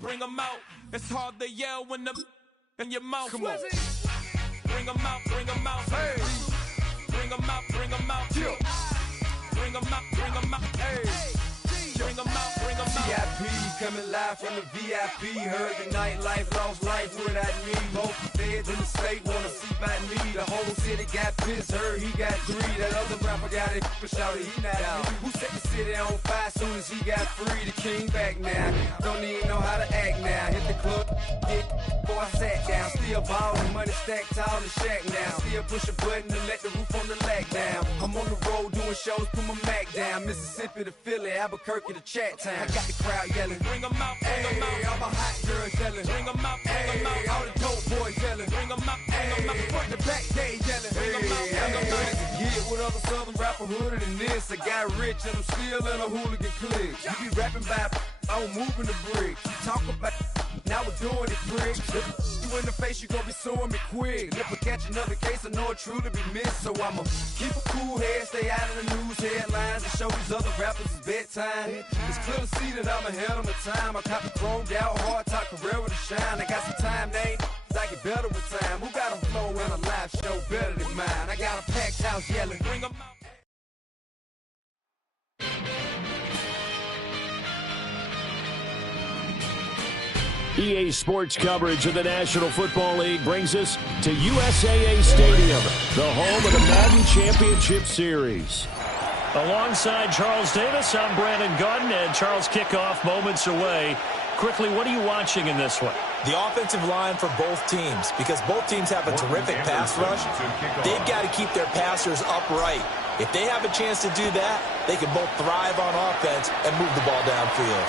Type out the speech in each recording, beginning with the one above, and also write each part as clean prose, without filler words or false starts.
Bring them out. It's hard to yell when the in your mouth. Come on. Bring them out. Hey. Bring them out. Bring them out. Bring them out. Hey. Bring them out. VIP coming live from the VIP. Heard the nightlife, lost life without me. Both feds in the state wanna see about me. The whole city got pissed, heard he got 3. That other rapper got it, but shouted he not out. Who set the city on fire soon as he got free? The king back now, don't even know how to act now. Hit the club, get before I sat down. Still ballin', money stacked tall in the shack now. Still push a button to let the roof on the lag down. I'm on the road doing shows, put my Mac down. Mississippi to Philly, Albuquerque to Chat Town. I got the crowd yelling, bring them out, hey, all my hot girls yelling, bring them out, hey, all the dope boys yelling, bring them out, front to back they yelling, bring them out, get with other southern rapper hooded than this. I got rich and I'm still in a hooligan clique. You be rapping about, I'm moving the bricks. You talk about, now we're doing it, bricks. You in the face, you gon' be suing me quick. If I catch another case, I know it truly be missed. So I'ma keep a cool head, stay out of the news headlines, and show these other rappers it's bedtime. It's clear to see that I'm ahead of my time. I caught the chromed out, hard top career with a shine. I got some time, they ain't I get better with time. Who got a flow and a live show better than mine? I got a packed house yelling, bring them out. EA Sports coverage of the National Football League brings us to USAA Stadium, the home of the Madden Championship Series. Alongside Charles Davis, I'm Brandon Gunn, and Charles kickoff moments away. Quickly, what are you watching in this one? The offensive line for both teams, because both teams have a terrific pass rush. They've got to keep their passers upright. If they have a chance to do that, they can both thrive on offense and move the ball downfield.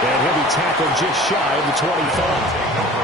And he'll be tackled just shy of the 25.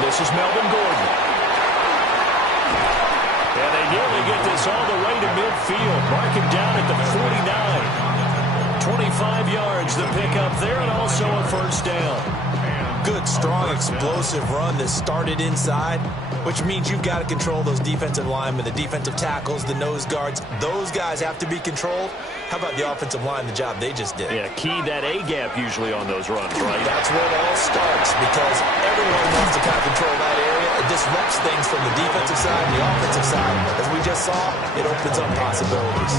This is Melvin Gordon. And they nearly get this all the way to midfield. Mark him down at the 49. 25 yards the pickup there, and also a first down. Good, strong, explosive run that started inside, which means you've got to control those defensive linemen, the defensive tackles, the nose guards. Those guys have to be controlled. How about the offensive line, the job they just did? Yeah, key that A-gap usually on those runs, right? That's where it all starts, because everyone wants to kind of control that area. It disrupts things from the defensive side and the offensive side. As we just saw, it opens up possibilities.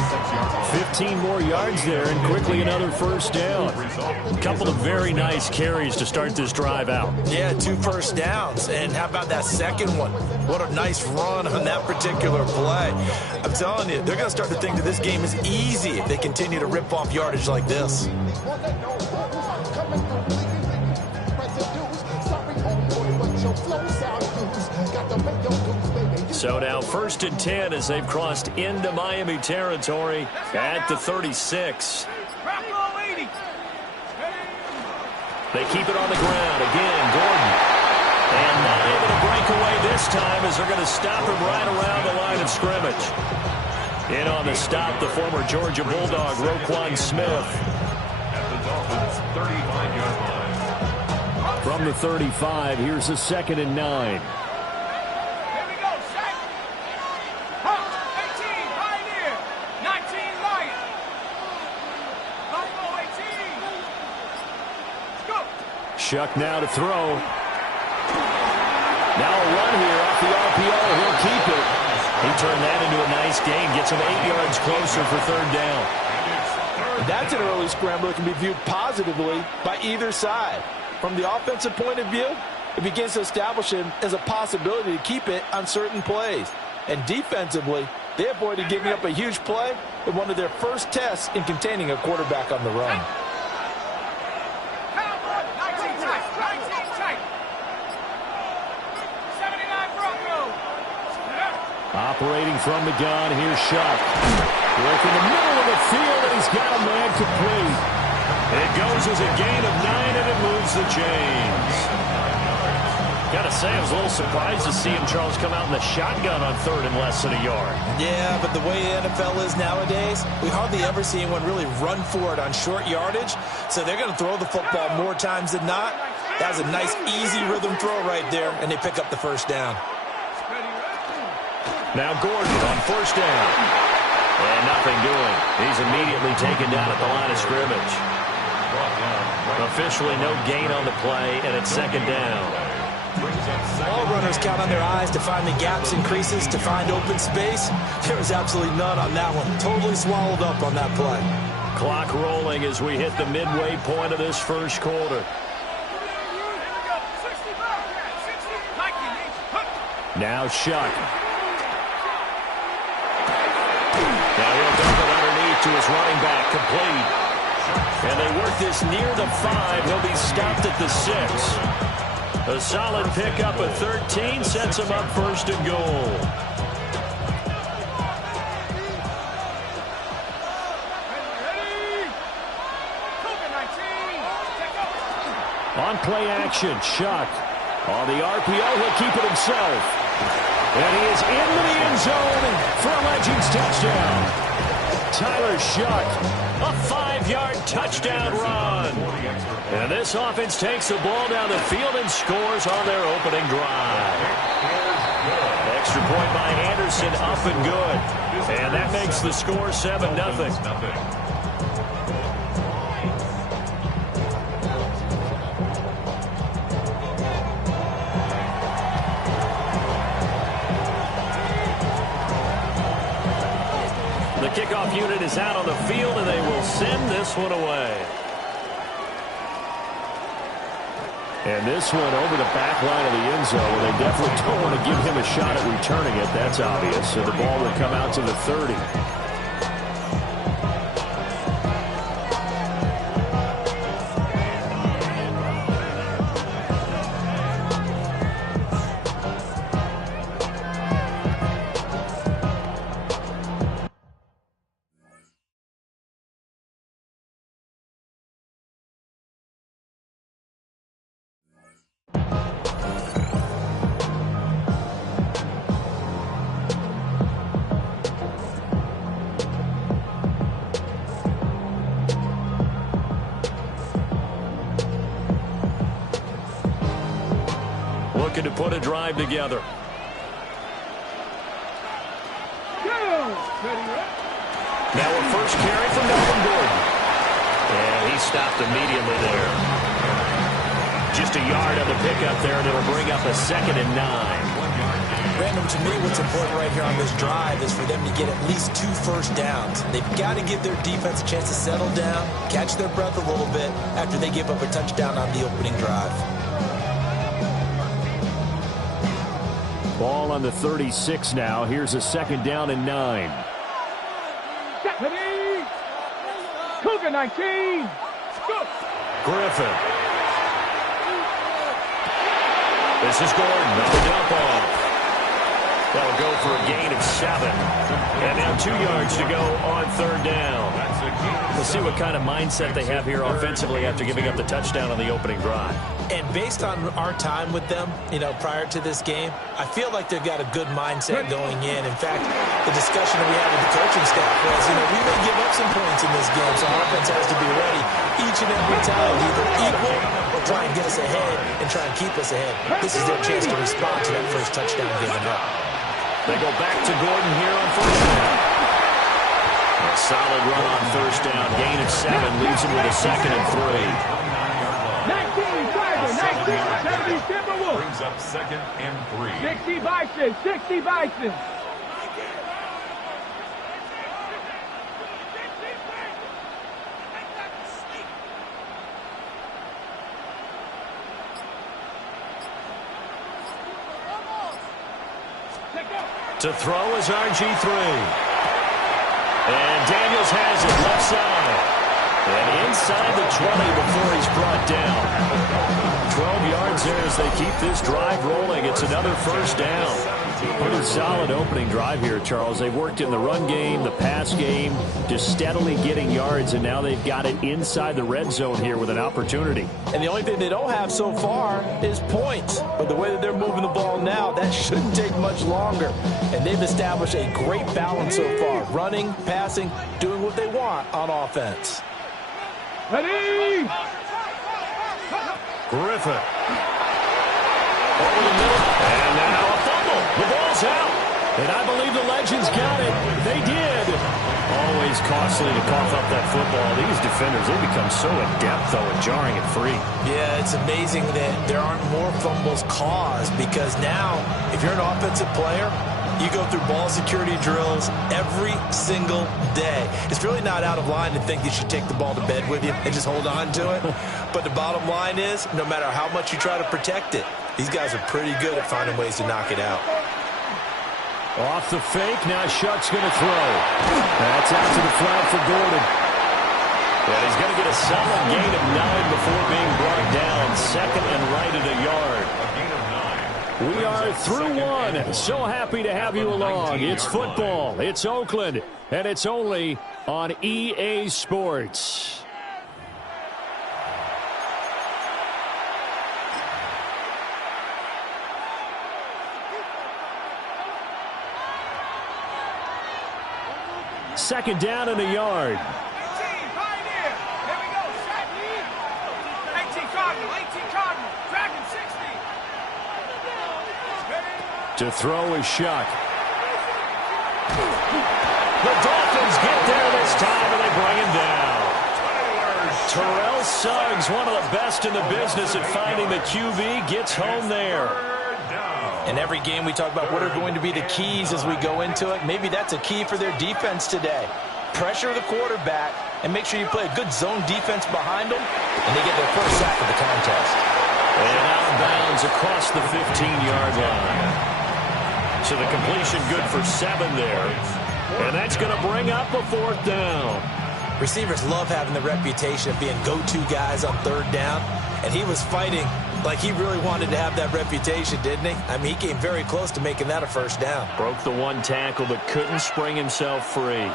15 more yards there, and quickly another first down. A couple of very nice carries to start this drive out. Yeah, 2 first downs. And how about that second one? What a nice run on that particular play. I'm telling you, they're going to start to think that this game is easy if they continue to rip off yardage like this. So now 1st and 10 as they've crossed into Miami territory at the 36. They keep it on the ground. Again, Gordon. And not able to break away this time as they're going to stop him right around the line of scrimmage. In on the stop, the former Georgia Bulldog, Roquan Smith. From the 35, here's a 2nd and 9. Shuck now to throw. Now a run here off the RPO. He'll keep it. He turned that into a nice gain. Gets him 8 yards closer for 3rd down. That's an early scramble that can be viewed positively by either side. From the offensive point of view, it begins to establish him as a possibility to keep it on certain plays. And defensively, they avoided giving up a huge play in one of their first tests in containing a quarterback on the run. Operating from the gun, here's Shuck. Work in the middle of the field, and he's got a man complete. It goes as a gain of 9, and it moves the chains. Got to say, I was a little surprised to see him, Charles, come out in the shotgun on 3rd and less than a yard. Yeah, but the way the NFL is nowadays, we hardly ever see anyone really run for it on short yardage. So they're going to throw the football more times than not. That was a nice, easy rhythm throw right there, and they pick up the 1st down. Now Gordon on 1st down. And nothing doing. He's immediately taken down at the line of scrimmage. Officially no gain on the play, and it's 2nd down. All runners count on their eyes to find the gaps and creases, to find open space. There was absolutely none on that one. Totally swallowed up on that play. Clock rolling as we hit the midway point of this 1st quarter. Now Shuck. Now he'll dump it underneath to his running back, complete. And they work this near the 5. He'll be stopped at the 6. A solid pickup at 13 sets him up 1st and goal. On play action, Shuck. On the RPO, he'll keep it himself. And he is into the end zone for a Legends touchdown. Tyler Shuck, a 5-yard touchdown run. And this offense takes the ball down the field and scores on their opening drive. Extra point by Anderson, up and good. And that makes the score 7-0. The kickoff unit is out on the field, and they will send this one away. And this one over the back line of the end zone. They definitely don't want to give him a shot at returning it. That's obvious. So the ball will come out to the 30. Looking to put a drive together. Now a first carry from Melvin Gordon. And he stopped immediately there. Just a yard on the pickup there, and it'll bring up a 2nd and 9. Random, to me, what's important right here on this drive is for them to get at least 2 first downs. They've got to give their defense a chance to settle down, catch their breath a little bit after they give up a touchdown on the opening drive. Ball on the 36 now. Here's a 2nd down and 9. Cougar 19. Griffin. This is Gordon. The dump off. That'll go for a gain of 7. And now 2 yards to go on 3rd down. We'll see what kind of mindset they have here offensively after giving up the touchdown on the opening drive. And based on our time with them, prior to this game, I feel like they've got a good mindset going in. In fact, the discussion that we had with the coaching staff was, we may give up some points in this game, so our offense has to be ready each and every time, either equal or try and get us ahead and try and keep us ahead. This is their chance to respond to that first touchdown given up. They go back to Gordon here on 1st down. A solid run on 1st down. Gain of 7 leaves him with a 2nd and 3. 70 Timberwolves. Brings up 2nd and 3. 60 Bison. 60 Bison. To throw is RG3. And Daniels has it left side. And inside the 20 before he's brought down. 12 yards there as they keep this drive rolling. It's another 1st down. Pretty solid opening drive here, Charles. They've worked in the run game, the pass game, just steadily getting yards, and now they've got it inside the red zone here with an opportunity. And the only thing they don't have so far is points. But the way that they're moving the ball now, that shouldn't take much longer. And they've established a great balance so far. Running, passing, doing what they want on offense. Ready? Griffin. Over the middle. And now a fumble. The ball's out. And I believe the Legends got it. They did. Always costly to cough up that football. These defenders, they become so adept, though, at jarring it free. Yeah, it's amazing that there aren't more fumbles caused because now, if you're an offensive player, you go through ball security drills every single day. It's really not out of line to think you should take the ball to bed with you and just hold on to it. But the bottom line is, no matter how much you try to protect it, these guys are pretty good at finding ways to knock it out. Off the fake, now Shuck's going to throw. That's out to the flat for Gordon. And he's going to get a solid gain of 9 before being brought down. 2nd and right at a yard. We are through one. So happy to have you along. It's football. It's Oakland. And it's only on EA Sports. Second down and a yard. To throw is Shuck. The Dolphins get there this time, and they bring him down. Terrell Suggs, one of the best in the business at finding the QB, gets home there. In every game we talk about what are going to be the keys as we go into it. Maybe that's a key for their defense today. Pressure the quarterback and make sure you play a good zone defense behind them, and they get their first sack of the contest. And out of bounds across the 15-yard line. So the completion good for 7 there. And that's going to bring up a 4th down. Receivers love having the reputation of being go-to guys on 3rd down. And he was fighting like he really wanted to have that reputation, didn't he? I mean, he came very close to making that a 1st down. Broke the one tackle but couldn't spring himself free.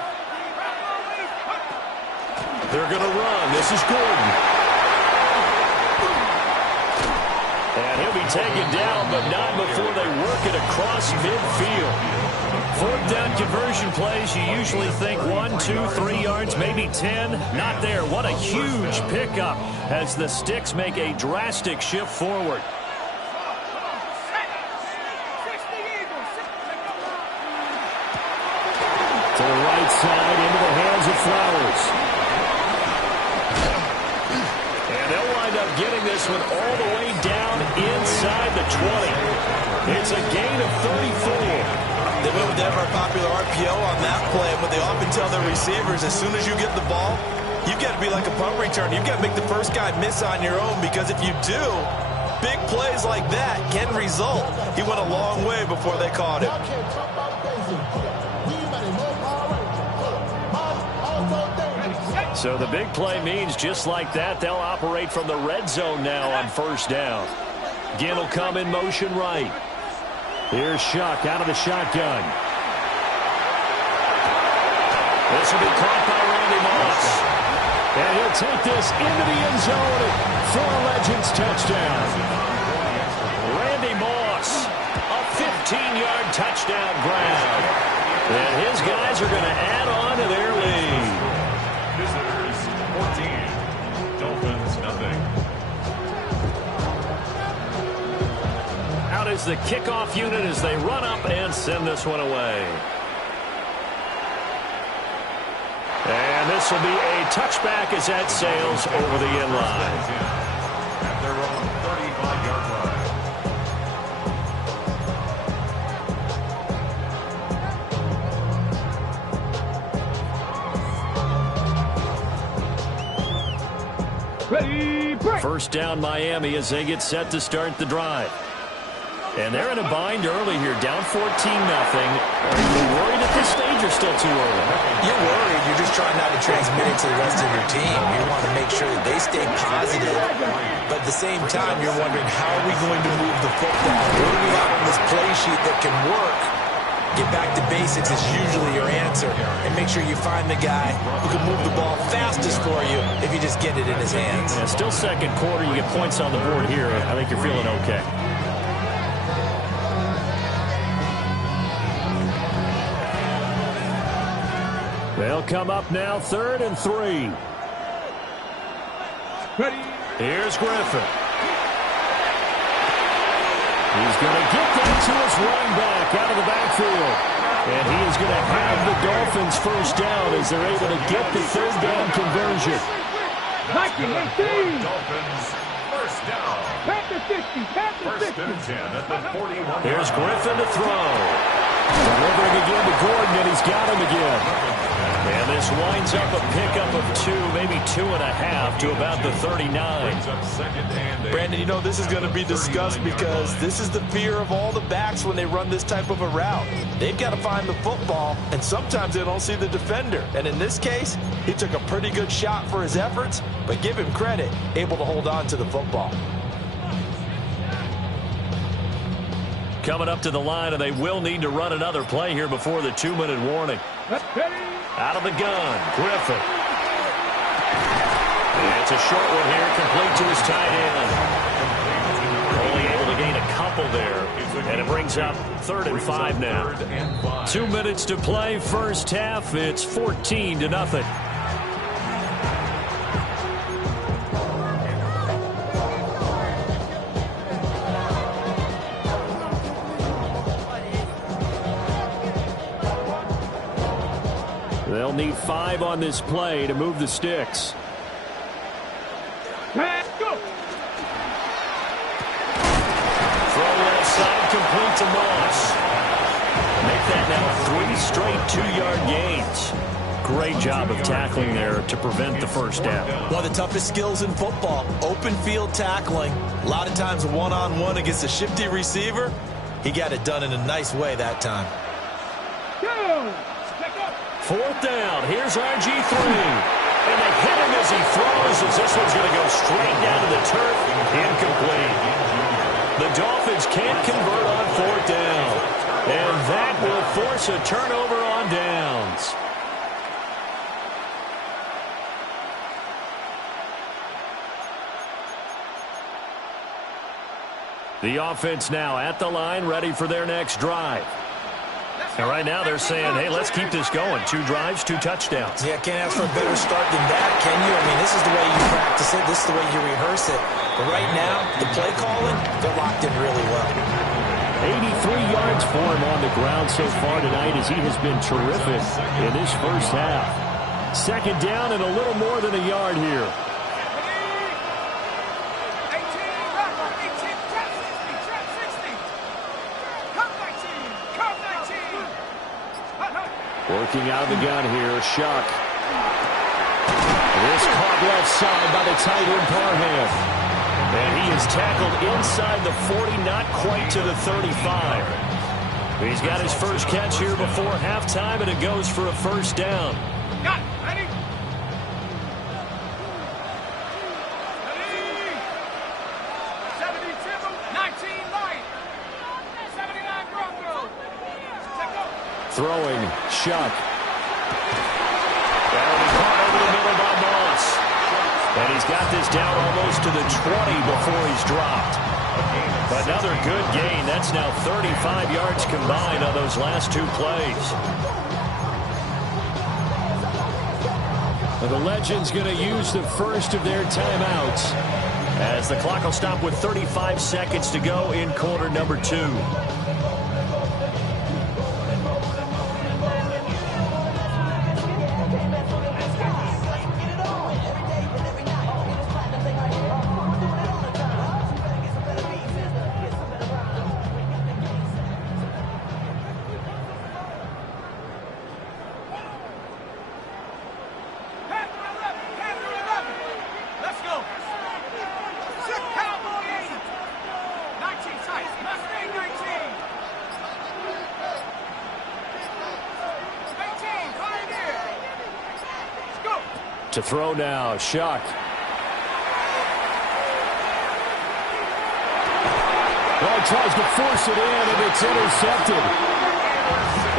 They're going to run. This is Gordon. And he'll be taken down, but not before they work it across midfield. 4th down conversion plays, you usually think 1, 2, 3 yards, maybe 10. Not there. What a huge pickup as the Sticks make a drastic shift forward. To the right side, into the hands of Flowers. They'll wind up getting this one all the way down inside the 20. It's a gain of 34. They went with ever popular RPO on that play. And what they often tell their receivers, as soon as you get the ball, you've got to be like a punt return. You've got to make the first guy miss on your own, because if you do, big plays like that can result. He went a long way before they caught him. So the big play means just like that, they'll operate from the red zone now on 1st down. Ginn will come in motion right. Here's Shuck out of the shotgun. This will be caught by Randy Moss. And he'll take this into the end zone for a Legends touchdown. Randy Moss, a 15-yard touchdown grab. And his guys are going to add on to their lead. Visitors 14, Dolphins nothing. Out is the kickoff unit as they run up and send this one away. And this will be a touchback as that sails over the end line. At their own 35-yard line. Ready, break. First down Miami as they get set to start the drive. And they're in a bind early here, down 14-0. Are you worried at this stage or still too early? You're worried. You're just trying not to transmit it to the rest of your team. You want to make sure that they stay positive. But at the same time, you're wondering, how are we going to move the football? What do we have on this play sheet that can work? Get back to basics is usually your answer. And make sure you find the guy who can move the ball fastest for you if you just get it in his hands. Yeah, still second quarter. You get points on the board here. I think you're feeling okay. They'll come up now, 3rd and 3. Ready. Here's Griffin. He's going to get that to his running back out of the backfield. And he is going to have the Dolphins first down as they're able to get the 3rd down conversion. Viking 18. Dolphins first down. Panther 60. Panther 60. First and 10 at the 41. Here's Griffin to throw. Delivering again to Gordon, and he's got him again. And this winds up a pickup of 2, maybe 2.5 to about the 39. Brandon, you know, this is going to be discussed because this is the fear of all the backs when they run this type of a route. They've got to find the football, and sometimes they don't see the defender. And in this case, he took a pretty good shot for his efforts, but give him credit, able to hold on to the football. Coming up to the line, and they will need to run another play here before the 2-minute warning. Ready. Out of the gun, Griffin. And it's a short one here, complete to his tight end. Only able to gain a couple there. And it brings up 3rd and 5 now. 2 minutes to play, first half. It's 14-0. They'll need 5 on this play to move the sticks. Let's go. Throw left side, complete to Moss. Make that now 3 straight 2-yard gains. Great job of tackling there to prevent the first down. One of the toughest skills in football, open field tackling. A lot of times one-on-one against a shifty receiver. He got it done in a nice way that time. Go. 4th down. Here's RG3. And they hit him as he throws, as this one's going to go straight down to the turf. Incomplete. The Dolphins can't convert on 4th down. And that will force a turnover on downs. The offense now at the line, ready for their next drive. And right now they're saying, hey, let's keep this going. 2 drives, 2 touchdowns. Yeah, can't ask for a better start than that, can you? I mean, this is the way you practice it. This is the way you rehearse it. But right now, the play calling, they're locked in really well. 83 yards for him on the ground so far tonight as he has been terrific in this first half. 2nd down and a little more than a yard here. Working out of the gun here, Shuck. This caught left side by the tight end Parham. And he is tackled inside the 40, not quite to the 35. He's got his first catch here before halftime, and it goes for a first down. Got it. Ready? Ready? 72, 19 right. 79 right. Throwing, Shuck. That'll be caught over the middle by Moss. And he's got this down almost to the 20 before he's dropped. Another good gain. That's now 35 yards combined on those last two plays. Well, the Legends going to use the first of their timeouts, as the clock will stop with 35 seconds to go in quarter number 2. To throw now, Shuck. Well, tries to force it in, and it's intercepted.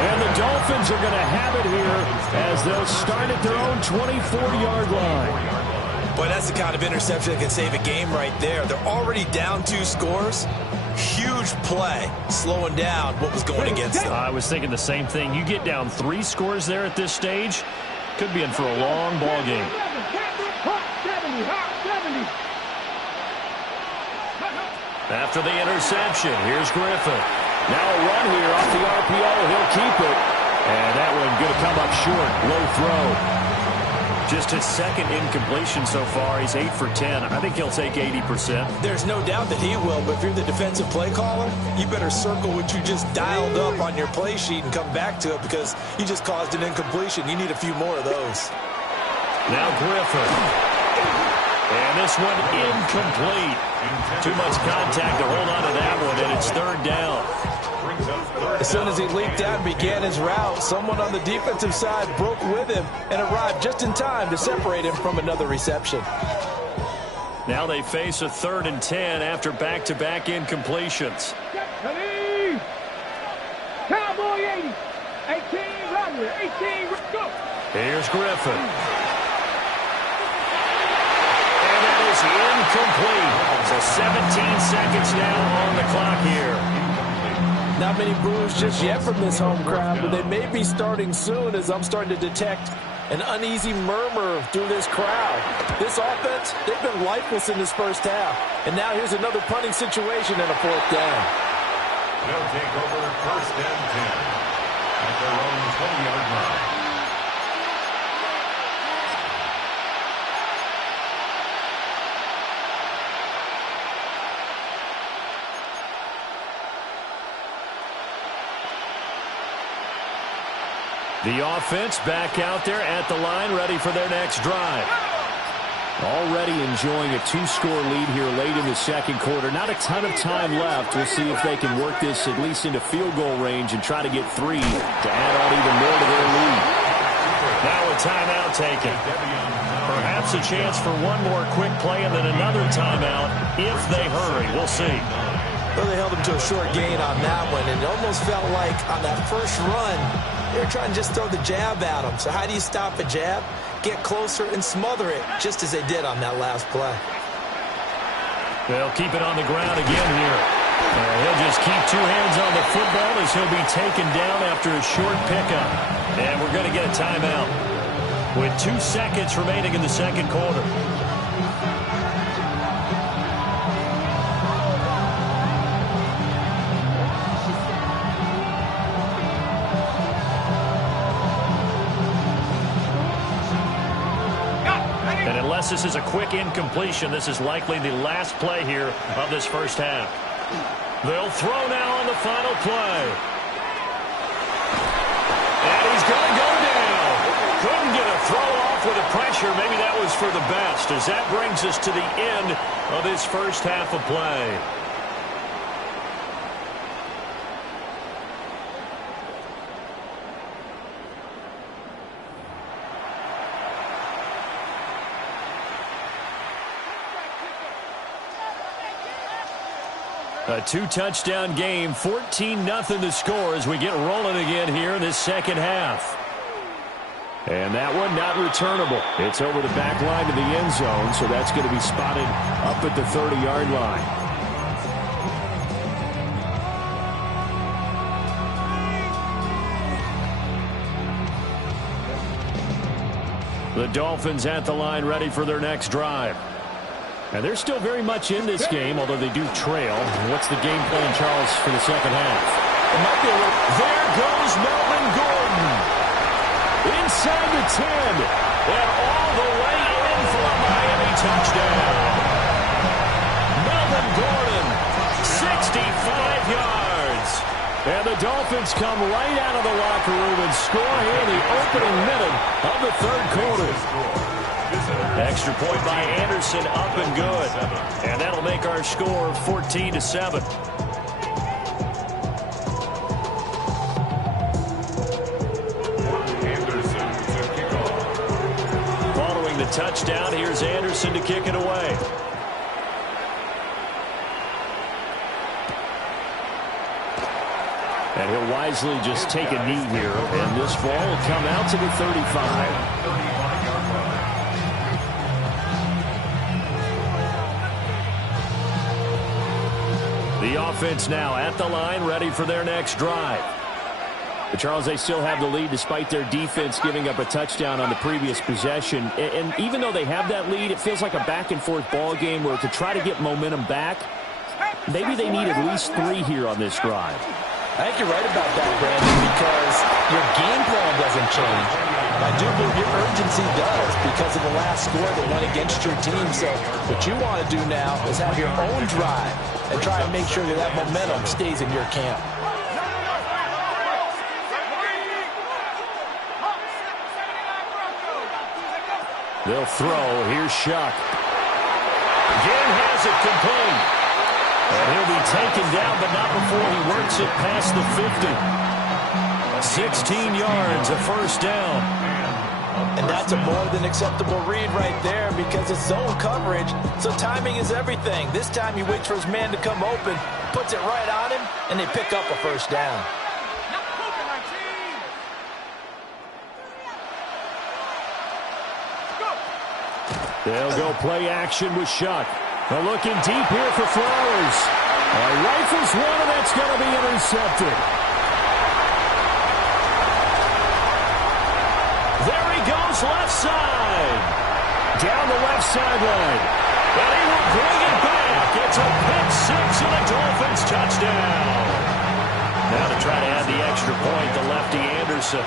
And the Dolphins are going to have it here as they'll start at their own 24-yard line. Boy, that's the kind of interception that can save a game right there. They're already down 2 scores. Huge play, slowing down what was going against them. I was thinking the same thing. You get down 3 scores there at this stage, could be in for a long ball game. After the interception, here's Griffin. Now a run here off the RPO. He'll keep it. And that one going to come up short. Low throw. Just his second incompletion so far. He's 8 for 10. I think he'll take 80%. There's no doubt that he will, but if you're the defensive play caller, you better circle what you just dialed up on your play sheet and come back to it because you just caused an incompletion. You need a few more of those. Now Griffin. And this one incomplete. Too much contact to hold on to that one, and it's 3rd down. As soon as he leaped out and began his route, someone on the defensive side broke with him and arrived just in time to separate him from another reception. Now they face a 3rd and 10 after back-to-back incompletions. Cowboy 80. 18, Rodney. 18, go. Here's Griffin. And that is incomplete. So 17 seconds now on the clock here. Not many boos just yet from this home crowd, but they may be starting soon as I'm starting to detect an uneasy murmur through this crowd. This offense, they've been lifeless in this first half. And now here's another punting situation and a 4th down. They'll take over 1st and 10 at their own 20-yard line. The offense back out there at the line, ready for their next drive. Already enjoying a 2-score lead here late in the second quarter. Not a ton of time left. We'll see if they can work this at least into field goal range and try to get 3 to add on even more to their lead. Now a timeout taken. Perhaps a chance for one more quick play and then another timeout if they hurry. We'll see. Well, they held him to a short gain on that one, and it almost felt like on that first run, they were trying to just throw the jab at him. So how do you stop a jab? Get closer and smother it, just as they did on that last play. They'll keep it on the ground again here. He'll just keep 2 hands on the football as he'll be taken down after a short pickup. And we're going to get a timeout with 2 seconds remaining in the second quarter. Unless this is a quick incompletion, this is likely the last play here of this first half. They'll throw now on the final play. And he's going to go down. Couldn't get a throw off with the pressure. Maybe that was for the best, as that brings us to the end of this first half of play. A 2-touchdown game, 14-0 the score as we get rolling again here in this second half. And that one not returnable. It's over the back line to the end zone, so that's going to be spotted up at the 30-yard line. The Dolphins at the line ready for their next drive. And they're still very much in this game, although they do trail. What's the game plan, Charles, for the second half? It might be a little... There goes Melvin Gordon. Inside the 10. And all the way in for a Miami touchdown. Melvin Gordon, 65 yards. And the Dolphins come right out of the locker room and score here in the opening minute of the third quarter. Extra point by Anderson, up and good. And that'll make our score 14-7. Following the touchdown, here's Anderson to kick it away. And he'll wisely just take a knee here. And this ball will come out to the 35. The offense now at the line, ready for their next drive. But Charles, they still have the lead despite their defense giving up a touchdown on the previous possession. And even though they have that lead, it feels like a back-and-forth ball game where to try to get momentum back, maybe they need at least 3 here on this drive. I think you're right about that, Brandon, because your game plan doesn't change. I do believe your urgency does because of the last score that went against your team. So what you want to do now is have your own drive and try and make sure that that momentum stays in your camp. They'll throw. Here's Shuck. Again has it complete. And he'll be taken down, but not before he works it past the 50. 16 yards, a first down. And that's a more than acceptable read right there because it's zone coverage, so timing is everything. This time he waits for his man to come open, puts it right on him, and they pick up a first down. They'll go play action with Shuck. They're looking deep here for Flowers. Rifles one, and that's going to be intercepted. There he goes, left side. Down the left sideline. And he will bring it back. It's a pick six and a Dolphins touchdown. Now to try to add the extra point, the lefty Anderson.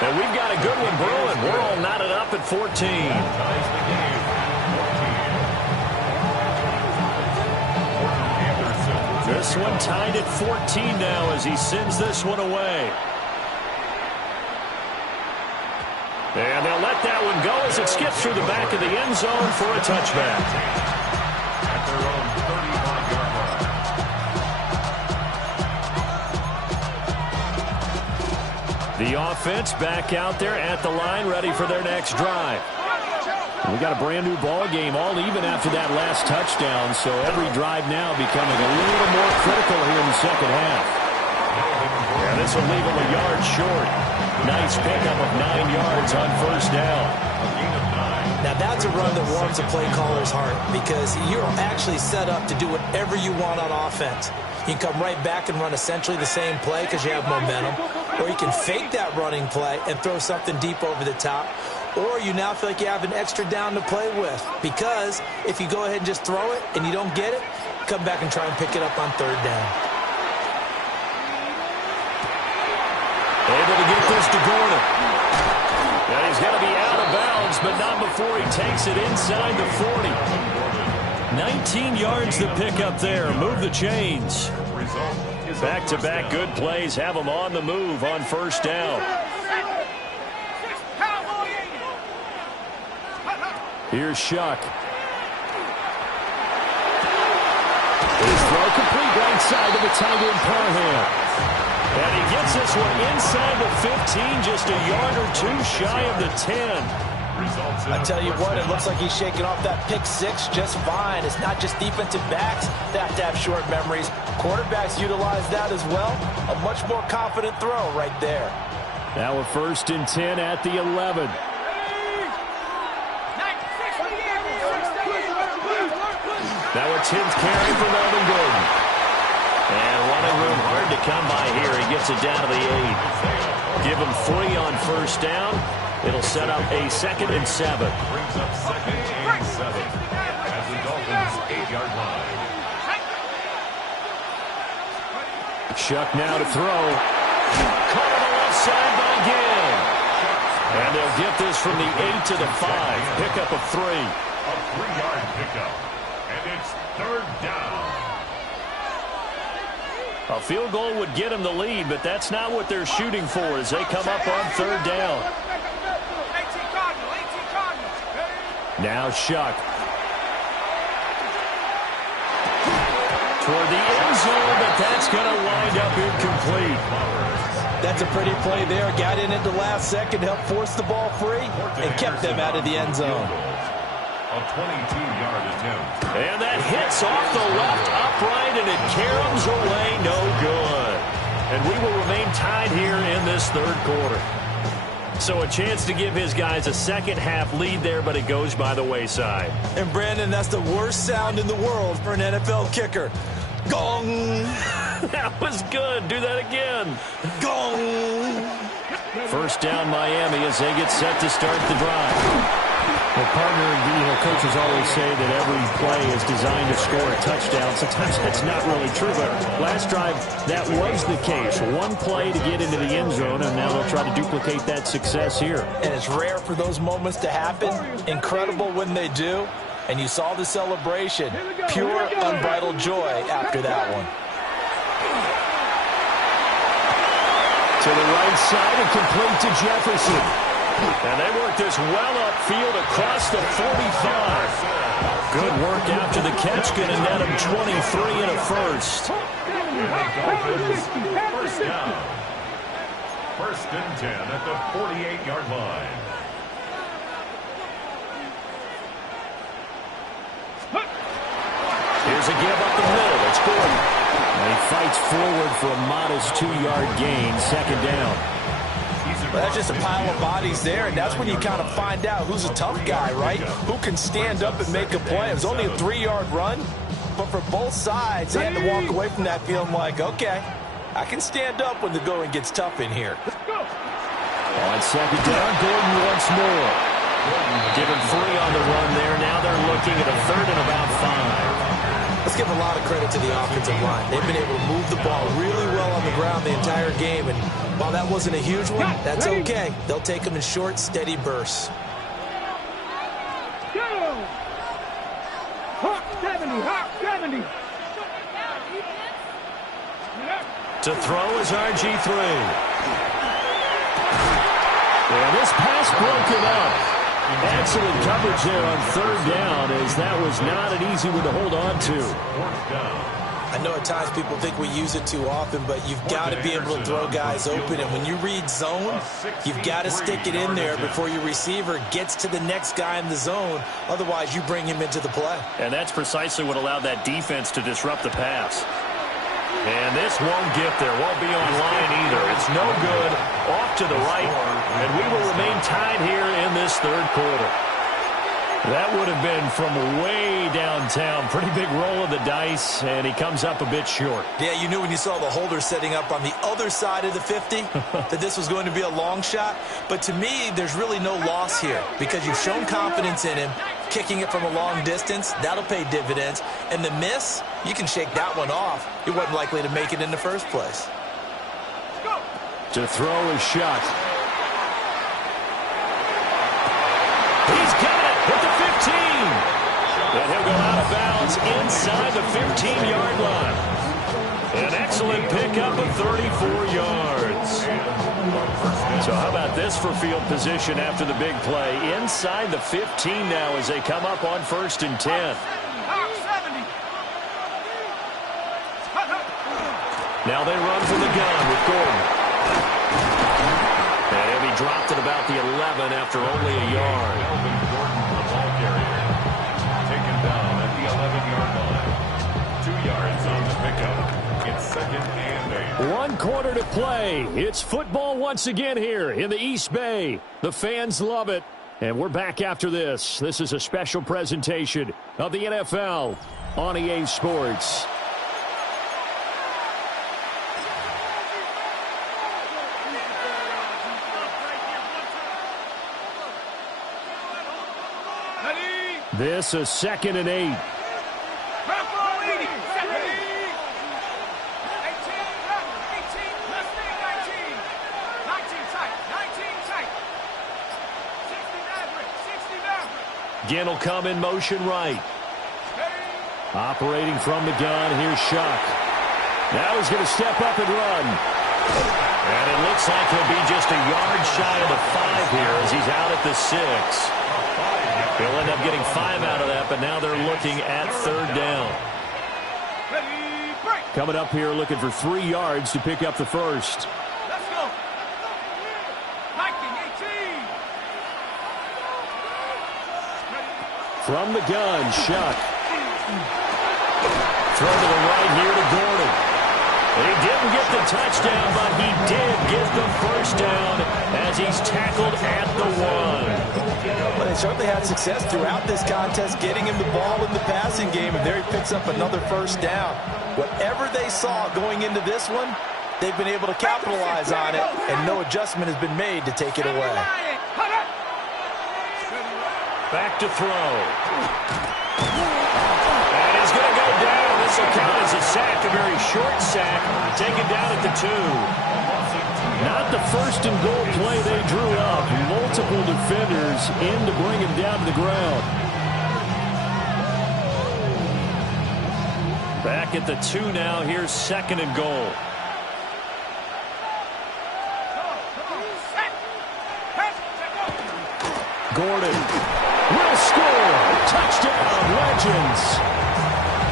And we've got a good one brewing. We're all knotted up at 14. This one tied at 14 now as he sends this one away. And they'll let that one go as it skips through the back of the end zone for a touchback. At their own 35-yard line. The offense back out there at the line, ready for their next drive. We got a brand new ball game, all even after that last touchdown, so every drive now becoming a little more critical here in the second half. And this will leave him a yard short. Nice pickup of 9 yards on first down. Now that's a run that warms a play caller's heart because you're actually set up to do whatever you want on offense. You can come right back and run essentially the same play because you have momentum, or you can fake that running play and throw something deep over the top, or you now feel like you have an extra down to play with because if you go ahead and just throw it and you don't get it, come back and try and pick it up on third down. Able to get this to Gordon. And he's going to be out of bounds, but not before he takes it inside the 40. 19 yards to pick up there. Move the chains. Back-to-back good plays have them on the move on first down. Here's Shuck. His throw complete right side to the tight end Parham. And he gets this one inside the 15, just a yard or two shy of the 10. I tell you what, it looks like he's shaking off that pick six just fine. It's not just defensive backs that have to have short memories. Quarterbacks utilize that as well. A much more confident throw right there. Now a 1st and 10 at the 11. Now a 10th carry for Melvin Gordon. And running room hard to come by here. He gets it down to the 8. Give him 3 on 1st down. It'll set up a 2nd and 7. Brings up 2nd and 7 at the Dolphins' 8-yard line. Shuck now to throw. Caught on the left side by Gill. And they'll get this from the 8 to the 5. Pickup of 3. A 3-yard pickup. And it's 3rd down. A field goal would get him the lead, but that's not what they're shooting for as they come up on 3rd down. Now Shuck. Toward the end zone, but that's going to wind up incomplete. That's a pretty play there. Got in at the last second, helped force the ball free, and kept them out of the end zone. A 22-yard attempt. And that hits off the left upright, and it caroms away, no good. And we will remain tied here in this 3rd quarter. So a chance to give his guys a second-half lead there, but it goes by the wayside. And, Brandon, that's the worst sound in the world for an NFL kicker. Gong! That was good. Do that again. Gong! 1st down Miami as they get set to start the drive. Well, partner, coaches always say that every play is designed to score a touchdown. Sometimes that's not really true, but last drive, that was the case. One play to get into the end zone, and now they'll try to duplicate that success here. And it's rare for those moments to happen. Incredible when they do. And you saw the celebration. Pure, unbridled joy after that one. To the right side and complete to Jefferson. And they work this well upfield across the 45. Good work after the catch. Going to net him 23 and a 1st. First down. 1st and 10 at the 48-yard line. Here's a give up the middle. It's Gordon. And he fights forward for a modest 2-yard gain. 2nd down. Well, that's just a pile of bodies there, and that's when you kind of find out who's a tough guy, right? Who can stand up and make a play. It was only a 3-yard run, but for both sides, they had to walk away from that feeling like, okay, I can stand up when the going gets tough in here. On 2nd down, Gordon once more. Given 3 on the run there. Now they're looking at a 3rd and about 5. Let's give a lot of credit to the offensive line. They've been able to move the ball really well on the ground the entire game, and while that wasn't a huge one, that's okay. They'll take them in short, steady bursts. Hawk 70. To throw is RG3. And this pass broken up. Excellent coverage there on 3rd down, as that was not an easy one to hold on to. I know at times people think we use it too often, but you've got to be able to throw guys open. And when you read zone, you've got to stick it in there before your receiver gets to the next guy in the zone. Otherwise, you bring him into the play. And that's precisely what allowed that defense to disrupt the pass. And this won't get there. Won't be on line either. It's no good. Off to the right. And we will remain tied here in this 3rd quarter. That would have been from way downtown. Pretty big roll of the dice, and he comes up a bit short. Yeah, you knew when you saw the holder setting up on the other side of the 50 that this was going to be a long shot. But to me, there's really no loss here because you've shown confidence in him. Kicking it from a long distance, that'll pay dividends. And the miss, you can shake that one off. He wasn't likely to make it in the first place. To throw is shot. He's got it at the 15. And he'll go out of bounds inside the 15-yard line. An excellent pickup of 34 yards. So how about this for field position after the big play? Inside the 15 now as they come up on 1st and 10. Now they run for the gun with Gordon. And he'll be dropped at about the 11 after only a yard. Melvin Gordon, the ball carrier. Taken down at the 11-yard line. 2 yards on the pickup. It's second and 8. 1 quarter to play. It's football once again here in the East Bay. The fans love it. And we're back after this. This is a special presentation of the NFL on EA Sports. This is second and 8. Again will come in motion right. Operating from the gun, here's Shuck. Now he's going to step up and run. And it looks like he'll be just a yard shy of the 5 here as he's out at the 6. He'll end up getting 5 out of that, but now they're looking at 3rd down. Coming up here looking for 3 yards to pick up the first. From the gun, Shuck. Throw to the right here to Gordon. He didn't get the touchdown, but he did get the first down as he's tackled at the 1. Well, they certainly had success throughout this contest getting him the ball in the passing game, and there he picks up another first down. Whatever they saw going into this one, they've been able to capitalize on it, and no adjustment has been made to take it away. Back to throw. And he's going to go down. This will count as a sack, a very short sack. Taken down at the 2. Not the first and goal play they drew up. Multiple defenders in to bring him down to the ground. Back at the 2 now. Here's second and goal. Gordon will score. Touchdown, Legends.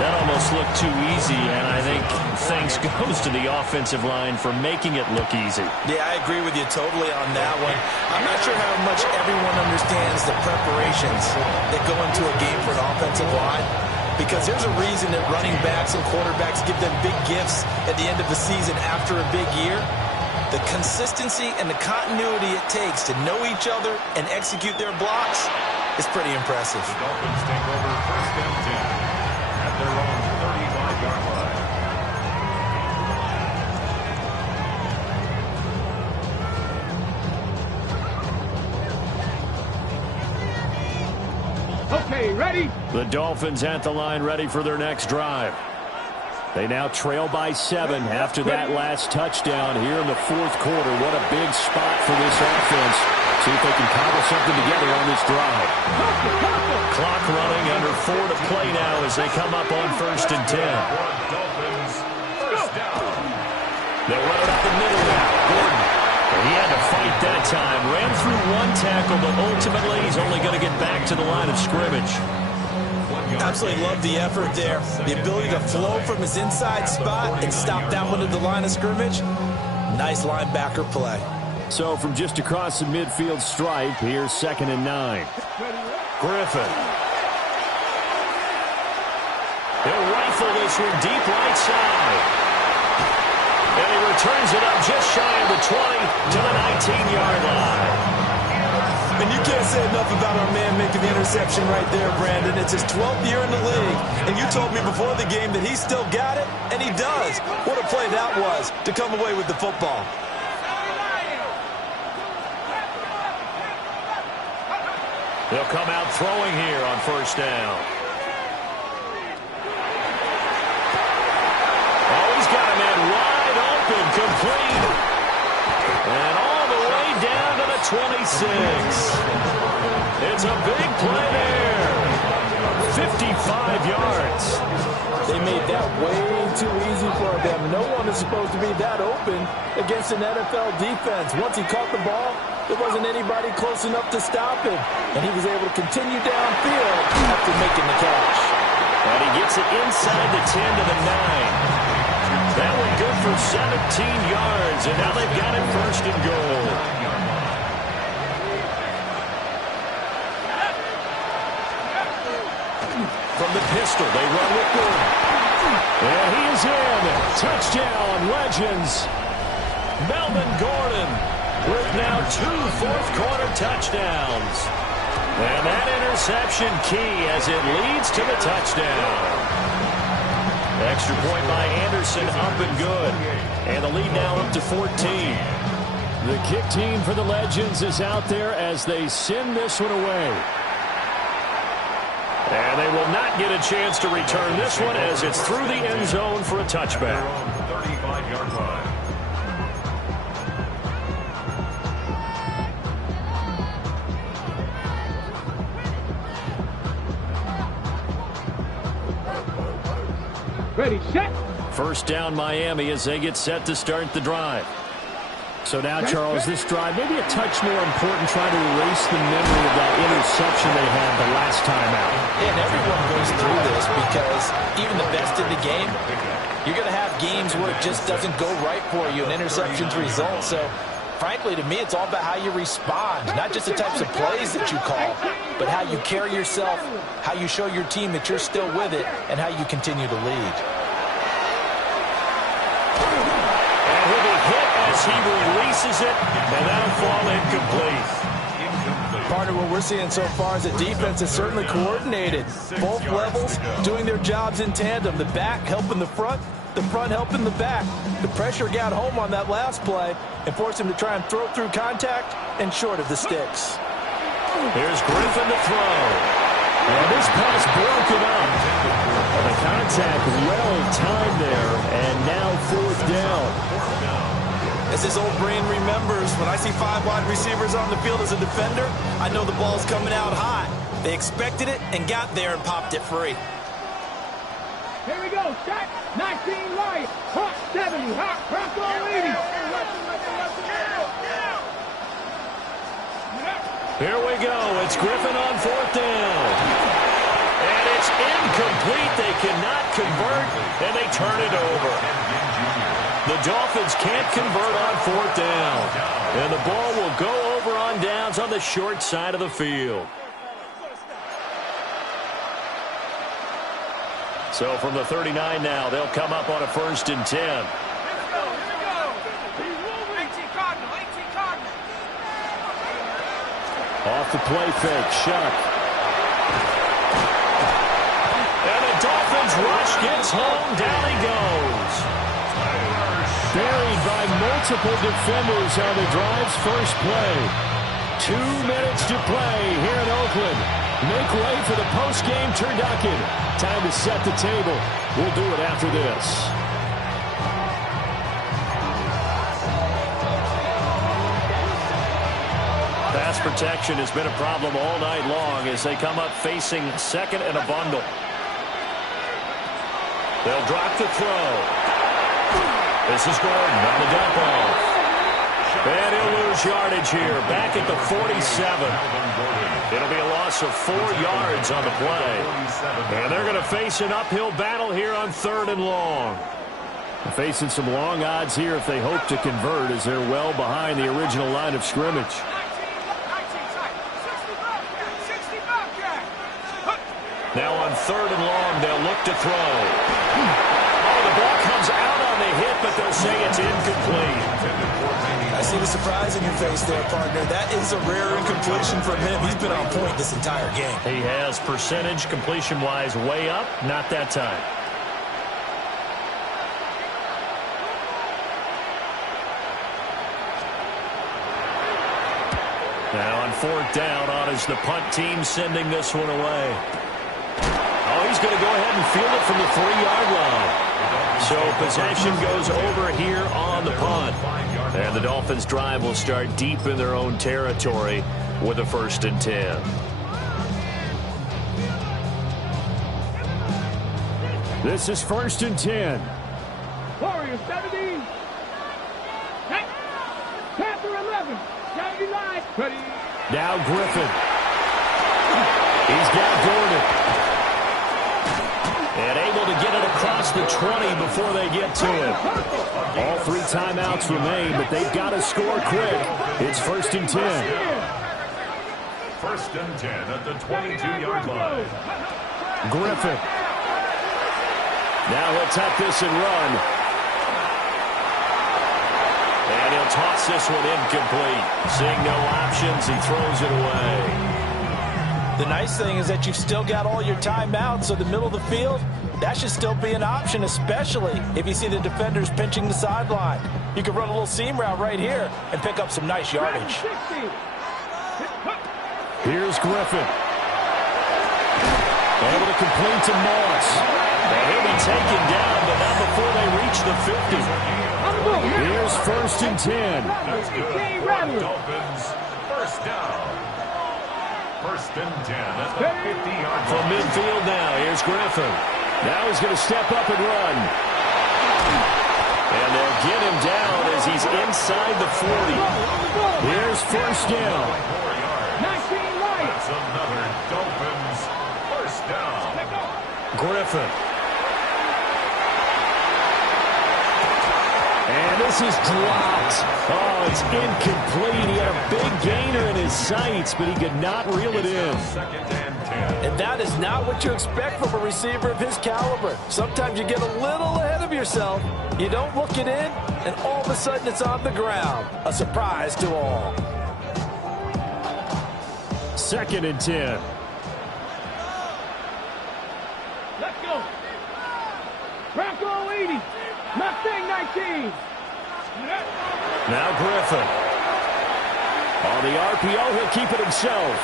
That almost looked too easy, and I think thanks goes to the offensive line for making it look easy. Yeah, I agree with you totally on that one. I'm not sure how much everyone understands the preparations that go into a game for an offensive line, because there's a reason that running backs and quarterbacks give them big gifts at the end of the season after a big year. The consistency and the continuity it takes to know each other and execute their blocks is pretty impressive. The Dolphins take over 1st and 10 at their own 35-yard line. Okay, ready? The Dolphins at the line, ready for their next drive. They now trail by 7 after that last touchdown here in the 4th quarter. What a big spot for this offense. See if they can cobble something together on this drive. Clock running, under 4 to play now as they come up on 1st and 10. They'll run it up the middle now. Gordon. He had to fight that time. Ran through 1 tackle, but ultimately he's only going to get back to the line of scrimmage. Absolutely love the effort there. The ability to flow from his inside spot and stop that one at the line of scrimmage. Nice linebacker play. So from just across the midfield stripe, here's 2nd and 9. Griffin. He'll rifle this one deep right side. And he returns it up just shy of the 20 to the 19-yard line. And you can't say enough about our man making the interception right there, Brandon. It's his 12th year in the league, and you told me before the game that he still got it, and he does. What a play that was to come away with the football. They'll come out throwing here on 1st down. Oh, he's got a man wide open, complete. And all the way down to the 26. It's a big play there. 55 yards. They made that way too easy for them. No one is supposed to be that open against an NFL defense. Once he caught the ball, there wasn't anybody close enough to stop him. And he was able to continue downfield after making the catch. And he gets it inside the 10 to the 9. That one good for 17 yards, and now they've got it 1st and goal. from the pistol. They run with Gordon. And he is in. Touchdown, Legends. Melvin Gordon with now 2 fourth-quarter touchdowns. And that interception key as it leads to the touchdown. Extra point by Anderson, up and good. And the lead now up to 14. The kick team for the Legends is out there as they send this one away. And they will not get a chance to return this one as it's through the end zone for a touchback. 35-yard line. Ready, set. First down, Miami, as they get set to start the drive. So now, Charles, this drive maybe a touch more important, trying to erase the memory of that interception they had the last time out. And everyone goes through this because even the best in the game, you're going to have games where it just doesn't go right for you and interceptions result. So, frankly, to me, it's all about how you respond, not just the types of plays that you call, but how you carry yourself, how you show your team that you're still with it, and how you continue to lead. He releases it, and that'll fall incomplete. Partner, what we're seeing so far is the defense is certainly coordinated. Both levels doing their jobs in tandem. The back helping the front helping the back. The pressure got home on that last play and forced him to try and throw through contact and short of the sticks. Here's Griffin to throw. And this pass broken up. The contact well timed there, and now fourth down. As his old brain remembers, when I see 5 wide receivers on the field as a defender, I know the ball's coming out hot. They expected it and got there and popped it free. Here we go. Shot. 19 right. Hot 70. Hot. Bronco 80. Here we go. It's Griffin on fourth down. And it's incomplete. They cannot convert, and they turn it over. The Dolphins can't convert on fourth down. And the ball will go over on downs on the short side of the field. So from the 39 now, they'll come up on a 1st and 10. Off the play fake, Shuck. And the Dolphins rush gets home, down he goes. Buried by multiple defenders on the drive's first play. 2 minutes to play here in Oakland. Make way for the post-game turducken. Time to set the table. We'll do it after this. Pass protection has been a problem all night long as they come up facing second and a bundle. They'll drop the throw. This is Gordon on the dump off. And he'll lose yardage here, back at the 47. It'll be a loss of 4 yards on the play. And they're going to face an uphill battle here on 3rd and long. Facing some long odds here if they hope to convert, as they're well behind the original line of scrimmage. Now on 3rd and long, they'll look to throw. Oh, the ball comes out on the hit, but they'll say it's incomplete. I see the surprise in your face there, partner. That is a rare incompletion from him. He's been on point this entire game. He has percentage completion-wise way up, not that time. Now on 4th down, on is the punt team sending this one away. Oh, he's going to go ahead and field it from the 3-yard line. So possession goes over here on the punt. And the Dolphins' drive will start deep in their own territory with a 1st and 10. This is 1st and 10. Warriors 17. Panther 11. 79. Ready. Now Griffin. He's got Gordon. And able to get it across the 20 before they get to it. All 3 timeouts remain, but they've got to score quick. It's 1st and 10. 1st and 10 at the 22-yard line. Griffin. Now he'll tuck this and run. And he'll toss this one incomplete. Seeing no options, he throws it away. The nice thing is that you've still got all your timeouts, so the middle of the field, that should still be an option, especially if you see the defenders pinching the sideline. You can run a little seam route right here and pick up some nice yardage. Here's Griffin. Able to complete to Moss. And he'll be taken down, but not before they reach the 50. Here's 1st and 10. That's good. Dolphins, first down. 1st and 10 at the 50-yard line. From midfield now, here's Griffin. Now he's going to step up and run. And they'll get him down as he's inside the 40. Here's 1st down. 19 yards. That's another Dolphins first down. Griffin. And this is dropped. Oh, it's incomplete. He had a big gainer in his sights, but he could not reel it in. 2nd and 10. And that is not what you expect from a receiver of his caliber. Sometimes you get a little ahead of yourself. You don't look it in, and all of a sudden it's on the ground. A surprise to all. 2nd and 10. Let's go. Bronco 80. Mustang 19. Now Griffin. On the RPO, he'll keep it himself.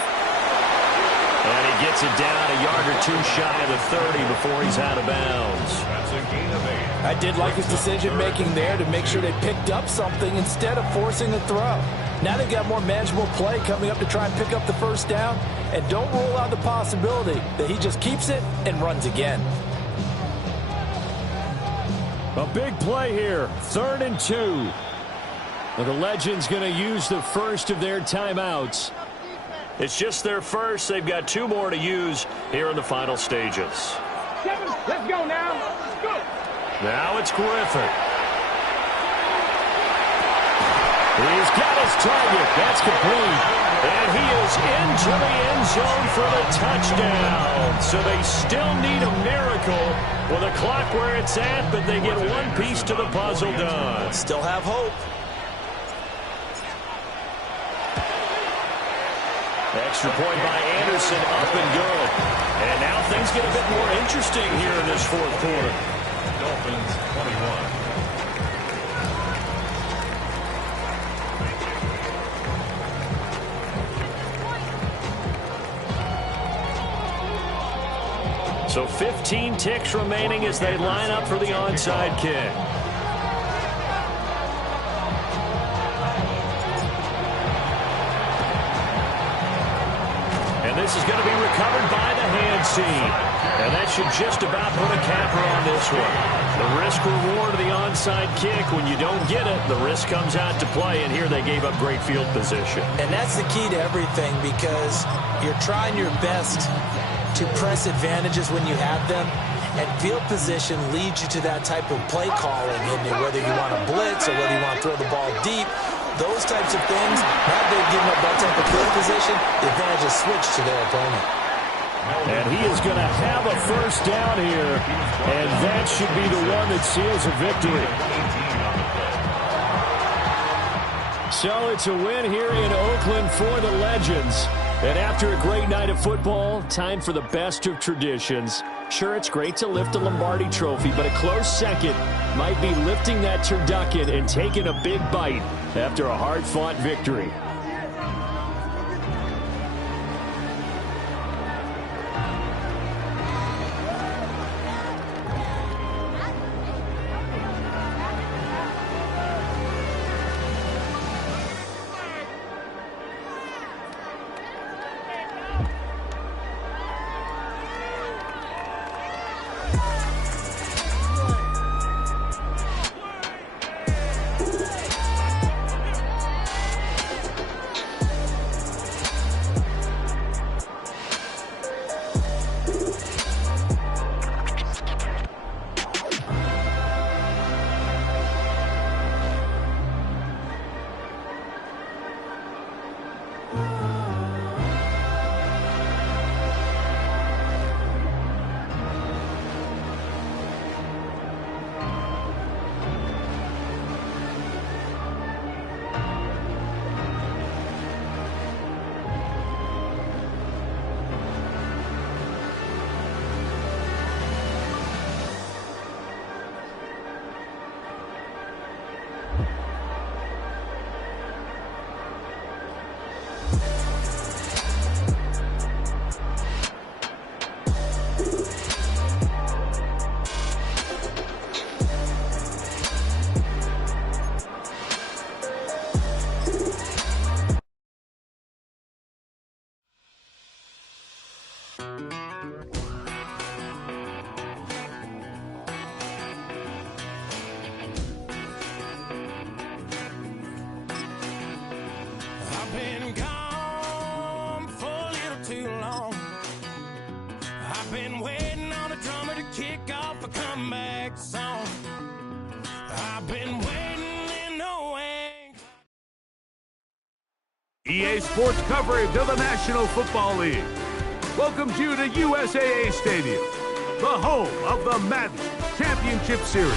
And he gets it down a yard or two shy of the 30 before he's out of bounds. That's a gain of 8. I did like his decision-making there to make sure they picked up something instead of forcing the throw. Now they've got more manageable play coming up to try and pick up the 1st down. And don't rule out the possibility that he just keeps it and runs again. A big play here. 3rd and 2. Well, the Legends going to use the first of their timeouts. It's just their first. They've got 2 more to use here in the final stages. Kevin, let's go now. Let's go. Now it's Griffin. He's got his target. That's complete. And he is into the end zone for the touchdown. So they still need a miracle with a clock where it's at, but they get one piece to the puzzle done. Still have hope. Extra point by Anderson, up and good. And now things get a bit more interesting here in this 4th quarter. Dolphins 21. So 15 ticks remaining as they line up for the onside kick. And this is going to be recovered by the hands team. And that should just about put a capper on this one. The risk-reward of the onside kick, when you don't get it, the risk comes out to play, and here they gave up great field position. And that's the key to everything, because you're trying your best to press advantages when you have them, and field position leads you to that type of play calling, and whether you want to blitz or whether you want to throw the ball deep, those types of things, now they've given up that type of field position, the advantage is switched to their opponent. And he is going to have a 1st down here, and that should be the one that seals a victory. So it's a win here in Oakland for the Legends. And after a great night of football, time for the best of traditions. Sure, it's great to lift a Lombardi trophy, but a close second might be lifting that turducken and taking a big bite after a hard-fought victory. EA Sports coverage of the National Football League welcomes you to USAA Stadium, the home of the Madden Championship Series.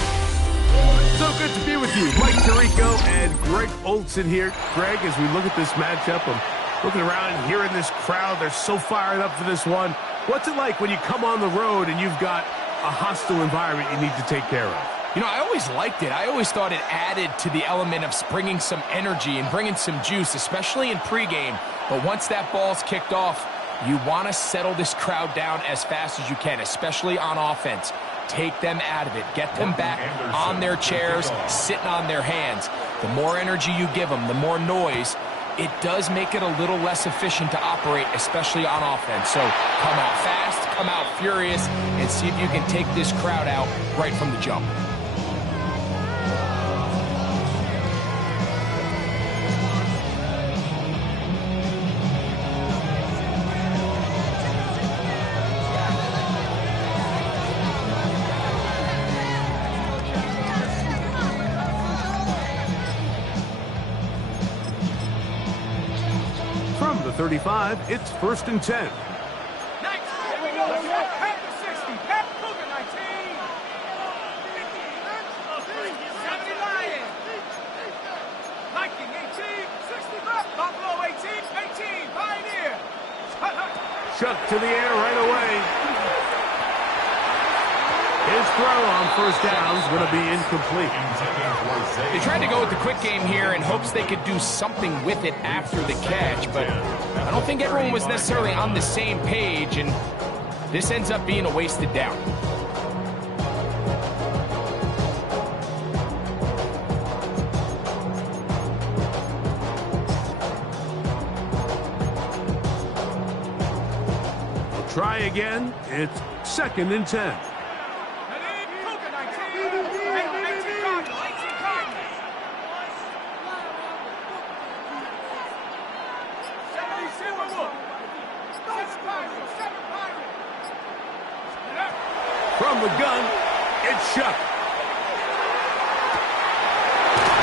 So good to be with you. Mike Tirico and Greg Olson here. Greg, as we look at this matchup, I'm looking around and hearing this crowd. They're so fired up for this one. What's it like when you come on the road and you've got a hostile environment you need to take care of? You know, I always liked it. I always thought it added to the element of bringing some energy and bringing some juice, especially in pregame. But once that ball's kicked off, you want to settle this crowd down as fast as you can, especially on offense. Take them out of it. Get them back on their chairs, sitting on their hands. The more energy you give them, the more noise, it does make it a little less efficient to operate, especially on offense. So come out fast, come out furious, and see if you can take this crowd out right from the jump. From the 35, it's 1st and 10. Here we go. Pat the 60. Pat Cougar 19. 70 Lion. Viking 18. 65. Buffalo 18. 18. Pioneer. Chuck to the air right away. His throw on first down is going to be incomplete. They tried to go with the quick game here in hopes they could do something with it after the catch, but I don't think everyone was necessarily on the same page, and this ends up being a wasted down. We'll try again. It's 2nd and 10. From the gun, it's Shuck.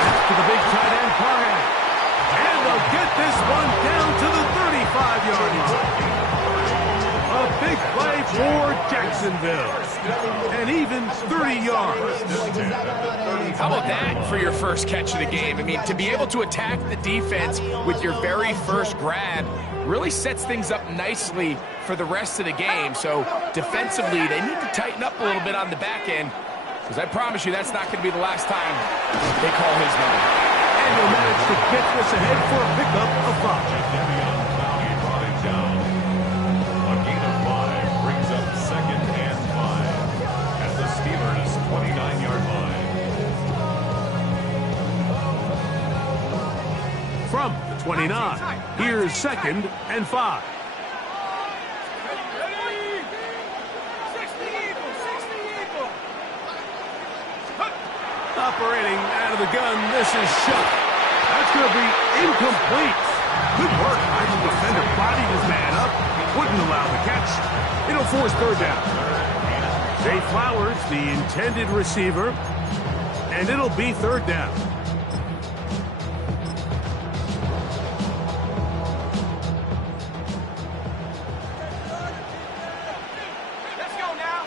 Back to the big tight end, Parham. And they'll get this one down to the 35-yard line. A big play for Jacksonville. And even 30 yards. How about that for your first catch of the game? I mean, to be able to attack the defense with your very first grab really sets things up nicely for the rest of the game. So defensively, they need to tighten up a little bit on the back end, because I promise you that's not going to be the last time they call his number. And he'll manage to get this ahead for a pickup of 5. A gain of 5 brings up 2nd and 5 at the Steelers' 29-yard line. From the 29, here's 2nd and 5. Operating out of the gun, this is Shuck. That's going to be incomplete. Good work. The defender bodied his man up, wouldn't allow the catch. It'll force 3rd down. Zay Flowers, the intended receiver, and it'll be 3rd down. Let's go now.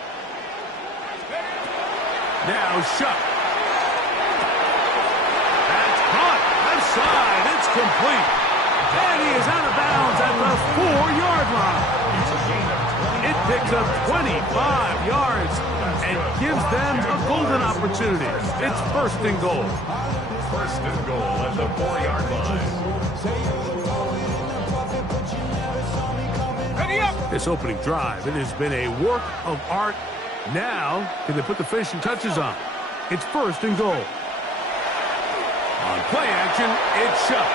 Now Shuck. That's caught. Left side. It's complete. And he is out of bounds at the 4-yard line. It picks up 25 yards and gives them a golden opportunity. It's 1st and goal. 1st and goal at the 4-yard line. Ready up. This opening drive, it has been a work of art. Now, can they put the finishing touches on? It's 1st and goal. On play action, it's Shuck.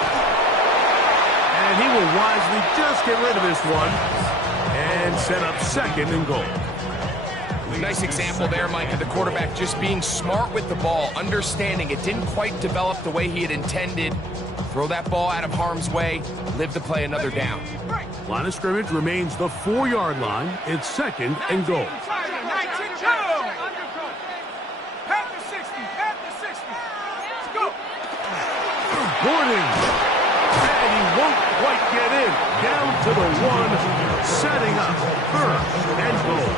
And he will wisely just get rid of this one and set up 2nd and goal. Nice example there, Mike, of the quarterback just being smart with the ball, understanding it didn't quite develop the way he had intended. Throw that ball out of harm's way, live to play another down. Line of scrimmage remains the 4-yard line. It's 2nd and goal. Gordon. And he won't might get in. Down to the 1, setting up 3rd and goal.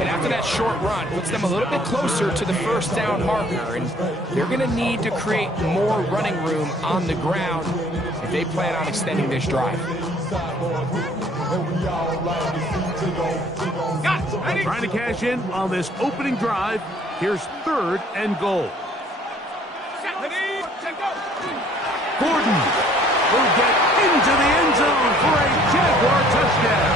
And after that short run, puts them a little bit closer to the first down marker. And they're going to need to create more running room on the ground if they plan on extending this drive. Trying to cash in on this opening drive. Here's 3rd and goal. Gordon will get into the end zone for a Jaguar touchdown.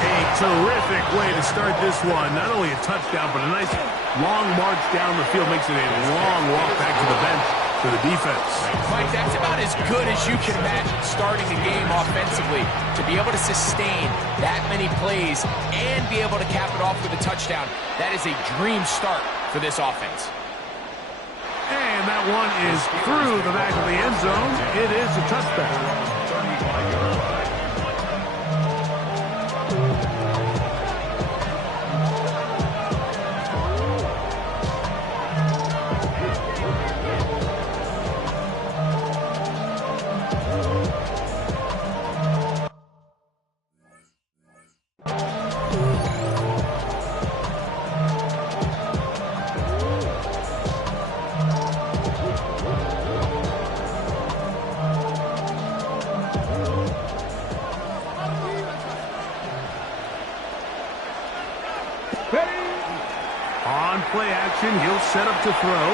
A terrific way to start this one. Not only a touchdown, but a nice long march down the field. Makes it a long walk back to the bench for the defense. Mike, that's about as good as you can imagine starting a game offensively. To be able to sustain that many plays and be able to cap it off with a touchdown, that is a dream start for this offense. And that one is through the back of the end zone. It is a touchback. Play action, he'll set up to throw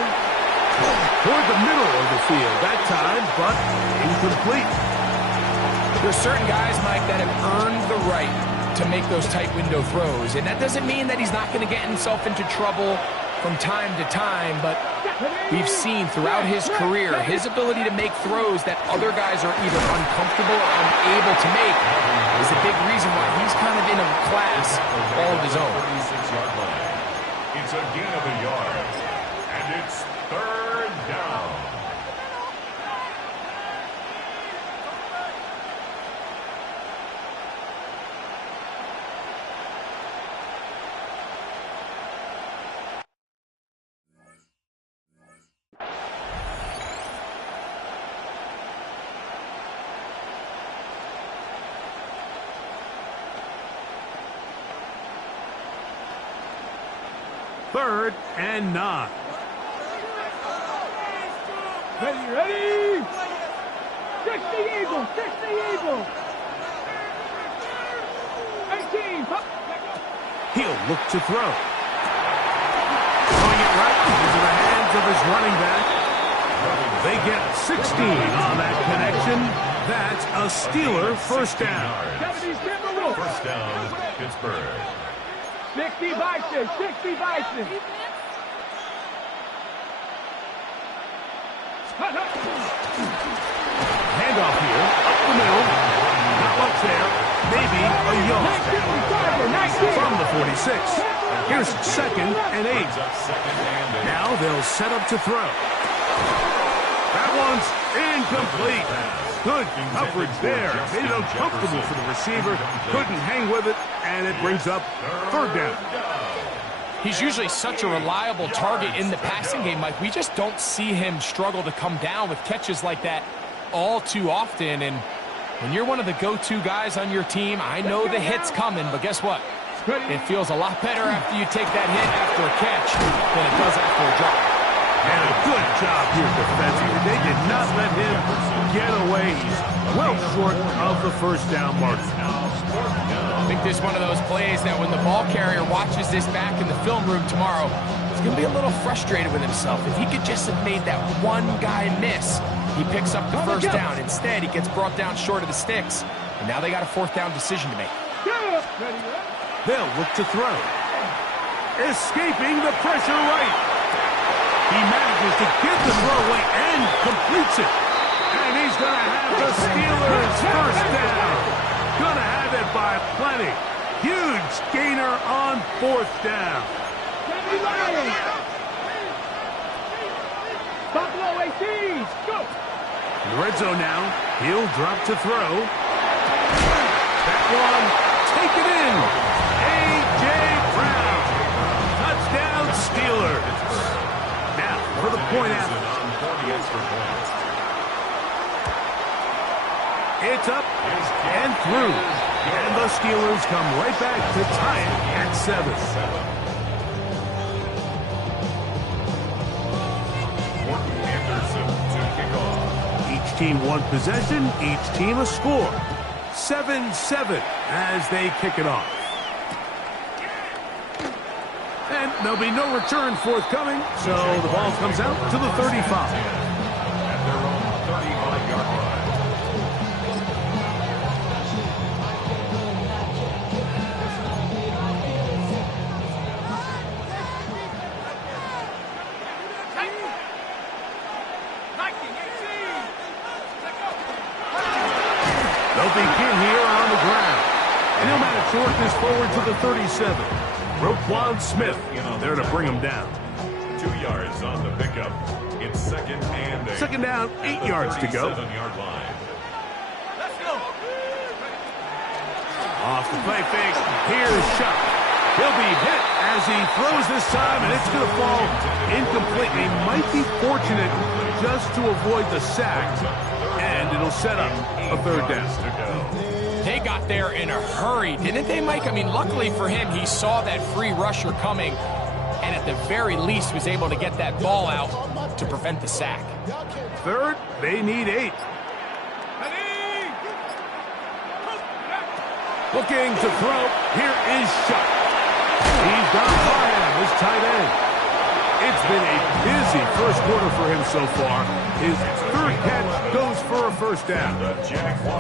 toward the middle of the field that time, but incomplete. There's certain guys, Mike, that have earned the right to make those tight window throws, and that doesn't mean that he's not going to get himself into trouble from time to time, but we've seen throughout his career his ability to make throws that other guys are either uncomfortable or unable to make is a big reason why he's kind of in a class all of his own. It's a gain of a yard, and it's 3rd down. Third and 9. Ready? 60 Eagles, 60 Eagles. 18. He'll look to throw. Throwing it right into the hands of his running back. They get 16 on that connection. That's a Steeler first down. First down, Pittsburgh. 60 Bison, 60 Bison. Handoff here, up the middle. Not much there. Maybe a yard. From the 46. Here's 2nd and 8. Now they'll set up to throw. That one's incomplete. Good coverage there. Made it uncomfortable for the receiver. Couldn't hang with it, and it brings up 3rd down. He's usually such a reliable target in the passing game, Mike. We just don't see him struggle to come down with catches like that all too often. And when you're one of the go-to guys on your team, I know the hit's coming, but guess what? It feels a lot better after you take that hit after a catch than it does after a drop. And a good job here defensively. They did not let him get away. He's well short of the first down mark. I think this is one of those plays that when the ball carrier watches this back in the film room tomorrow, he's going to be a little frustrated with himself. If he could just have made that one guy miss, he picks up the first down. Instead, he gets brought down short of the sticks, and now they got a 4th down decision to make. They'll look to throw. Escaping the pressure right. He manages to get the throw away and completes it. And he's going to have the Steelers first down. Going to have it by plenty. Huge gainer on 4th down. Buffalo 18. Go. In the red zone now. He'll drop to throw. That one taken in. A.J. Brown. Touchdown Steelers. Now for the point after. It's up and through. And the Steelers come right back to tie it at 7. Anderson to kick off. Each team one possession, each team a score. 7-7 as they kick it off. And there'll be no return forthcoming, so the ball comes out to the 35. At their own 35-yard line. They'll begin here on the ground. And he'll manage to work this forward to the 37. Roquan Smith there to bring him down. 2 yards on the pickup. It's second and 8. Second down, 8 yards to go. 37-yard line. Off the play fake. Here's Shuck. He'll be hit as he throws this time, and it's going to fall incomplete. He might be fortunate just to avoid the sack, and it'll set up a third down. They got there in a hurry, didn't they, Mike? I mean, luckily for him, he saw that free rusher coming, and at the very least was able to get that ball out to prevent the sack. Third, they need 8. Looking to throw. Here is Shuck. He's got Ryan, his tight end. It's been a busy first quarter for him so far. His third catch goes for a first down.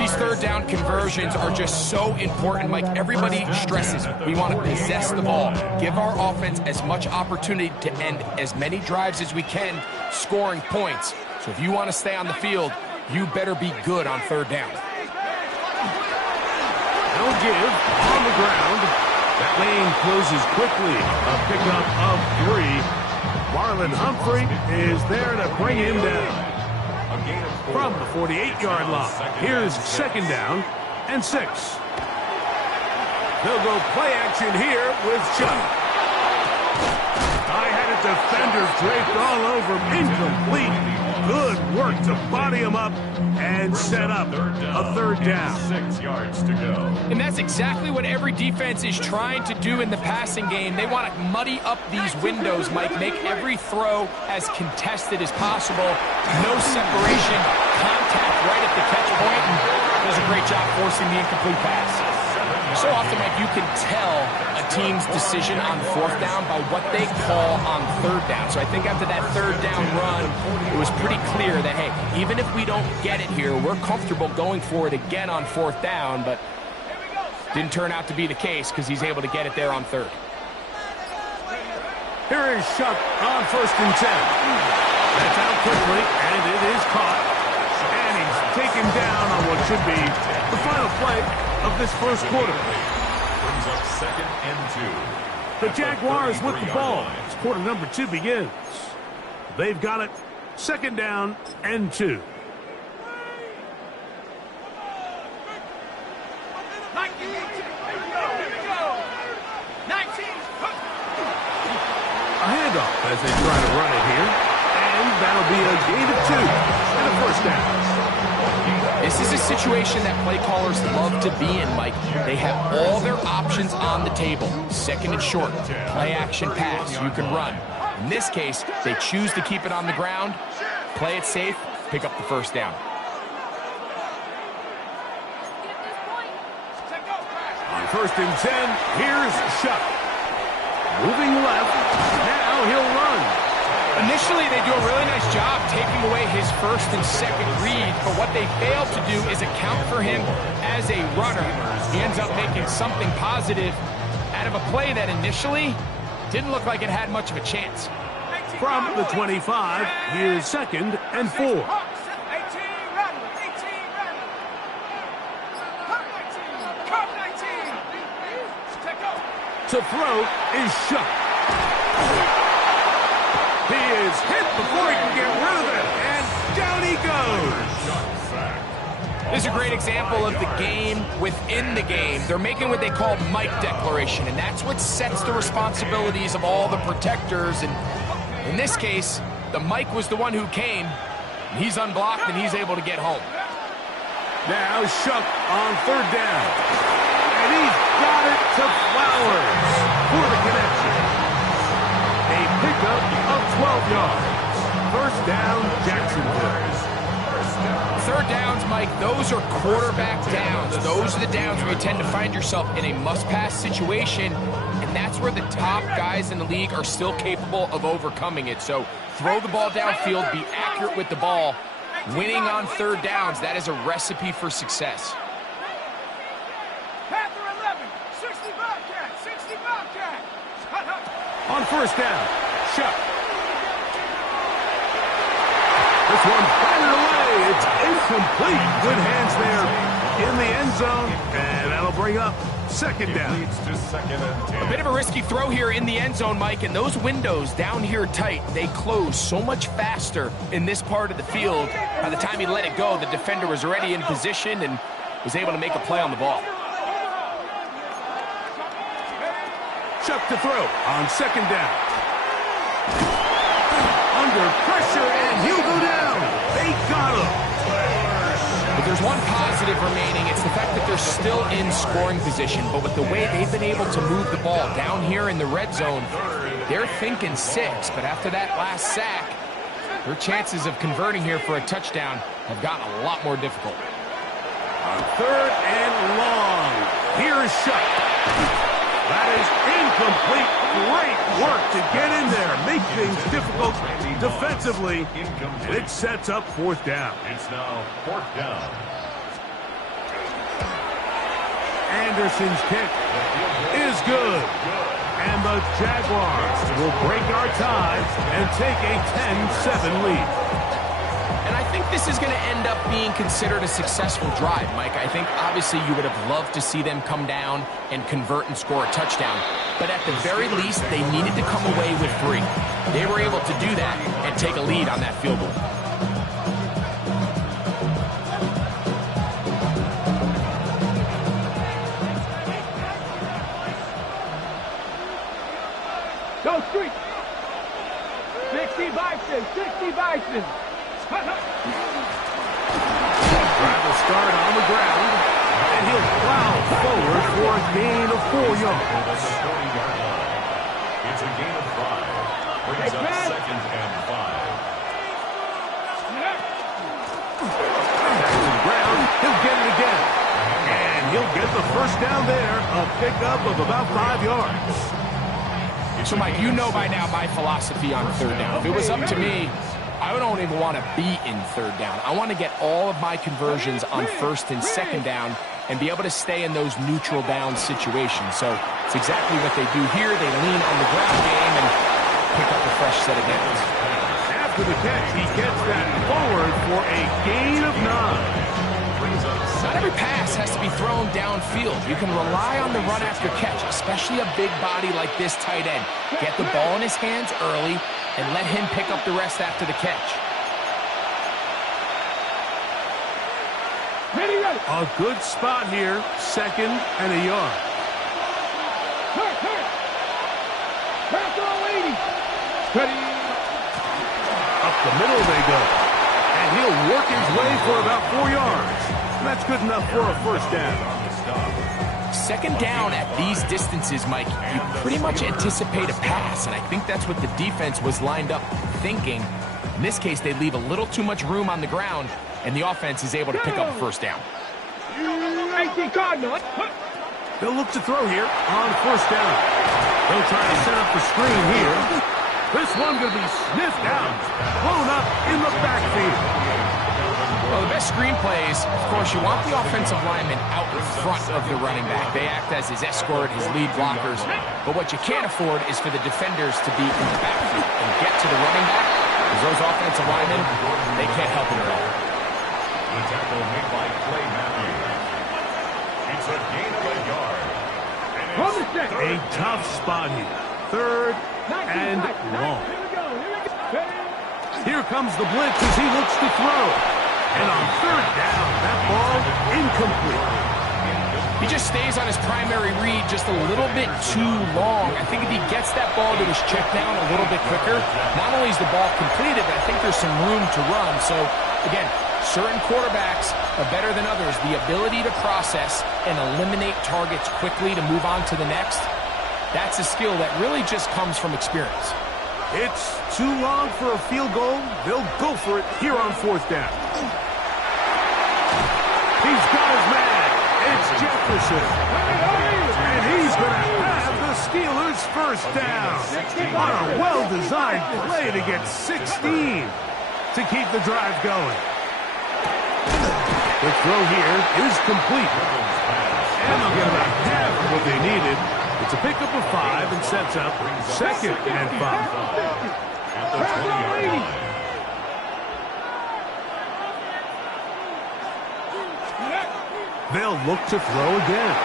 These third down conversions are just so important, Mike. Everybody stresses we want to possess the ball, give our offense as much opportunity to end as many drives as we can, scoring points. So if you want to stay on the field, you better be good on third down. No give on the ground. That lane closes quickly. A pickup of 3. Marlon Humphrey is there to bring him down. From the 48-yard line, here's second down and 6. They'll go play action here with Chuck. I had a defender draped all over him. Incomplete. Good work to body him up and set up a third down. 6 yards to go. And that's exactly what every defense is trying to do in the passing game. They want to muddy up these windows, Mike, make every throw as contested as possible. No separation, contact right at the catch point, and does a great job forcing the incomplete pass. So often, Mike, you can tell a team's decision on fourth down by what they call on third down. So I think after that third down run, it was pretty clear that, hey, even if we don't get it here, we're comfortable going for it again on fourth down, but didn't turn out to be the case because he's able to get it there on third. Here is Shuck on first and 10. That's out quickly, and it is caught. And he's taken down on what should be the final play of this first quarter. Brings up second and 2. The Jaguars with the ball as quarter number 2 begins. They've got it. Second down and 2. A handoff as they try to run it here. And that'll be a gain of 2 and a first down. This is a situation that play callers love to be in, Mike. They have all their options on the table. Second and short, play action pass, you can run. In this case, they choose to keep it on the ground, play it safe, pick up the first down. On first and 10, here's Shuck. Moving left, now he'll run. Initially, they do a really nice job taking away his first and second read, but what they fail to do is account for him as a runner. He ends up making something positive out of a play that initially didn't look like it had much of a chance. From the 25, here's second and 4. To throw is Shuck. He is hit before he can get rid of it, and down he goes. This is a great example of the game within the game. They're making what they call Mike declaration, and that's what sets the responsibilities of all the protectors. And in this case, the Mike was the one who came. He's unblocked, and he's able to get home. Now Shuck on third down. And he's got it to Flowers for the connection. A pickup of 12 yards. First down, Jacksonville. Third downs, Mike, those are quarterback downs. Those are the downs where you tend to find yourself in a must-pass situation, and that's where the top guys in the league are still capable of overcoming it. So throw the ball downfield, be accurate with the ball. Winning on third downs, that is a recipe for success. Panther 11, 60 Bobcat, 60 Bobcat. On first down, Shuck. This one batted away. It's incomplete. Good hands there in the end zone, and that'll bring up second down. Leads to second and 10. A bit of a risky throw here in the end zone, Mike, and those windows down here tight, they close so much faster in this part of the field. By the time he let it go, the defender was already in position and was able to make a play on the ball. Shuck to throw on second down. Under pressure, and he'll go down. They got him. If there's one positive remaining, it's the fact that they're still in scoring position. But with the way they've been able to move the ball down here in the red zone, they're thinking 6. But after that last sack, their chances of converting here for a touchdown have gotten a lot more difficult. On third and long, here is Shuck. That is incomplete. Great work to get in there, make things difficult defensively, and it sets up fourth down. It's now fourth down. Anderson's kick is good, and the Jaguars will break our tie and take a 10-7 lead. And I think this is going to end up being considered a successful drive, Mike. I think obviously you would have loved to see them come down and convert and score a touchdown. But at the very least, they needed to come away with 3. They were able to do that and take a lead on that field goal. Go street. 60 Bison, 60 Bison. Drive will start on the ground, and he'll plow forward for a gain of 4 yards. It's a gain of 5. Brings up second and 5. Back to the ground, he'll get it again. And he'll get the first down there, a pickup of about 5 yards. So, Mike, you know by now my philosophy on third down. If it was up to me, I don't even want to be in third down. I want to get all of my conversions on first and second down and be able to stay in those neutral down situations. So it's exactly what they do here. They lean on the ground game and pick up a fresh set of downs. After the catch, he gets that forward for a gain of 9. Not every pass has to be thrown downfield. You can rely on the run after catch, especially a big body like this tight end. Get the ball in his hands early and let him pick up the rest after the catch. A good spot here, second and a yard. Up the middle they go. And he'll work his way for about 4 yards. And that's good enough for a first down. Second down at these distances, Mike, you pretty much anticipate a pass, and I think that's what the defense was lined up thinking. In this case, they leave a little too much room on the ground, and the offense is able to pick up a first down. They'll look to throw here on first down. They'll try to set up the screen here. This one going to be sniffed out, blown up in the backfield. Well, the best screen plays, of course, you want the offensive lineman out in front of the running back. They act as his escort, his lead blockers. But what you can't afford is for the defenders to be in the backfield and get to the running back, because those offensive linemen, they can't help him at all. The tackle made by Clay Matthews. It's a gain of a yard. A tough spot here. Third and long. Here comes the blitz as he looks to throw. And on third down, that ball incomplete. He just stays on his primary read just a little bit too long. I think if he gets that ball to his check down a little bit quicker, not only is the ball completed, but I think there's some room to run. So, again, Certain quarterbacks are better than others. The ability to process and eliminate targets quickly to move on to the next, that's a skill that really just comes from experience. It's too long for a field goal. They'll go for it here on 4th down. He's got his man. It's Jefferson. And he's going to have the Steelers first down. On a well-designed play to get 16 to keep the drive going. The throw here is complete. And they'll get about half of what they needed. It's a pickup of 5 and sets up 2nd and 5. At the 20-yard line. They'll look to throw again.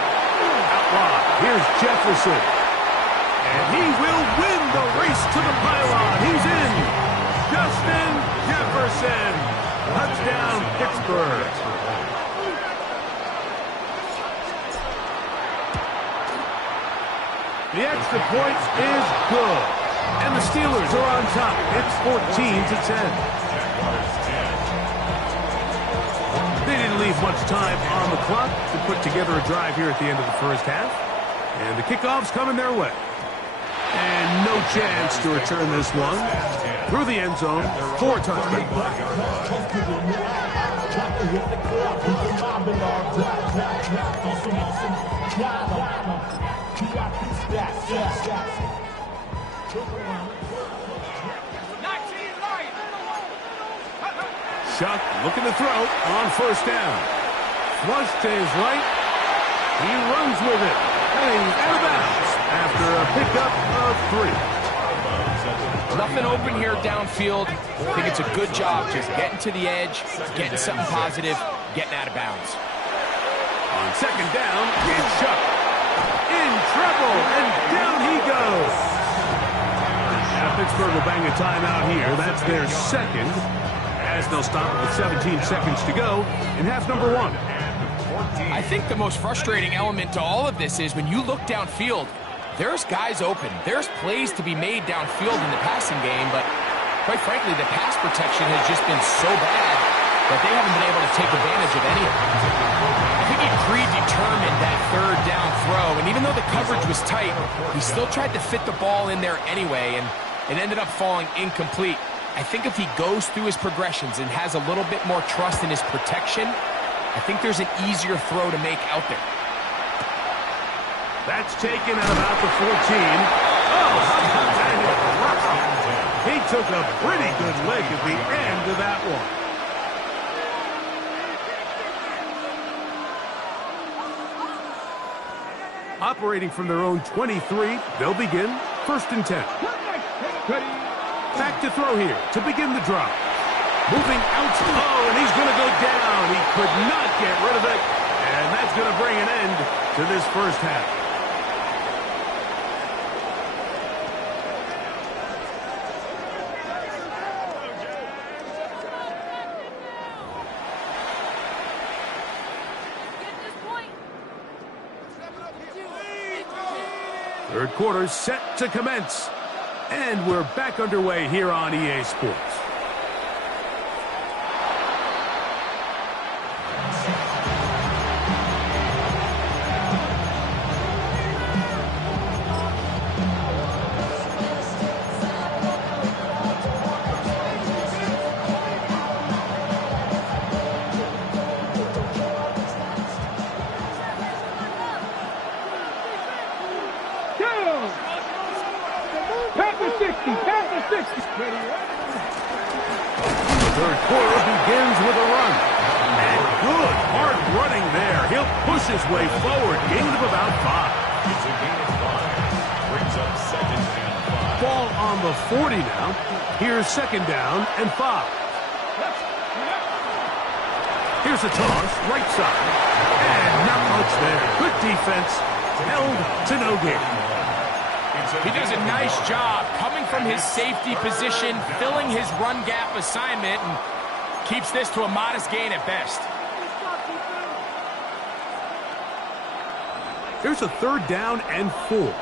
Out wide, here's Jefferson. And he will win the race to the pylon. He's in. Justin Jefferson. Touchdown, Pittsburgh. The extra point is good. And the Steelers are on top. It's 14-10. They didn't leave much time on the clock to put together a drive here at the end of the first half. And the kickoff's coming their way. And no chance to return this one. Through the end zone, 4 touchdowns. Shuck looking to throw on 1st down. Flush to his right. He runs with it. And he's out of bounds after a pickup of 3. Nothing open here downfield. I think it's a good job just getting to the edge, getting something positive, getting out of bounds. On 2nd down, it's Shuck. In trouble, and down he goes. Now Pittsburgh will bang a timeout here. That's their 2nd. As they'll stop with 17 seconds to go in half number 1. I think the most frustrating element to all of this is when you look downfield, there's guys open. There's plays to be made downfield in the passing game, but quite frankly, the pass protection has just been so bad that they haven't been able to take advantage of any of it. I think he predetermined that 3rd down throw, and even though the coverage was tight, he still tried to fit the ball in there anyway, and it ended up falling incomplete. I think if he goes through his progressions and has a little bit more trust in his protection, I think there's an easier throw to make out there. That's taken at about the 14. Oh, how about that hit? He took a pretty good leg at the end of that one. Operating from their own 23, they'll begin 1st and 10. Back to throw here to begin the drive. Moving out. Oh, and he's going to go down. He could not get rid of it. And that's going to bring an end to this first half. Third quarter set to commence. And we're back underway here on EA Sports. Third quarter begins with a run. And good, hard running there. He'll push his way forward. Gain of about 5. It's a gain of 5. Brings up 2nd and 5. Ball on the 40 now. Here's 2nd down and 5. Here's a toss, right side. And not much there. Good defense. Held to no gain. He does a nice job coming from his safety position, filling his run gap assignment, and keeps this to a modest gain at best. Here's a 3rd down and 4.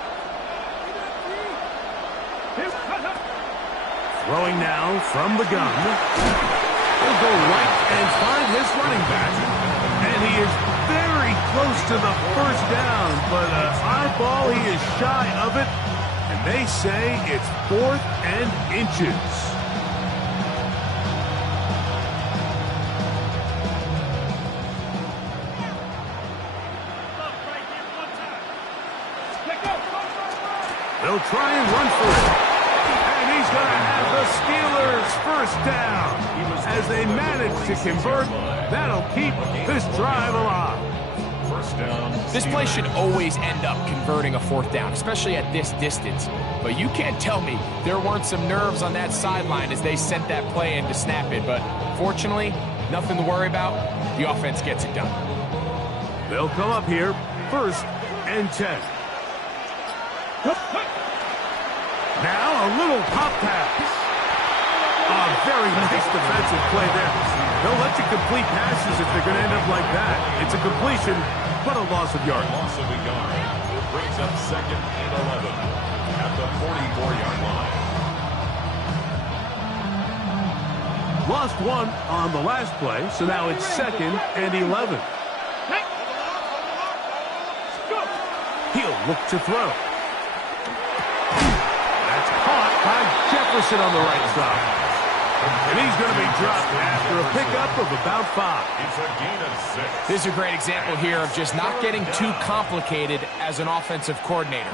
Throwing now from the gun. He'll go right and find his running back. And he is very close to the first down, but eyeball, he is shy of it. And they say it's 4th and inches. They'll try and run for it. And he's going to have the Steelers first down. As they manage to convert, that'll keep this drive alive. First down. This play should always end up converting a 4th down, especially at this distance. But you can't tell me there weren't some nerves on that sideline as they sent that play in to snap it. But fortunately, nothing to worry about. The offense gets it done. They'll come up here, 1st and 10. Now a little pop pass. A very nice defensive play there. They'll let you complete passes if they're going to end up like that. It's a completion, but a loss of yards. Loss of a yard. It brings up 2nd and 11 at the 44-yard line. Lost 1 on the last play, so now it's 2nd and 11. He'll look to throw. That's caught by Jefferson on the right side. And he's going to be dropped after a pickup of about 5. It's a gain of 6. This is a great example here of just not getting too complicated as an offensive coordinator.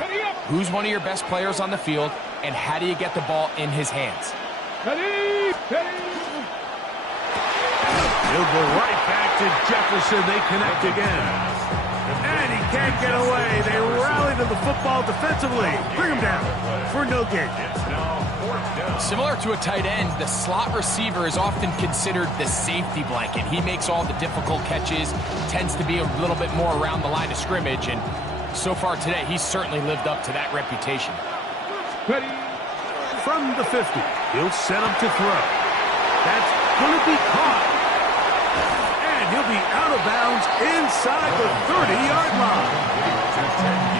Who's one of your best players on the field, and how do you get the ball in his hands? He'll go right back to Jefferson. They connect again. And he can't get away. They rally to the football defensively. Bring him down for no gain. It's now 4th down. Similar to a tight end, the slot receiver is often considered the safety blanket. He makes all the difficult catches, tends to be a little bit more around the line of scrimmage, and so far today, he's certainly lived up to that reputation. Ready? From the 50, he'll set him to throw. That's going to be caught. And he'll be out of bounds inside the 30-yard line.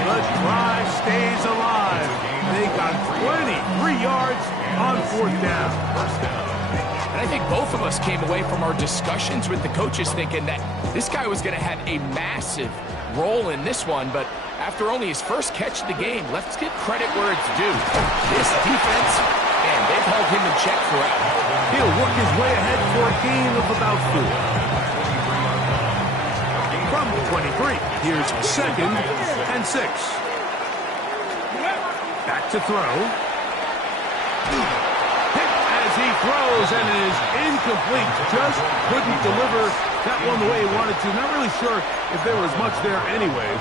The drive stays alive. They got plenty, 3 yards on 4th down. And I think both of us came away from our discussions with the coaches thinking that this guy was going to have a massive role in this one, but after only his first catch of the game, let's give credit where it's due. This defense, man, they've held him in check throughout. He'll work his way ahead for a gain of about 4. From 23, here's 2nd and 6. Back to throw. Hit as he throws, and it is incomplete. Just couldn't deliver that one the way he wanted to. Not really sure if there was much there anyways.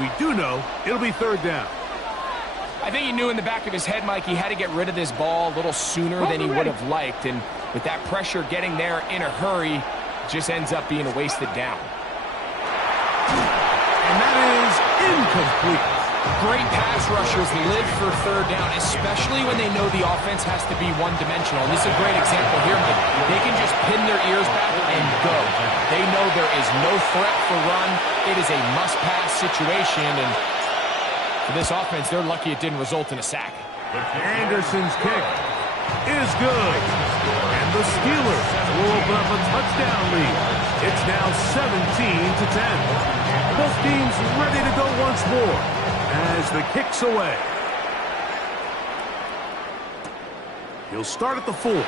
We do know it'll be 3rd down. I think he knew in the back of his head, Mike, he had to get rid of this ball a little sooner than he would have liked. And with that pressure getting there in a hurry, it just ends up being a wasted down. And that is incomplete. Great pass rushers live for 3rd down, especially when they know the offense has to be one-dimensional. And this is a great example here, Mike. They can just pin their ears back and go. They know there is no threat for run. It is a must-pass situation, and for this offense, they're lucky it didn't result in a sack. Anderson's kick is good. And the Steelers will open up a touchdown lead. It's now 17-10. Both teams ready to go once more as the kick's away. He'll start at the 4. And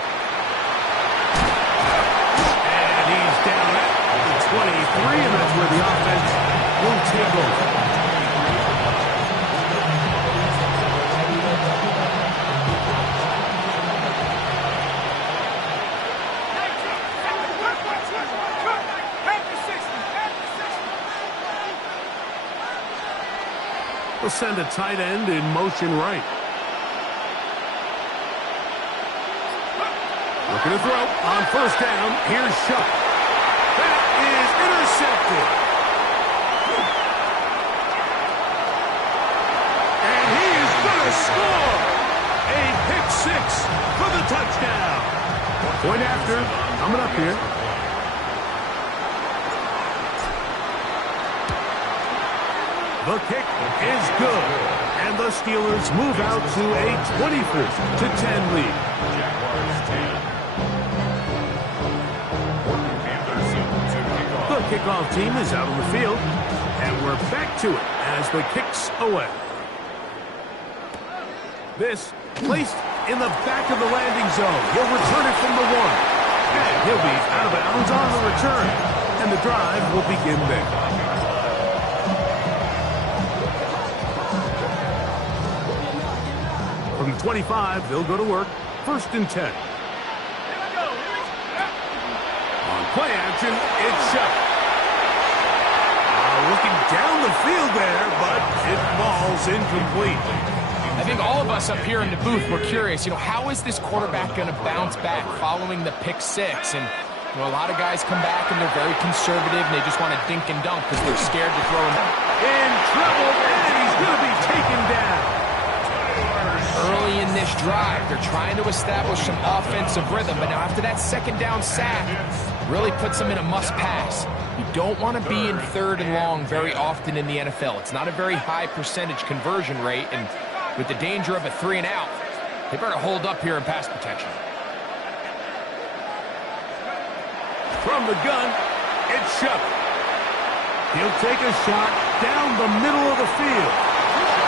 he's down at the 23, and that's where the offense will take over. They'll send a tight end in motion right. Looking to throw on 1st down. Here's Shuck. That is intercepted. And he is going to score. A pick 6 for the touchdown. Point after. Coming up here. The kick is good, and the Steelers move out to a 24-10 lead. Jaguars 10. kickoff team is out on the field, and we're back to it as the kick's away. This placed in the back of the landing zone. He'll return it from the 1. And he'll be out of bounds on the return, and the drive will begin there. From the 25, they'll go to work. 1st and 10. On play action, it's shut. Looking down the field there, but it falls incomplete. I think all of us up here in the booth were curious, how is this quarterback going to bounce back following the pick 6? And, a lot of guys come back and they're very conservative and they just want to dink and dunk because they're scared to throw him. In trouble, and he's going to be taken down. Early in this drive, they're trying to establish some offensive rhythm, but now after that 2nd down sack, really puts them in a must-pass. You don't want to be in 3rd and long very often in the NFL. It's not a very high percentage conversion rate, and with the danger of a 3 and out, they better hold up here in pass protection. From the gun, it's Shuggy. He'll take a shot down the middle of the field,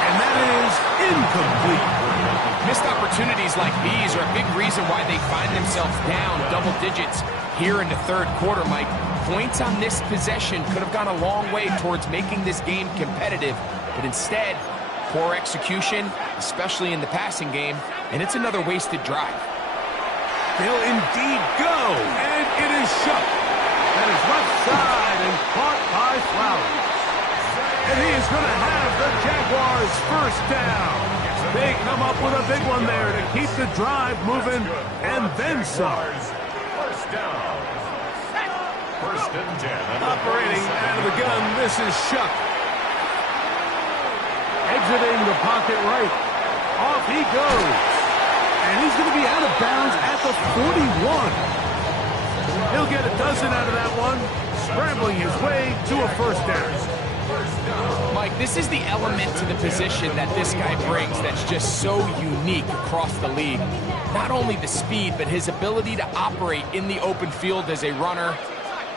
and that is incomplete. Missed opportunities like these are a big reason why they find themselves down double digits here in the 3rd quarter, Mike. Points on this possession could have gone a long way towards making this game competitive, but instead, poor execution, especially in the passing game, and it's another wasted drive. They'll indeed go, and it is Shuggy. That is left side and caught by Flowers. And he is going to have the Jaguars' 1st down. They come up with a big one there to keep the drive moving, and then some. 1st down. 1st and 10. Operating out of the gun, this is Shuggy. Exiting the pocket right. Off he goes. And he's going to be out of bounds at the 41. He'll get a dozen out of that one, scrambling his way to a 1st down. Mike, this is the element to the position that this guy brings that's just so unique across the league. Not only the speed, but his ability to operate in the open field as a runner.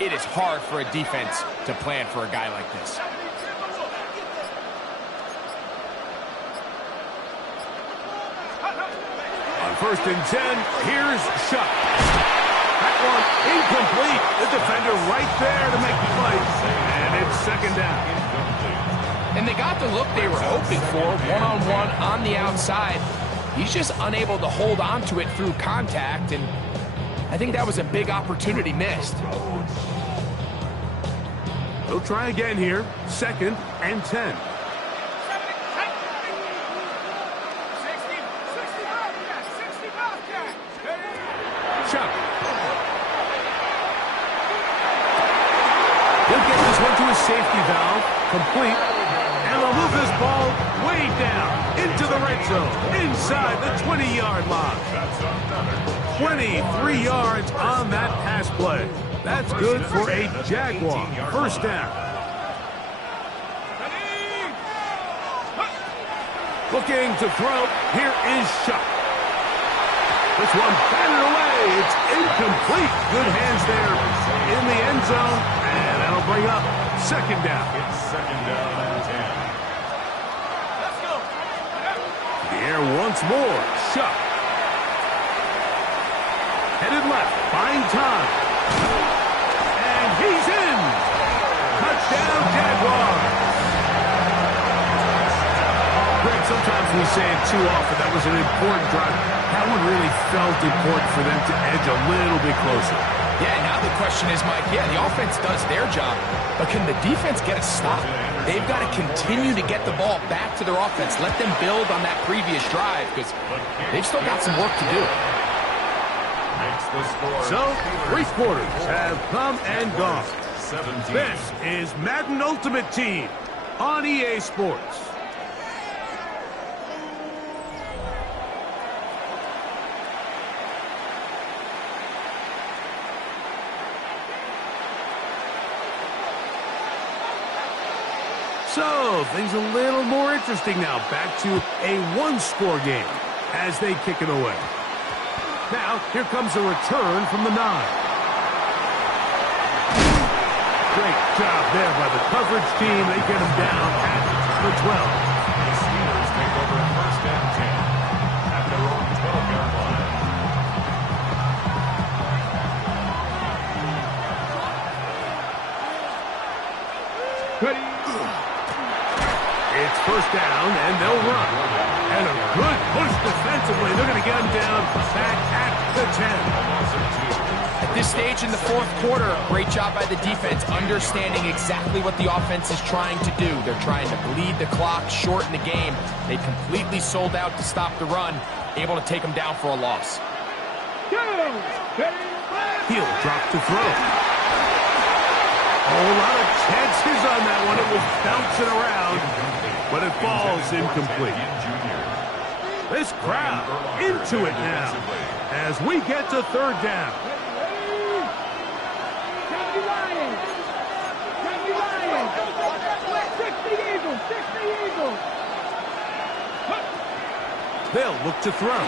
It is hard for a defense to plan for a guy like this. On 1st and 10, here's Shuggy. That one incomplete. The defender right there to make the play. And it's 2nd down. And they got the look they were hoping for, one-on-one on the outside. He's just unable to hold on to it through contact, and I think that was a big opportunity missed. They'll try again here. 2nd and 10. He'll get this one to his safety valve, complete, and they'll move this ball way down into the red zone, inside the 20-yard line. 23 yards on that pass play. That's good for a Jaguar. 1st down. Looking to throw. Here is Shuggy. This one batted away. It's incomplete. Good hands there in the end zone. And that'll bring up 2nd down. It's 2nd down and 10. Let's go. The air once more. Shuggy. Headed left. Buying time. And he's in. Touchdown, Jaguars. Greg, sometimes we say it too often. That was an important drive. That one really felt important for them to edge a little bit closer. Yeah, now the question is, Mike, the offense does their job, but can the defense get a stop? They've got to continue to get the ball back to their offense. Let them build on that previous drive because they've still got some work to do. So, 3 quarters have come and gone. 17. This is Madden Ultimate Team on EA Sports. So, things a little more interesting now. Back to a 1-score game as they kick it away. Now, here comes a return from the 9. Great job there by the coverage team. They get him down at the 12. The Steelers take over first and 10 at their own 12-yard line. Ready. It's first down, and they'll run. And a good push defensively. They're going to get him down back at the 10. At this stage in the fourth quarter, great job by the defense, understanding exactly what the offense is trying to do. They're trying to bleed the clock, shorten the game. They completely sold out to stop the run, able to take them down for a loss. He'll drop to throw. A lot of chances on that one. It was bouncing around, but it falls incomplete. This crowd into it now as we get to third down. They'll look to throw.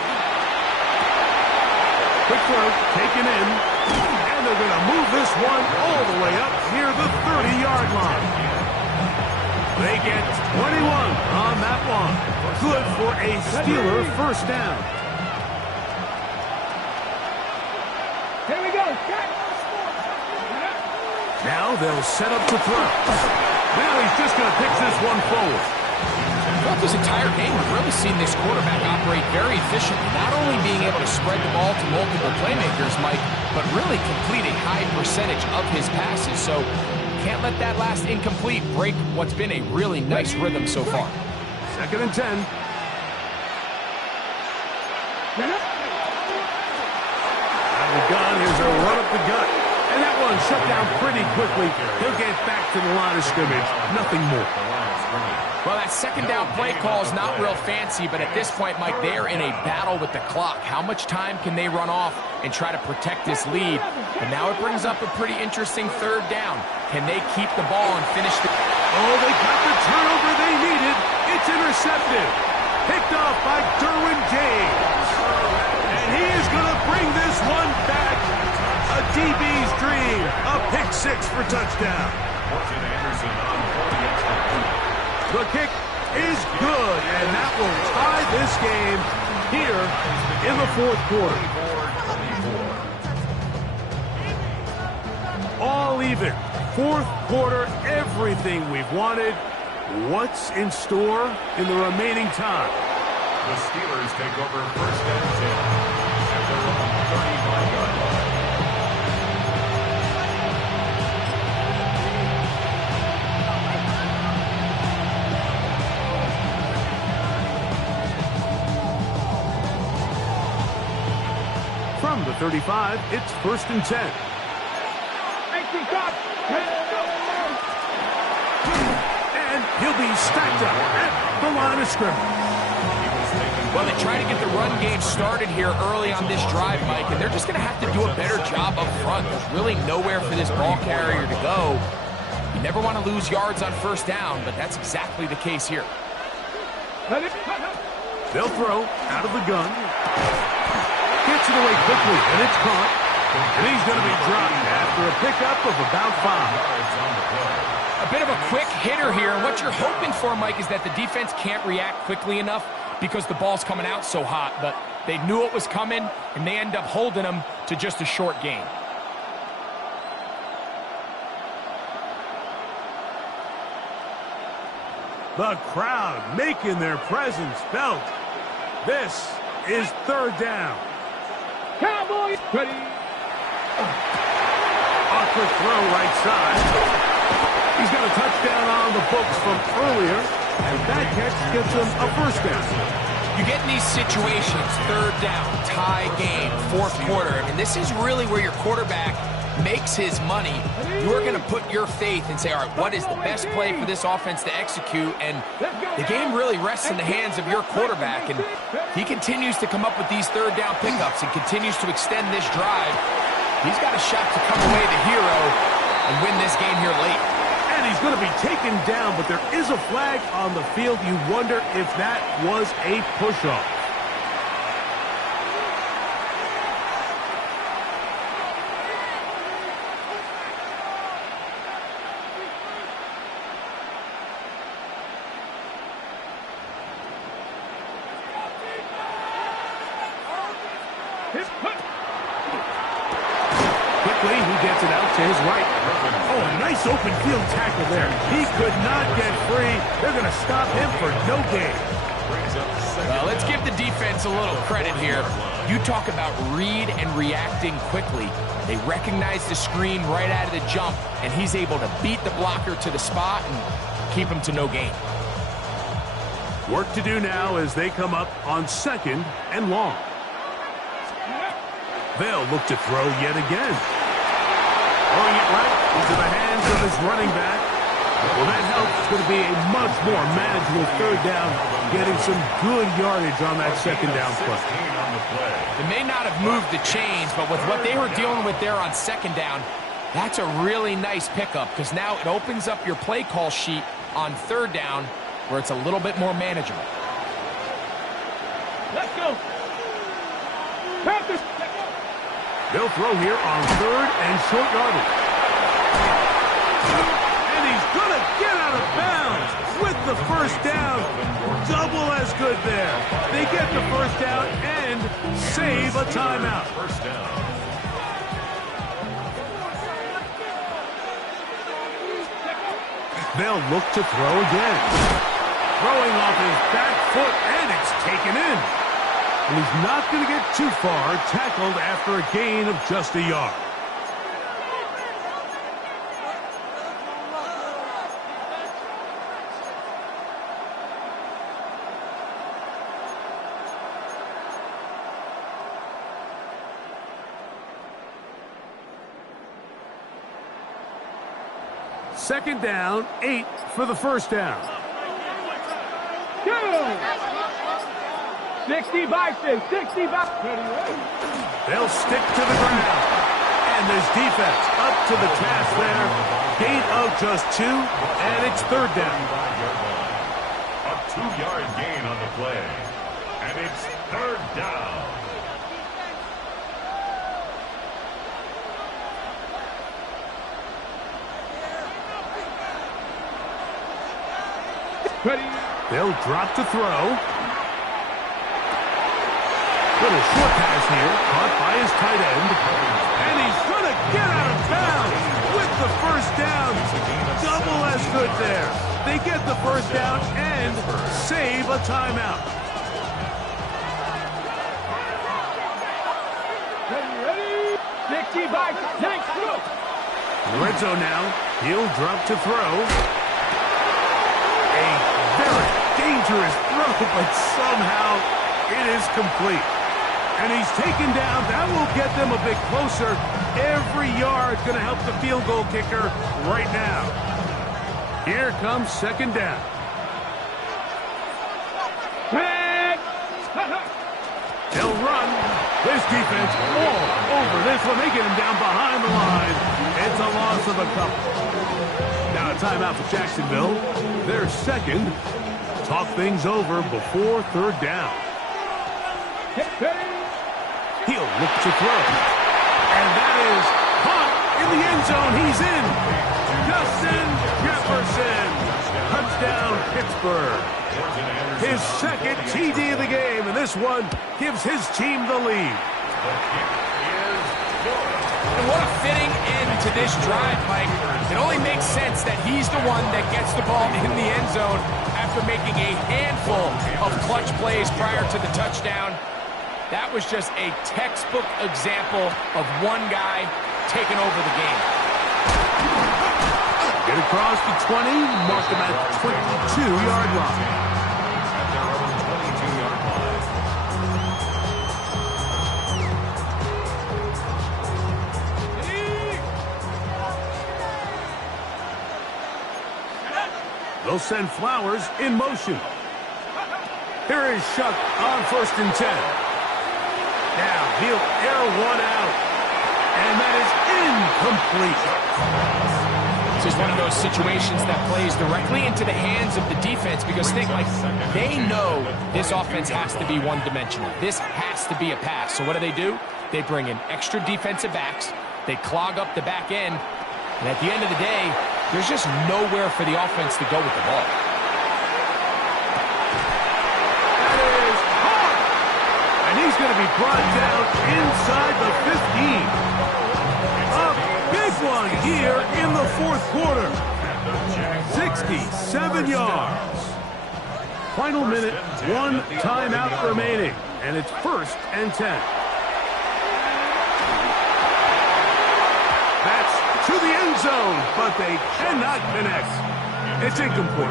Quick throw, taken in, and they're going to move this one all the way up near the 30-yard line. They get 21 on that one. Good for a Steeler first down. Here we go. Now they'll set up to throw. Now he's just going to pitch this one forward. Throughout this entire game, we've really seen this quarterback operate very efficiently, not only being able to spread the ball to multiple playmakers, Mike, but really complete a high percentage of his passes. So can't let that last incomplete break what's been a really nice rhythm so far. Second and 10. Out of the gun, here's a run up the gut. And that one shut down pretty quickly. He'll get back to the line of scrimmage. Nothing more. Well, that second down play call is not real fancy, but at this point, Mike, they are in a battle with the clock. How much time can they run off and try to protect this lead? And now it brings up a pretty interesting third down. Can they keep the ball and finish the... Oh, they got the turnover they needed. It's intercepted. Picked off by Derwin James. And he is going to bring this one back. A DB's dream. A pick six for touchdown. The kick is good, and that will tie this game here in the fourth quarter. All even. Fourth quarter, everything we've wanted. What's in store in the remaining time? The Steelers take over first and 10 at their own 35-yard line. From the 35, it's first and 10. And he'll be stacked up at the line of scrimmage. Well, they try to get the run game started here early on this drive, Mike, and they're just going to have to do a better job up front. There's really nowhere for this ball carrier to go. You never want to lose yards on first down, but that's exactly the case here. They'll throw out of the gun. Gets it away quickly, and it's caught. And he's going to be dropped after a pickup of about 5. A bit of a quick hitter here, and what you're hoping for, Mike, is that the defense can't react quickly enough because the ball's coming out so hot, but they knew it was coming, and they end up holding them to just a short gain. The crowd making their presence felt. This is third down. Cowboys ready. Awkward throw right side. He's got a touchdown on the books from earlier, and that catch gets him a first down. You get in these situations, third down, tie game, fourth quarter. I mean, this is really where your quarterback makes his money. You're going to put your faith and say, all right, what is the best play for this offense to execute? And the game really rests in the hands of your quarterback. And he continues to come up with these third down pickups and continues to extend this drive. He's got a shot to come away the hero and win this game here late. And he's going to be taken down, but there is a flag on the field. You wonder if that was a push-off. to his right. Oh, a nice open field tackle there. He could not get free. They're going to stop him for no gain. Well, let's give the defense a little credit here. You talk about read and reacting quickly. They recognize the screen right out of the jump, and he's able to beat the blocker to the spot and keep him to no gain. Work to do now as they come up on 2nd and long. They'll look to throw yet again. Throwing it right into the hands of his running back. Well, that helps. It's going to be a much more manageable 3rd down, getting some good yardage on that 2nd down play. They may not have moved the chains, but with what they were dealing with there on 2nd down, that's a really nice pickup because now it opens up your play call sheet on 3rd down where it's a little bit more manageable. Let's go. Panthers. They'll throw here on 3rd and short yardage. And he's going to get out of bounds with the 1st down. Double as good there. They get the 1st down and save a timeout. First down. They'll look to throw again. Throwing off his back foot, and it's taken in. And he's not going to get too far, tackled after a gain of just a yard. Second down, 8 for the 1st down. Go. 60 Bison, 60 Bison. They'll stick to the ground. And this defense up to the task there. Gain of just 2, and it's 3rd down. A 2-yard gain on the play. And it's 3rd down. Ready. They'll drop to throw. Little short pass here, caught by his tight end. And he's going to get out of bounds with the 1st down. Double as good there. They get the 1st down and save a timeout. Ready. 60 Bison. Yanks. Go. Red zone now. He'll drop to throw. A very dangerous throw, but somehow it is complete. And he's taken down. That will get them a bit closer. Every yard going to help the field goal kicker right now. Here comes 2nd down. They'll run. This defense all over this one. They get him down behind the line. It's a loss of a couple. Now a timeout for Jacksonville. Their 2nd. Talk things over before 3rd down. He'll look to throw. And that is caught in the end zone. He's in. Justin Jefferson. Touchdown, Pittsburgh. His 2nd TD of the game, and this one gives his team the lead. And what a fitting end to this drive, Mike. It only makes sense that he's the one that gets the ball in the end zone after making a handful of clutch plays prior to the touchdown. That was just a textbook example of one guy taking over the game. Get across the 20, mark him at 22-yard line. At their own 22-yard line. They'll send Flowers in motion. Here is Shuck on 1st and 10. Now he'll air one out, and that is incomplete. This is one of those situations that plays directly into the hands of the defense because think like they know this offense has to be one-dimensional. This has to be a pass. So what do? They bring in extra defensive backs. They clog up the back end. And at the end of the day, there's just nowhere for the offense to go with the ball. He's going to be brought down inside the 15. A big one fourth quarter. 67 yards. Final minute, 1 timeout remaining, and it's 1st and 10. That's to the end zone, but they cannot connect. It's incomplete.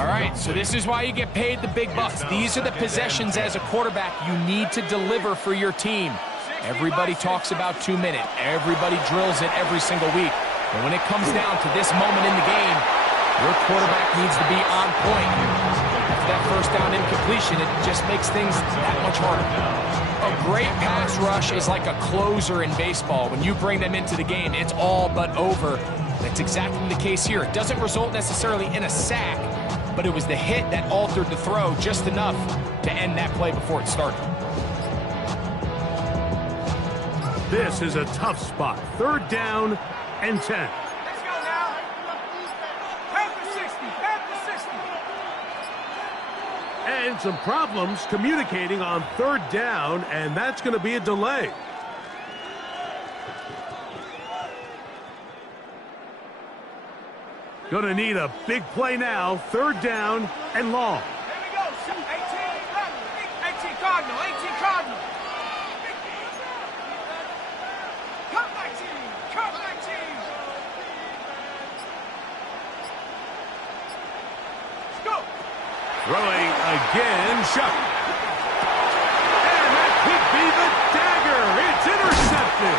All right, so this is why you get paid the big bucks. These are the possessions as a quarterback you need to deliver for your team. Everybody talks about 2 minutes. Everybody drills it every single week. But when it comes down to this moment in the game, your quarterback needs to be on point. After that first down incompletion, it just makes things that much harder. A great pass rush is like a closer in baseball. When you bring them into the game, it's all but over. That's exactly the case here. It doesn't result necessarily in a sack, but it was the hit that altered the throw just enough to end that play before it started. This is a tough spot. 3rd down and 10. Let's go now. Half the 60. Half the 60. And some problems communicating on 3rd down, and that's going to be a delay. Going to need a big play now. 3rd down and long. Here we go. 18 Cardinal. 18 Cardinal. Cut 19. Cut 19. Let's go. Throwing again, Shiggy. And that could be the dagger. It's intercepted.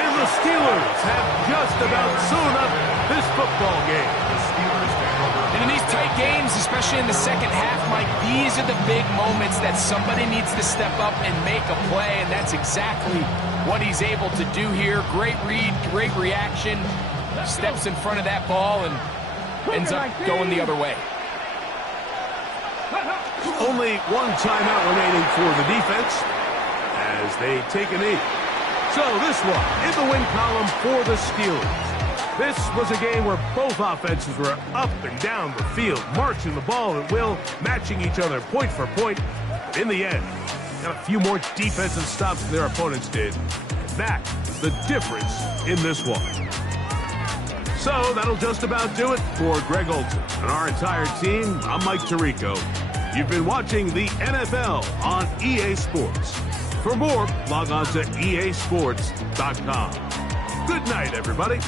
And the Steelers have just about sewn up this football game. And in these tight games, especially in the second half, Mike, these are the big moments that somebody needs to step up and make a play, and that's exactly what he's able to do here. Great read, great reaction, steps in front of that ball and ends up going the other way. Only 1 timeout remaining for the defense as they take a knee. So this one in the win column for the Steelers. This was a game where both offenses were up and down the field, marching the ball at will, matching each other point for point. But in the end, got a few more defensive stops than their opponents did. And that is the difference in this one. So that'll just about do it for Greg Olson and our entire team. I'm Mike Tirico. You've been watching the NFL on EA Sports. For more, log on to easports.com. Good night, everybody.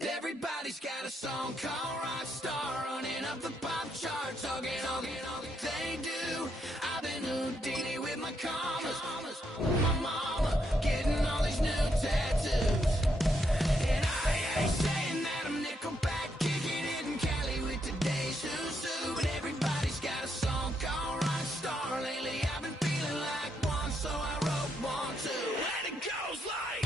Everybody's got a song called Rockstar, running up the pop charts, all they do. I've been Houdini with my commas, my mama getting all these new tattoos. And I ain't saying that I'm Nickelback, kicking it in Cali with today's who's who. But everybody's got a song called Rockstar. Lately I've been feeling like one, so I wrote one too. And it goes like...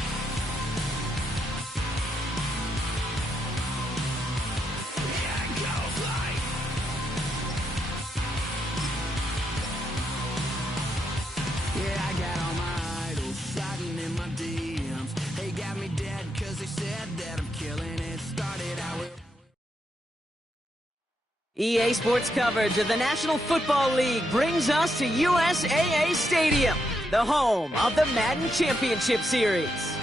Yeah, I got all my idols sliding in my DMs. They got me dead cause they said that I'm killing it. Started out with... EA Sports coverage of the National Football League brings us to USAA Stadium, the home of the Madden Championship Series.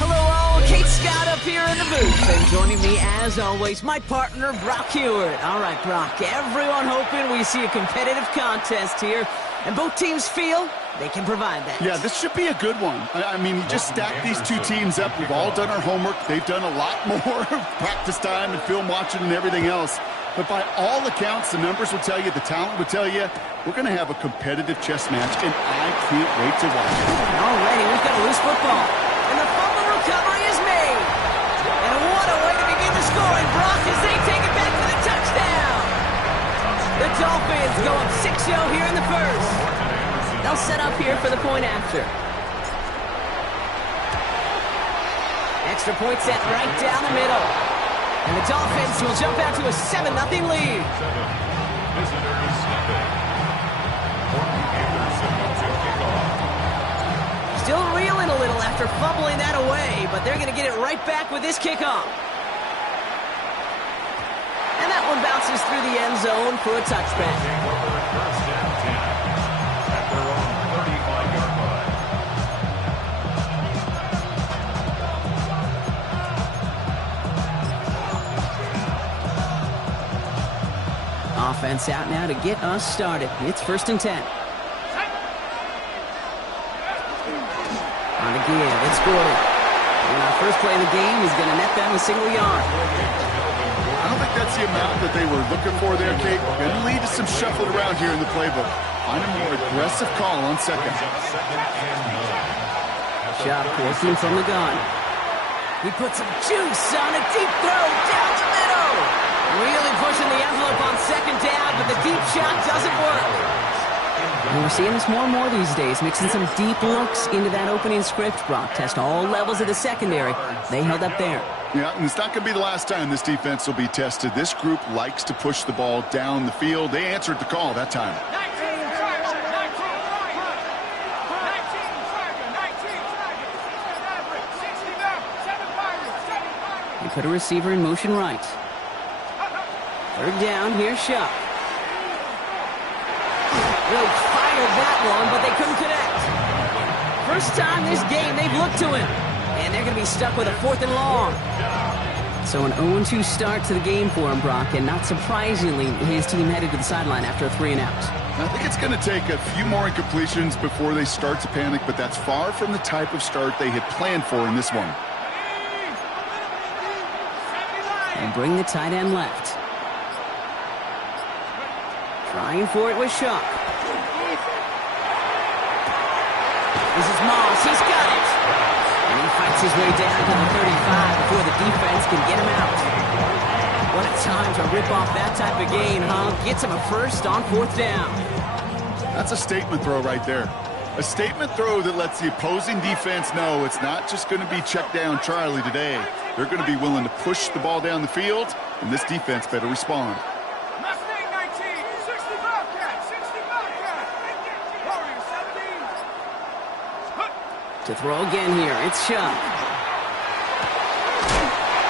Hello all, Kate Scott up here in the booth, and joining me as always, my partner Brock Hewitt. All right, Brock, everyone hoping we see a competitive contest here, and both teams feel they can provide that. Yeah, this should be a good one. I mean, you just stack these two teams up. We've all done our homework. They've done a lot more practice time and film watching and everything else. But by all accounts, the numbers will tell you, the talent will tell you, we're going to have a competitive chess match, and I can't wait to watch it. Alrighty, we've got a loose football, and the fumble recovery is made. And what a way to begin the scoring, Brock, as they take it back for the touchdown. The Dolphins go up 6-0 here in the first. They'll set up here for the point after. Extra point set right down the middle. And the Dolphins will jump out to a 7-0 lead. Visitors snapping. Courtney Anderson to kick off. Still reeling a little after fumbling that away, but they're going to get it right back with this kickoff. And that one bounces through the end zone for a touchback. First and 10 at their own 35-yard line. Offense out now to get us started. It's 1st and 10. On the give, it's Gordon. And our first play of the game is going to net them a single yard. I don't think that's the amount that they were looking for there, Kate. Going to lead to some shuffling around here in the playbook. Find a more aggressive call on second. Shot working from the gun. He put some juice on a deep throw down the middle. Really pushing the envelope on second down, but the deep shot doesn't work. And we're seeing this more and more these days, mixing some deep looks into that opening script. Brock test all levels of the secondary. They held up there. Yeah, and it's not going to be the last time this defense will be tested. This group likes to push the ball down the field. They answered the call that time. He put a receiver in motion right. 3rd down, here's Shuck. Really fired that one, but they couldn't connect. First time this game they've looked to him. And they're going to be stuck with a 4th and long. So an 0-2 start to the game for him, Brock. And not surprisingly, his team headed to the sideline after a 3-and-out. I think it's going to take a few more incompletions before they start to panic, but that's far from the type of start they had planned for in this one. And bring the tight end left. Trying for it with Shuck. This is Moss. He's got it. And he fights his way down to the 35 before the defense can get him out. What a time to rip off that type of gain, huh? Gets him a first on 4th down. That's a statement throw right there. A statement throw that lets the opposing defense know it's not just going to be check down Charlie today. They're going to be willing to push the ball down the field, and this defense better respond. Mustang 19, 60 Bobcat, 60 Bobcat. Warrior 17. To throw again here, it's Shuck.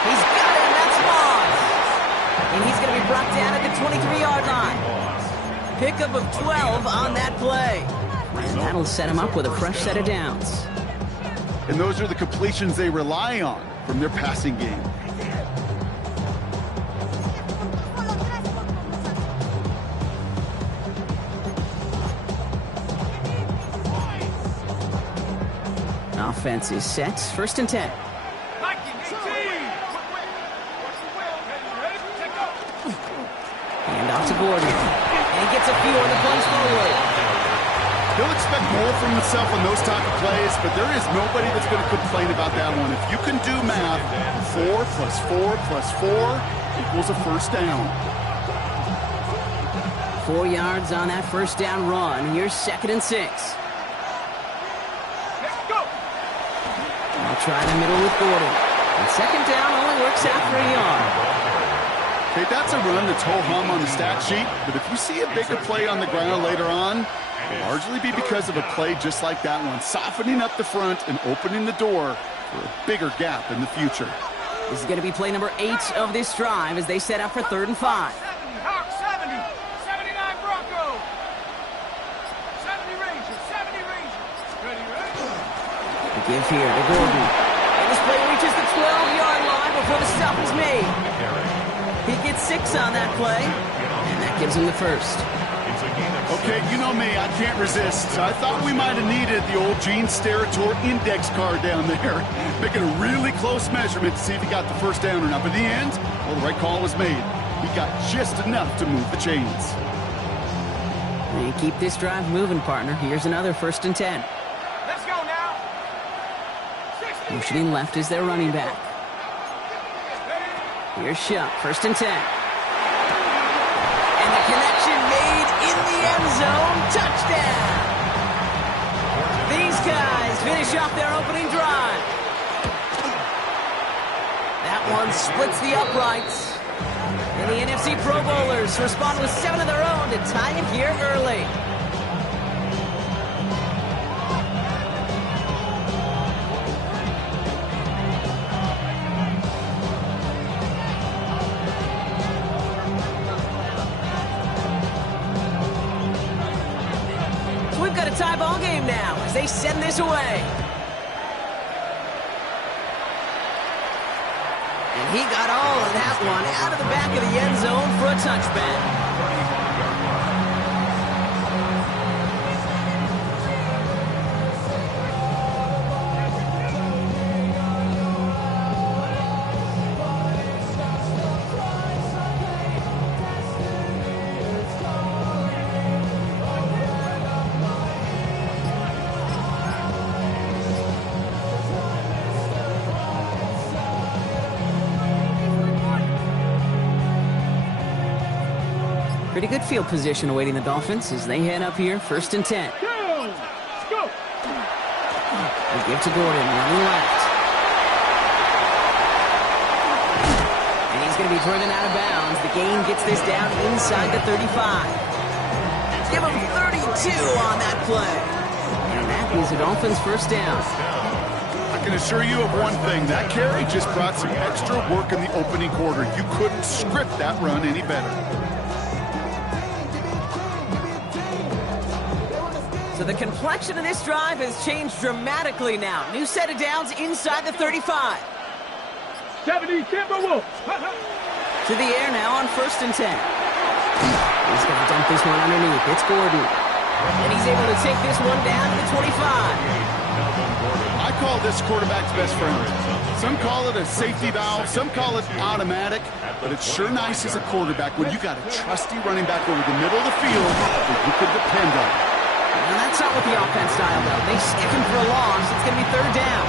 He's got it, and that's Moss. And he's going to be brought down at the 23-yard line. Pickup of 12 on that play. And that'll set him up with a fresh set of downs. And those are the completions they rely on from their passing game. Offense is set. 1st and 10. Hand off to Gordon. And he gets a few on the punch forward. He'll expect more from himself on those type of plays, but there is nobody that's going to complain about that one. If you can do math, 4 plus 4 plus 4 equals a first down. 4 yards on that first down run. Here's 2nd and 6. I'll try the middle with Gordon. And 2nd down only works out for a yard. Okay, that's a run that's ho-hum on the stat sheet, but if you see a bigger play on the ground later on, it'll largely be because of a play just like that one, softening up the front and opening the door for a bigger gap in the future. This is going to be play number 8 of this drive as they set up for 3rd and 5. 70, Hawk 70, 79 Bronco. 70 Rangers, 70 Rangers. Ready, ready? The give here to Gordon. And this play reaches the 12-yard line before the stop is made. He gets 6 on that play, and that gives him the first. Okay, you know me, I can't resist. I thought we might have needed the old Gene Steratore index card down there, making a really close measurement to see if he got the first down or not. But in the end, well, the right call was made. He got just enough to move the chains. And keep this drive moving, partner. Here's another 1st and 10. Let's go now. Motioning left is their running back. Here's Shuck, 1st and 10. And the connection made in the end zone. Touchdown! These guys finish off their opening drive. That that one splits the uprights. And the NFC Pro Bowlers respond with 7 of their own to tie it here early. So we've got a tie ball game now as they send this away. He got all of that one out of the back of the end zone for a touchback. Pretty good field position awaiting the Dolphins as they head up here, 1st and 10. Go! Go! They give to Gordon, running left. And he's going to be driven out of bounds. The gain gets this down inside the 35. Give him 32 on that play. And that is the Dolphins' 1st down. I can assure you of one thing. That carry just brought some extra work in the opening quarter. You couldn't script that run any better. So the complexion of this drive has changed dramatically now. New set of downs inside the 35. 70 Timberwolves. To the air now on 1st and 10. He's going to dump this one underneath. It's Gordon. And he's able to take this one down to the 25. I call this quarterback's best friend. Some call it a safety valve, some call it automatic, but it's sure nice as a quarterback when you got a trusty running back over the middle of the field that you can depend on. And that's not what the offense style, though. They stick him for a loss. It's going to be 3rd down.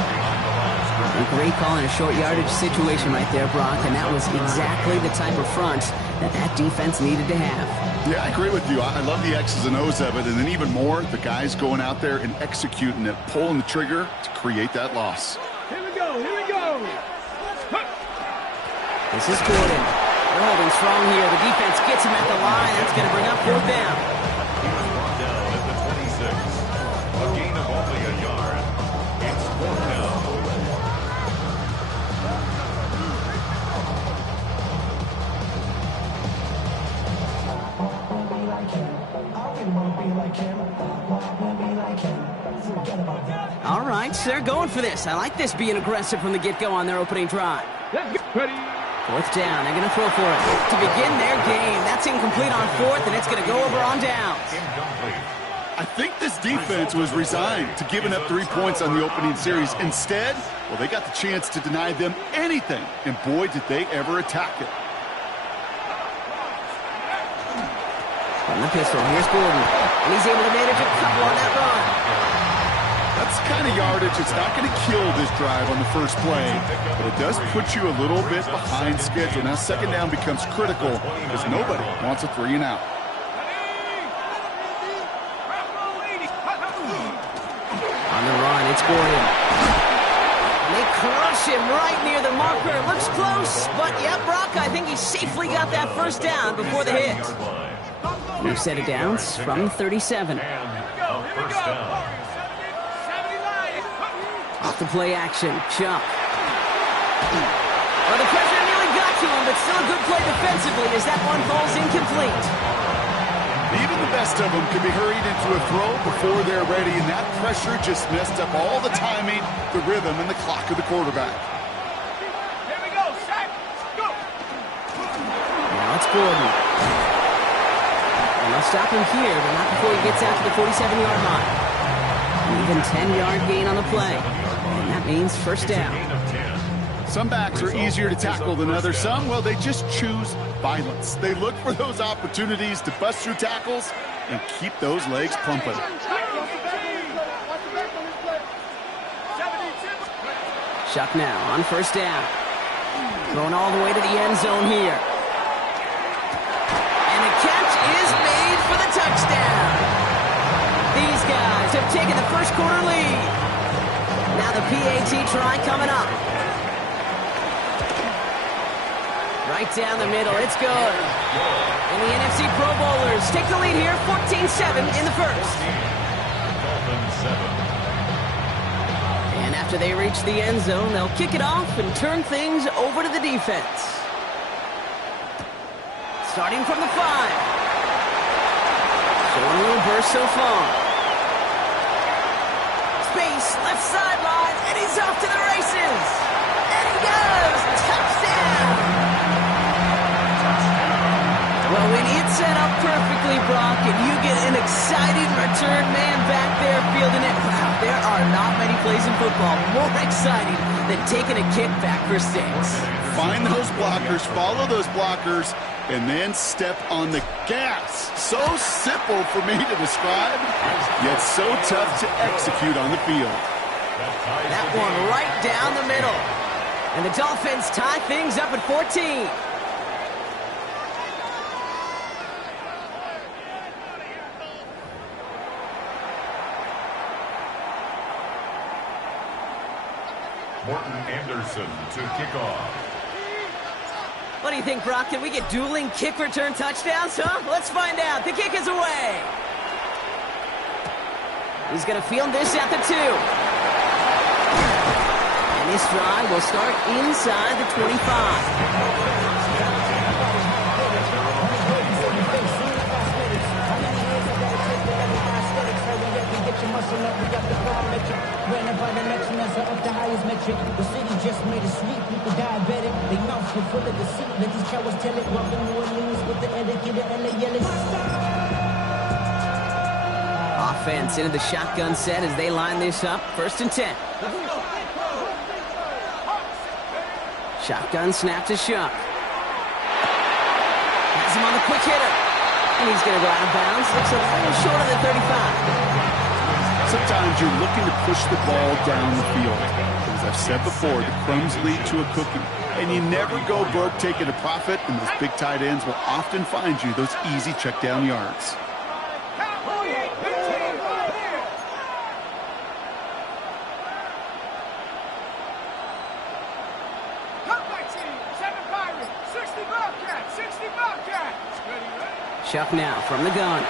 A great call in a short yardage situation right there, Brock, and that was exactly the type of front that defense needed to have. Yeah, I agree with you. I love the X's and O's of it, and then even more, the guys going out there and executing it, pulling the trigger to create that loss. Here we go, here we go. This is Gordon. They're holding strong here. The defense gets him at the line. That's going to bring up 4th down. A gain of only a yard. It's 4th down. All right, so they're going for this. I like this being aggressive from the get-go on their opening drive. Let's get ready. 4th down. They're going to throw for it to begin their game. That's incomplete on 4th, and it's going to go over on downs. I think this defense was resigned to giving up 3 points on the opening series. Instead, well, they got the chance to deny them anything, and boy, did they ever attack it. From the pistol, here's Gordon, and he's able to manage a couple on that run. That's the kind of yardage it's not going to kill this drive on the first play, but it does put you a little bit behind schedule. Now 2nd down becomes critical because nobody wants a 3 and out. On the run, it's Gordon. And they crush him right near the marker. Looks close, but yeah, Brock, I think he safely got that 1st down before the hit. New set of downs from 37. Off the play action, Chuck. Well, the pressure nearly got to him, but still a good play defensively as that one falls incomplete. Even the best of them can be hurried into a throw before they're ready, and that pressure just messed up all the timing, the rhythm, and the clock of the quarterback. Here we go, sack, go. Now it's Gordon. And they'll stop him here, but not before he gets out to the 47-yard line. An even 10-yard gain on the play. And that means 1st down. Some backs are easier to tackle than others. Some, well, they just choose violence. They look for those opportunities to bust through tackles and keep those legs pumping. Chuck now on 1st down. Going all the way to the end zone here. And the catch is made for the touchdown. These guys have taken the 1st quarter lead. Now the PAT try coming up. Right down the middle. It's good. And the NFC Pro Bowlers take the lead here, 14-7 in the first. And after they reach the end zone, they'll kick it off and turn things over to the defense. Starting from the 5. Showing a little burst so far. Space, left sideline, and he's off to the races. And he goes. Touchdown. Well, when it's set up perfectly, Brock, and you get an exciting return man back there fielding it, wow, there are not many plays in football more exciting than taking a kick back for 6. Find those blockers, follow those blockers, and then step on the gas. So simple for me to describe, yet so tough to execute on the field. That one right down the middle. And the Dolphins tie things up at 14. Morton Anderson to kick off. What do you think, Brock? Can we get dueling kick return touchdowns, huh? Let's find out. The kick is away. He's going to field this at the 2. And this drive will start inside the 25. The city just made it sweet. People diabetic. They mouths were full of deceit. Let these cowards tell it. Welcome New Orleans with the etiquette and the yelling. Offense into the shotgun set as they line this up. 1st and 10. Shotgun snap to Shuck. Has him on the quick hitter. And he's going to go out of bounds. Looks a little short of the 35. Sometimes you're looking to push the ball down the field. As I've said before, the crumbs lead to a cookie. And you never go broke taking a profit, and those big tight ends will often find you those easy check down yards. Chuck now from the gun.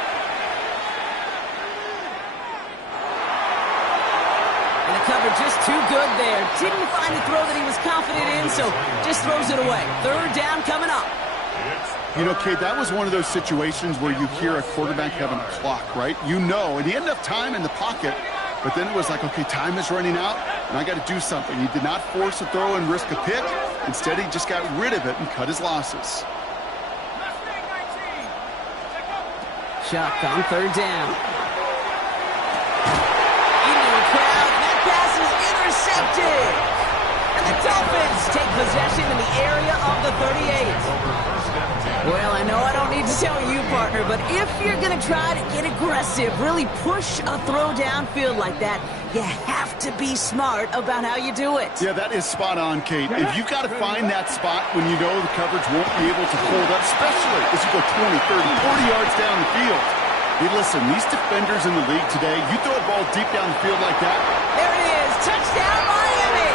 And the cover just too good there. Didn't find the throw that he was confident in, so just throws it away. 3rd down coming up. You know, Kate, that was one of those situations where you hear a quarterback having a clock, right? You know, and he had enough time in the pocket, but then it was like, okay, time is running out, and I got to do something. He did not force a throw and risk a pick. Instead, he just got rid of it and cut his losses. Chuck on 3rd down. Into the crowd, and that pass is intercepted. And the Dolphins take possession in the area of the 38. Well, I know I don't need to tell you, partner, but if you're going to try to get aggressive, really push a throw downfield like that, you have to be smart about how you do it. Yeah, that is spot on, Kate. If you've got to find that spot when you know the coverage won't be able to hold up, especially as you go 20, 30, 40 yards down the field. Hey, listen, these defenders in the league today, you throw a ball deep down the field like that. There it is. Touchdown, Miami.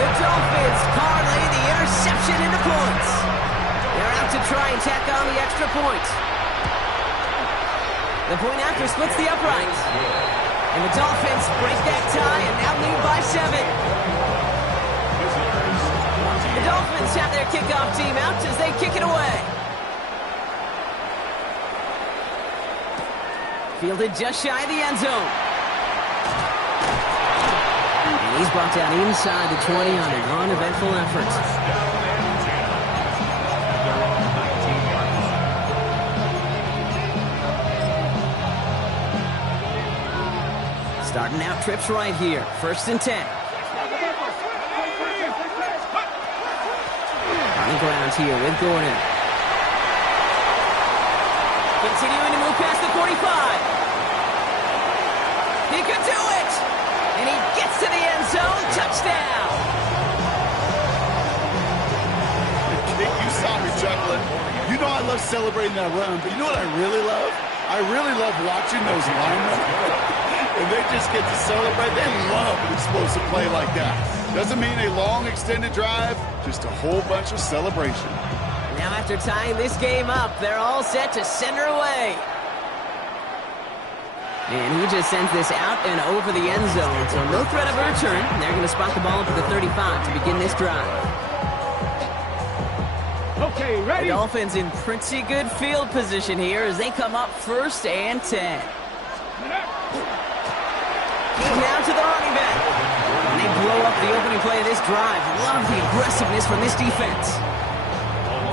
The Dolphins parlay the interception into points. They're out to try and tack on the extra point. The point after splits the uprights. And the Dolphins break that tie and now lead by 7. The Dolphins have their kickoff team out as they kick it away. Fielded just shy of the end zone. And he's brought down inside the 20 on an uneventful effort. Starting out trips right here. 1st and 10. On the ground here with Gordon. Continuing to move past the 45. He could do it! And he gets to the end zone. Touchdown! You saw me chuckling. You know I love celebrating that run, but you know what I really love? I really love watching those linemen and they just get to celebrate. They love an explosive play like that. Doesn't mean a long extended drive, just a whole bunch of celebration. Now after tying this game up, they're all set to send her away. And he just sends this out and over the end zone, so no threat of a return. They're going to spot the ball to the 35 to begin this drive. Okay, ready? The Dolphins in pretty good field position here as they come up 1st and 10. Now to the running back. And they blow up the opening play of this drive. Love the aggressiveness from this defense.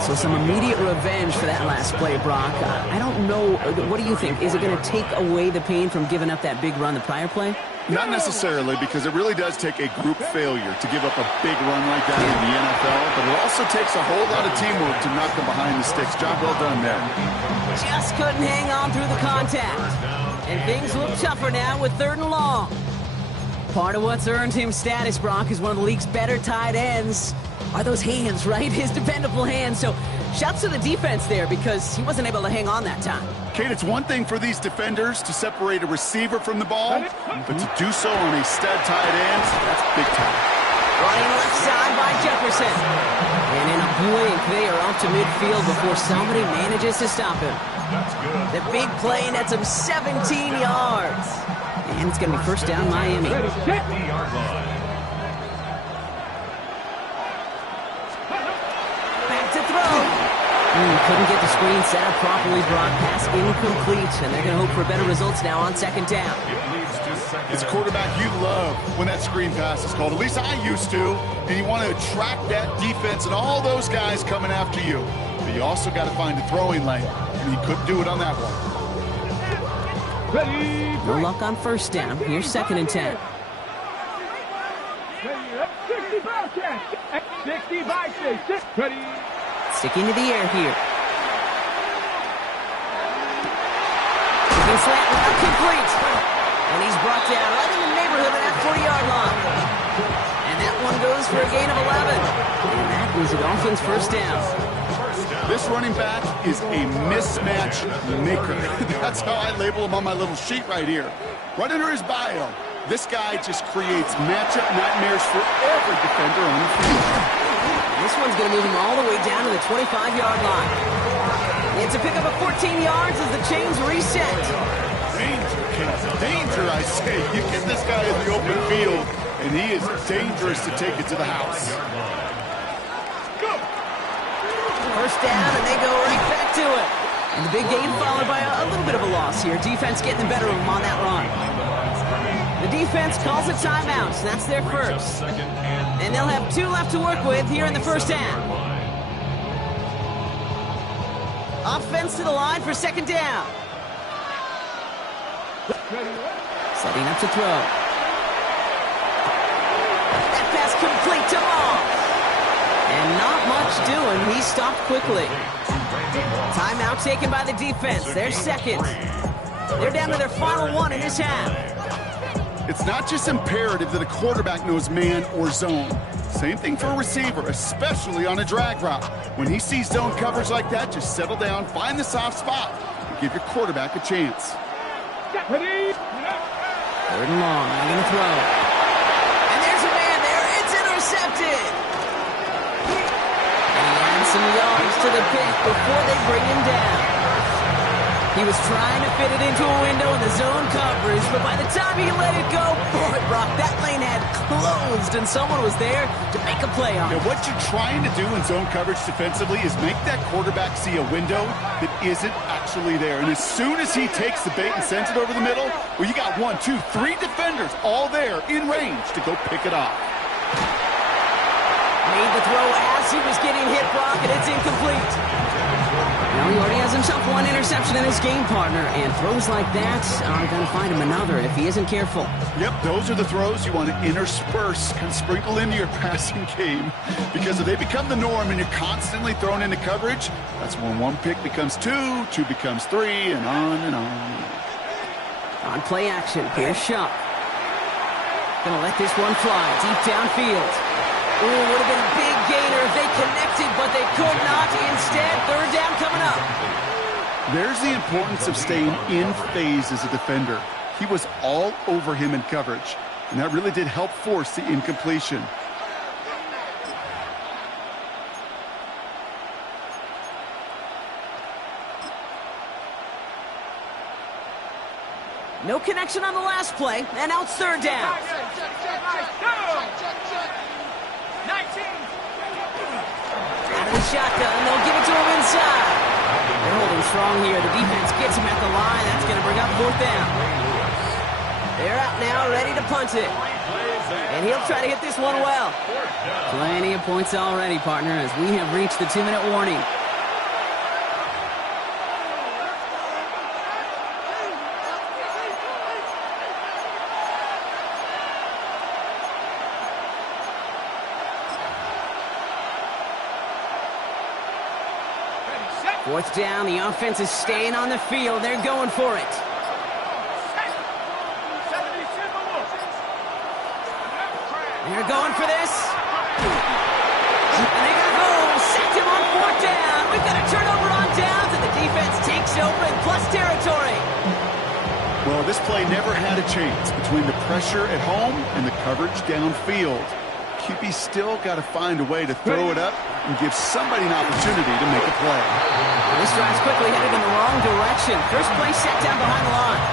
So some immediate revenge for that last play, Brock. I don't know. What do you think? Is it going to take away the pain from giving up that big run the prior play? Not necessarily, because it really does take a group failure to give up a big run like that in the NFL, but it also takes a whole lot of teamwork to knock them behind the sticks. Job well done there. Just couldn't hang on through the contact. And things look tougher now with 3rd and long. Part of what's earned him status, Brock, is one of the league's better tight ends. Are those hands, right? His dependable hands. So shouts to the defense there because he wasn't able to hang on that time. Kate, it's one thing for these defenders to separate a receiver from the ball, but to do so on a stud tight end, that's big time. Running left side by Jefferson. And in a blink, they are off to midfield before somebody manages to stop him. The big play nets him 17 yards. And it's going to be 1st down Miami. Couldn't get the screen set up properly, Brock. Pass incomplete, and they're going to hope for better results now on 2nd down. As a quarterback, you love when that screen pass is called. At least I used to. And you want to attract that defense and all those guys coming after you. But you also got to find a throwing lane, and he couldn't do it on that one. No luck on 1st down. Here's 2nd and 10. 65, ready. Sticking to the air here. Taking slant route complete. And he's brought down right in the neighborhood of that 40-yard line. And that one goes for a gain of 11. And that is the Dolphins' 1st down. This running back is a mismatch maker. That's how I label him on my little sheet right here. Right under his bio, this guy just creates matchup nightmares for every defender on the field. This one's going to move him all the way down to the 25-yard line. It's a pickup of 14 yards as the chains reset. Danger, kids. Danger, I say. You get this guy in the open field, and he is dangerous to take it to the house. 1st down, and they go right back to it. And the big gain followed by a little bit of a loss here. Defense getting the better of them on that run. The defense calls a timeout, so that's their 1st. And they'll have 2 left to work with here in the 1st half. Offense to the line for 2nd down. Setting up to throw. That pass complete to Moss. And not much doing. He stopped quickly. Timeout taken by the defense. They're 2nd. They're down to their final 1 in this half. It's not just imperative that a quarterback knows man or zone. Same thing for a receiver, especially on a drag route. When he sees zone coverage like that, just settle down, find the soft spot, and give your quarterback a chance. 3rd and long, they're going to throw. And there's a man there, it's intercepted. And he adds some yards to the pick before they bring him down. He was trying to fit it into a window in the zone coverage, but by the time he let it go, boy, Brock, that lane had closed, and someone was there to make a play on it. Now, what you're trying to do in zone coverage defensively is make that quarterback see a window that isn't actually there. And as soon as he takes the bait and sends it over the middle, well, you got 1, 2, 3 defenders all there in range to go pick it off. Made the throw as he was getting hit, Brock, and it's incomplete. Now he already has himself 1 interception in his game, partner, and throws like that are going to find him another if he isn't careful. Yep, those are the throws you want to intersperse, kind of sprinkle into your passing game, because if they become the norm and you're constantly thrown into coverage, that's when 1 pick becomes 2, 2 becomes 3, and on and on. On play action, here's Shuck. Gonna let this one fly deep downfield. Ooh, would have been a big gainer if they connected, but they could not. Instead, 3rd down coming up. There's the importance of staying in phase as a defender. He was all over him in coverage, and that really did help force the incompletion. No connection on the last play, and now it's third down. 19. Out of the shotgun, they'll give it to him inside. They're holding strong here. The defense gets him at the line. That's going to bring up fourth down. They're out now, ready to punt it. And he'll try to hit this one well. Plenty of points already, partner, as we have reached the 2-minute warning. Fourth down, the offense is staying on the field. They're going for it. They're going for this. And they got to go. Sacked him on fourth down. We've got a turnover on downs, and the defense takes over in plus territory. Well, this play never had a chance between the pressure at home and the coverage downfield. QB still got to find a way to throw it up and give somebody an opportunity to make a play. This drive's quickly headed in the wrong direction. First play set down behind the line.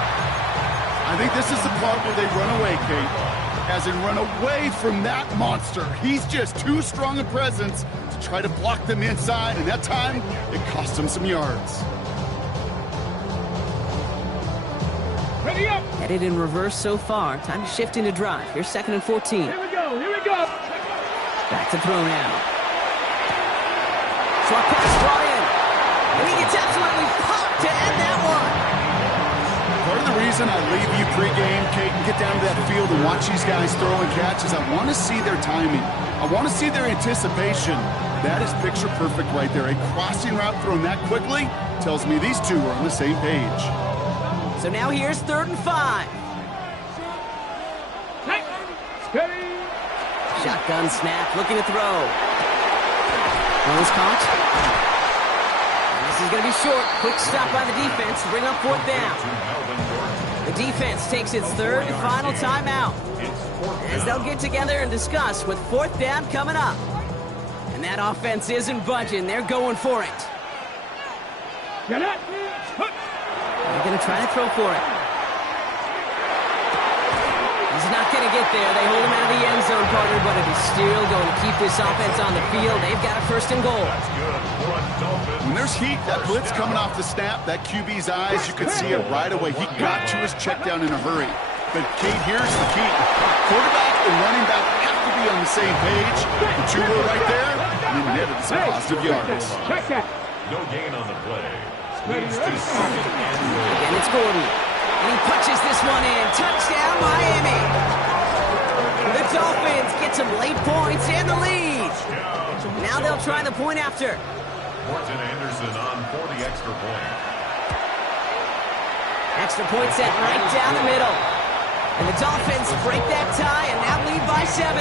I think this is the part where they run away, Kate. As in run away from that monster. He's just too strong a presence to try to block them inside, and that time, it cost him some yards. Ready up. Headed in reverse so far. Time to shift into drive. Here's 2nd and 14. Here we go. Here we go. Back to throw now. Short pass brought in. And he gets absolutely popped to end that one. Part of the reason I leave you pregame, Kate, and get down to that field and watch these guys throw and catch is I want to see their timing. I want to see their anticipation. That is picture perfect right there. A crossing route thrown that quickly tells me these two are on the same page. So now here's 3rd and 5. Steady. Shotgun snap, looking to throw. One is caught. And this is going to be short. Quick stop by the defense to bring up fourth down. The defense takes its 3rd and final timeout, as they'll get together and discuss with fourth down coming up. And that offense isn't budging. They're going for it. Get it. They're going to try to throw for it. He's not going to get there. They hold him out of the end zone, partner, but it is still going to keep this offense on the field. They've got a 1st and goal. When there's heat, that blitz coming off the snap, that QB's eyes, you can see it right away. He got to his check down in a hurry. But, Kate, here's the key. Quarterback and running back have to be on the same page. The two were right there, and they netted some positive yards. Check that. No gain on the play. Leads to 2nd and goal. And it's Gordon. And he punches this one in. Touchdown, Miami. The Dolphins get some late points and the lead. Now they'll try the point after. Morton Anderson on for the extra point. Extra point set right down the middle. And the Dolphins break that tie and now lead by 7.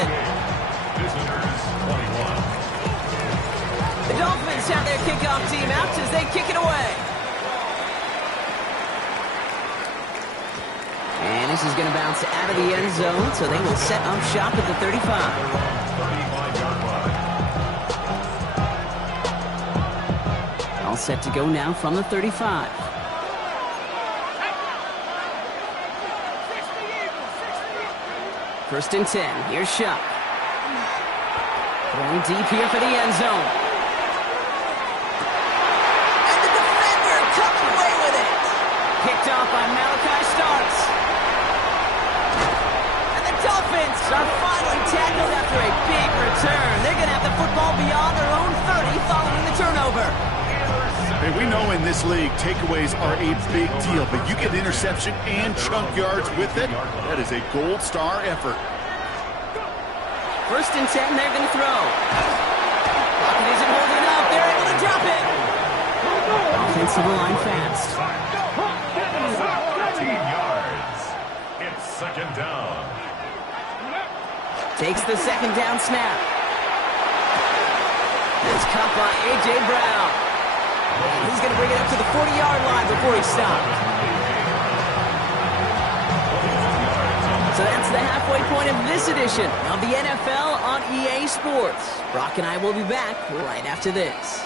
Visitors 21. The Dolphins have their kickoff team out as they kick it away. And this is going to bounce out of the end zone, so they will set up shop at the 35. 35-yard line. All set to go now from the 35. First and 10. Here's Shuck. Throwing deep here for the end zone. And the defender coming away with it. Picked off by Malachi Starks. And the Dolphins are finally tackled after a big return. They're going to have the football beyond their own 30 following the turnover. Hey, we know in this league, takeaways are a big deal, but you get interception and chunk yards with it, that is a gold star effort. First and 10, they're going to throw. Pocket isn't holding up. They're able to drop it. Offensive line fast. 14 yards. It's 2nd down. Takes the 2nd down snap. It's caught by A.J. Brown. He's going to bring it up to the 40-yard line before he stopped. the halfway point of this edition of the NFL on EA Sports. Brock and I will be back right after this.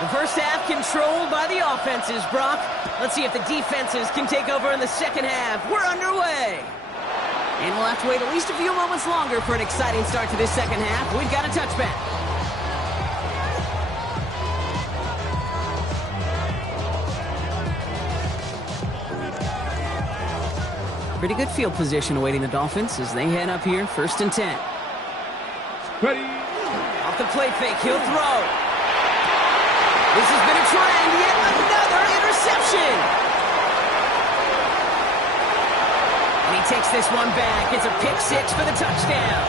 The first half controlled by the offenses, Brock. Let's see if the defenses can take over in the second half. We're underway. And we'll have to wait at least a few moments longer for an exciting start to this second half. We've got a touchback. Pretty good field position awaiting the Dolphins as they head up here, 1st and 10. Ready. Off the play fake, he'll throw. This has been a trend, yet another interception. And he takes this one back. It's a pick 6 for the touchdown.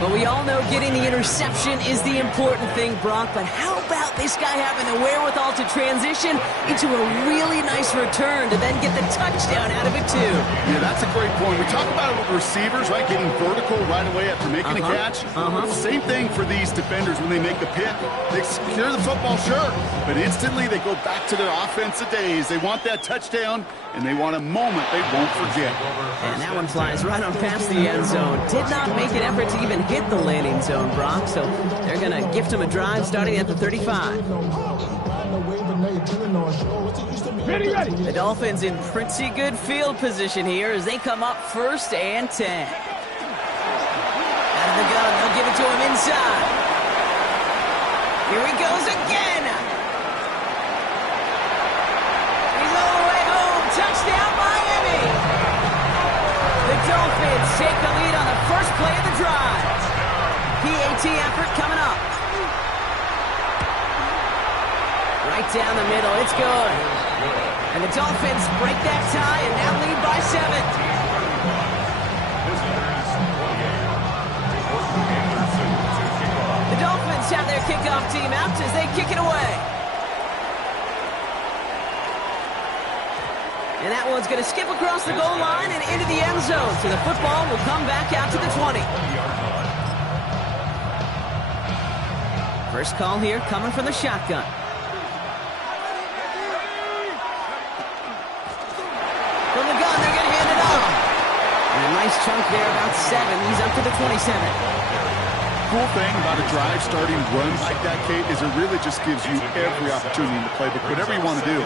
But we all know getting the interception is the important thing, Brock. But how about this guy having the wherewithal to transition into a really nice return to then get the touchdown out of it, too? Yeah, that's a great point. We talk about it with receivers, right, getting vertical right away after making a catch. Same thing for these defenders when they make a pick. They secure the football, sure, but instantly they go back to their offensive days. They want that touchdown, and they want a moment they won't forget. And that one flies right on past the end zone. Did not make an effort to even hit the landing zone, Brock, so they're going to gift him a drive starting at the 35. Ready. The Dolphins in pretty good field position here as they come up 1st and 10. Out of the gun, they'll give it to him inside. Here he goes again. He's all the way home. Touchdown, Miami. The Dolphins take the lead on the first play of the drive. PAT effort coming up. Right down the middle. It's good. And the Dolphins break that tie and now lead by 7. The Dolphins have their kickoff team out as they kick it away. And that one's going to skip across the goal line and into the end zone. So the football will come back out to the 20. First call here coming from the shotgun. From the gun, they're going to hand it off. And a nice chunk there, about 7. He's up to the 27. Cool thing about a drive starting run like that, Kate, is it really just gives you every opportunity in the playbook, whatever you want to do.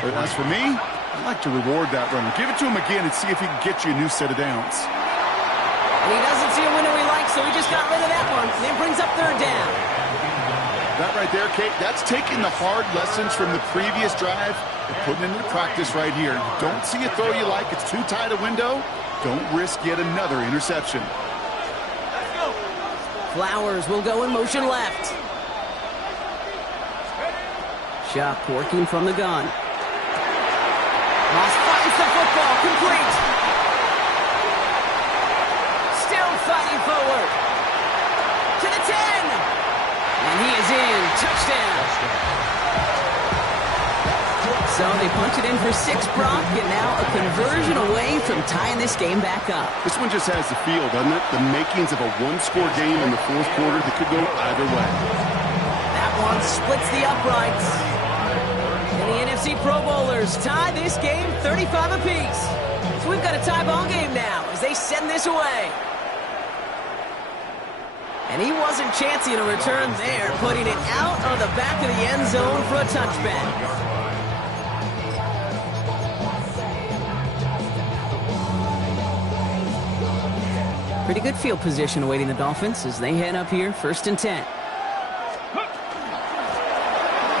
But as for me, I'd like to reward that runner. Give it to him again and see if he can get you a new set of downs. And he doesn't see a window he likes, so he just got rid of that one. And it brings up 3rd down. That right there, Kate, that's taking the hard lessons from the previous drive and putting it into practice right here. You don't see a throw you like, it's too tight a window, don't risk yet another interception. Flowers will go in motion left. Shuck working from the gun. Moss finds the football, complete. Still fighting forward. To the 10. And he is in. Touchdown. So they punch it in for 6, Brock, and now a conversion away from tying this game back up. This one just has the feel, doesn't it? The makings of a one-score game in the 4th quarter that could go either way. That one splits the uprights. And the NFC Pro Bowlers tie this game 35 apiece. So we've got a tie ball game now as they send this away. And he wasn't chancing a return there, putting it out of the back of the end zone for a touchback. Pretty good field position awaiting the Dolphins as they head up here, 1st and 10.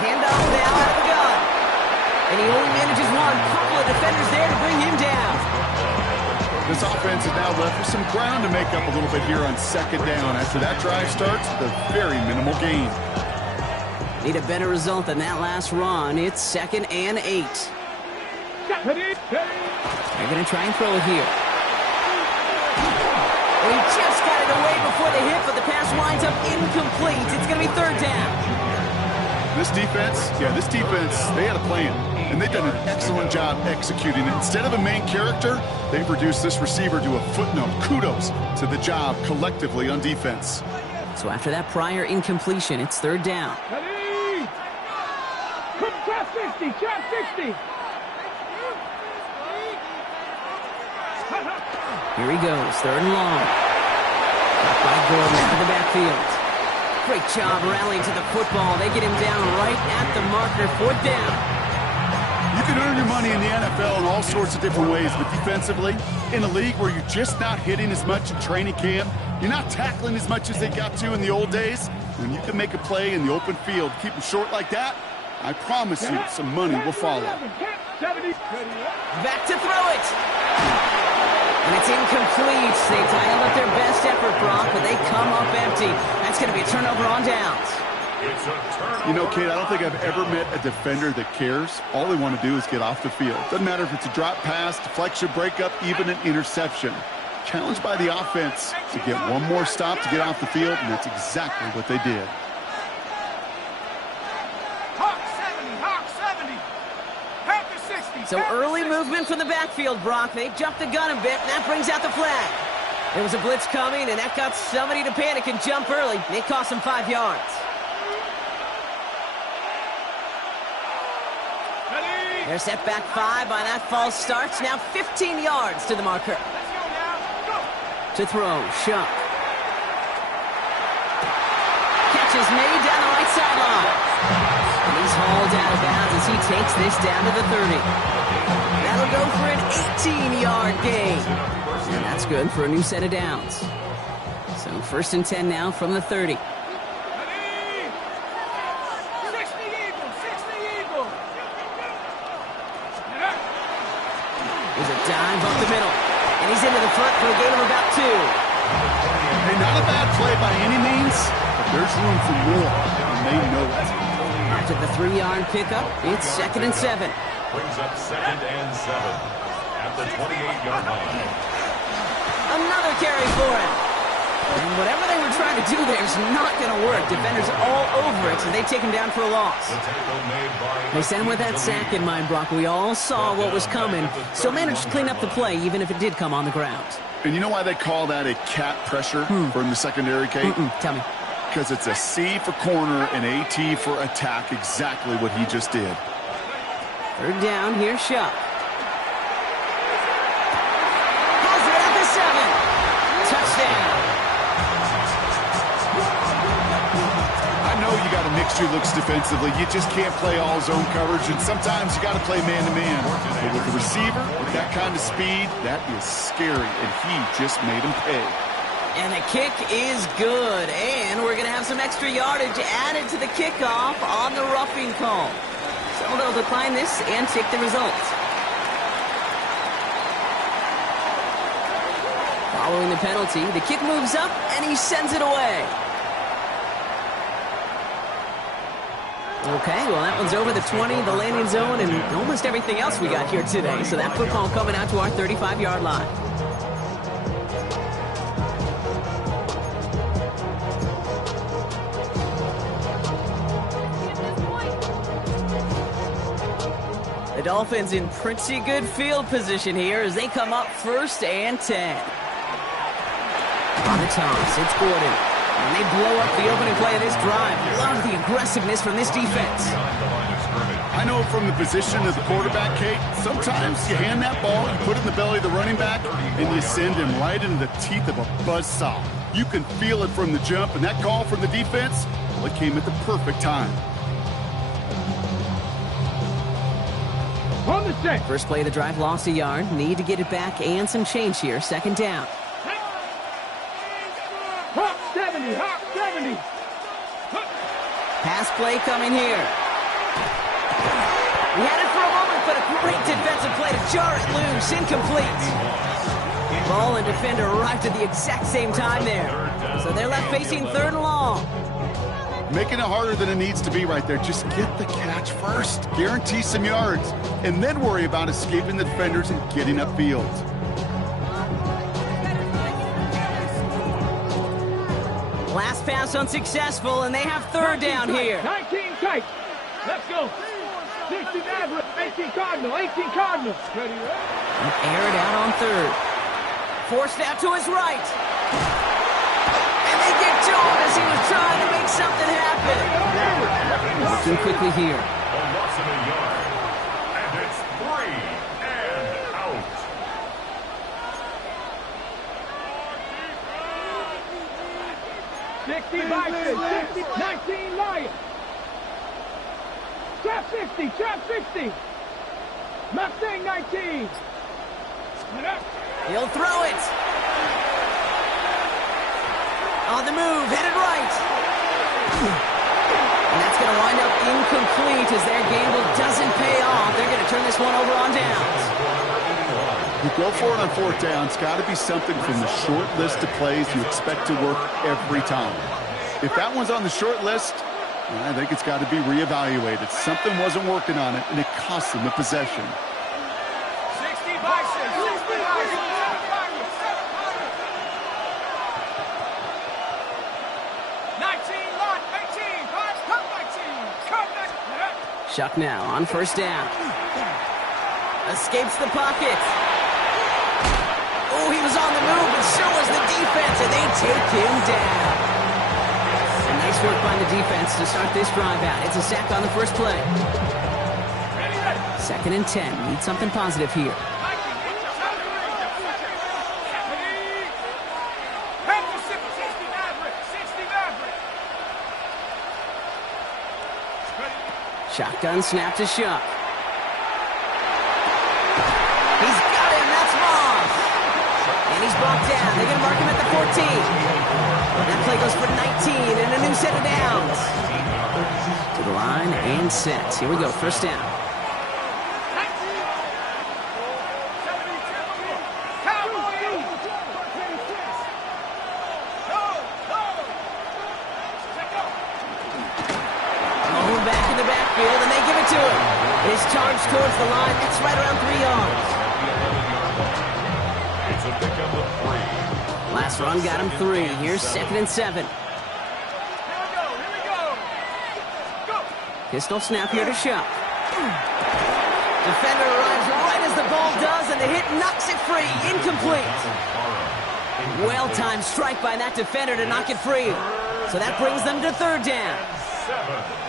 Handoff now out of the gun. And he only manages one. Couple of defenders there to bring him down. This offense is now left with some ground to make up a little bit here on 2nd down. After that drive starts, the very minimal gain. Need a better result than that last run. It's 2nd and 8. They're going to try and throw it here. He just got it away before the hit, but the pass winds up incomplete. It's going to be 3rd down. This defense, they had a plan, and they've done an excellent job executing it. Instead of a main character, they've reduced this receiver to a footnote. Kudos to the job collectively on defense. So after that prior incompletion, it's 3rd down. 60, trap 60. Here he goes, 3rd and long. Caught by Gordon out of the backfield. Great job rallying to the football. They get him down right at the marker, 4th down. You can earn your money in the NFL in all sorts of different ways, but defensively, in a league where you're just not hitting as much in training camp, you're not tackling as much as they got to in the old days, when you can make a play in the open field, keep them short like that, I promise you some money will follow. Back to throw it. And it's incomplete. They dialed up their best effort, Brock, but they come up empty. That's going to be a turnover on downs. You know, Kate, I don't think I've ever met a defender that cares. All they want to do is get off the field. Doesn't matter if it's a drop pass, deflection, breakup, even an interception. Challenged by the offense to get one more stop to get off the field, and that's exactly what they did. So early movement from the backfield, Brock. They jumped the gun a bit, and that brings out the flag. There was a blitz coming, and that got somebody to panic and jump early. It cost them 5 yards. They're set back 5 by that false start. Now 15 yards to the marker. To throw, Shuck. Catch is made down the right sideline. And he's hauled out of bounds as he takes this down to the 30. That'll go for an 18-yard gain. And that's good for a new set of downs. So 1st and 10 now from the 30. There's a dive up the middle. And he's into the front for a gain of about 2. Hey, not a bad play by any means, but there's room for more, and they know it. After the 3-yard pickup, it's 2nd and 7. Brings up 2nd and 7 at the 28-yard line. Another carry for him. And whatever they were trying to do there is not going to work. Defenders all over it, so they take him down for a loss. They sent him with that sack in mind, Brock. We all saw what was coming. Still managed to clean up the play, even if it did come on the ground. And you know why they call that a cat pressure from the secondary, Kate? Tell me. Because it's a C for corner and a T for attack, exactly what he just did. 3rd down, here's Shuck. Has it at the 7. Touchdown. I know you got to mix your looks defensively. You just can't play all zone coverage, and sometimes you got to play man-to-man. But with the receiver, with that kind of speed, that is scary, and he just made him pay. And the kick is good, and we're going to have some extra yardage added to the kickoff on the roughing call. So they'll decline this and take the result. Following the penalty, the kick moves up, and he sends it away. Okay, well, that one's over the 20, the landing zone, and almost everything else we got here today. So that football coming out to our 35-yard line. The Dolphins in pretty good field position here as they come up 1st and 10. On the toss, it's Gordon. And they blow up the opening play of this drive. Love the aggressiveness from this defense. I know from the position of the quarterback, Kate, sometimes you hand that ball, you put it in the belly of the running back, and you send him right into the teeth of a buzzsaw. You can feel it from the jump, and that call from the defense, well, it came at the perfect time. On the set. First play of the drive, lost a yard. Need to get it back and some change here. 2nd down. Hawk 70, Hawk 70. Pass play coming here. We had it for a moment, but a great defensive play to jar it loose. Incomplete. Ball and defender arrived at the exact same time there. So they're left facing 3rd and long. Making it harder than it needs to be right there. Just get the catch first. Guarantee some yards. And then worry about escaping the defenders and getting upfield. Last pass unsuccessful, and they have 3rd down here. 19 tight. Let's go. 60 Maverick, 18 Cardinal, 18 Cardinal. Ready, And air it out on 3rd. Forced out to his right. And they get to him as he was trying to make something happen. Looking quickly here. A loss of a yard. 60 Bison, 19 Lions. Trap 60, trap 60. Mustang 19. He'll throw it. On the move, headed right. And that's going to wind up incomplete as their gamble doesn't pay off. They're going to turn this one over on downs. You go for it on fourth down. It's got to be something from the short list of plays you expect to work every time. If that one's on the short list, I think it's got to be reevaluated. Something wasn't working on it, and it cost them a possession. 60 Bison, 60 Bison. 19 Lot, 18, come 19, come 19. Shuck now on first down. Escapes the pocket. Oh, he was on the move, but so was the defense, and they take him down. And nice work by the defense to start this drive out. It's a sack on the first play. 2nd and 10. Need something positive here. Shotgun snap to Shuck. He's got him. That's Moss. And he's brought down. They're going to mark him at the 14. That play goes for 19 and a new set of downs. To the line and set. Here we go. First down. And they give it to him. His charge towards the line. That's right around 3 yards. It's a pickup of 3. Last run got him 3. Here's 2nd and 7. Here we go. Go. Pistol snap here to Shuck. Defender arrives right as the ball does, and the hit knocks it free. Incomplete. Well-timed strike by that defender to knock it free. So that brings them to 3rd down.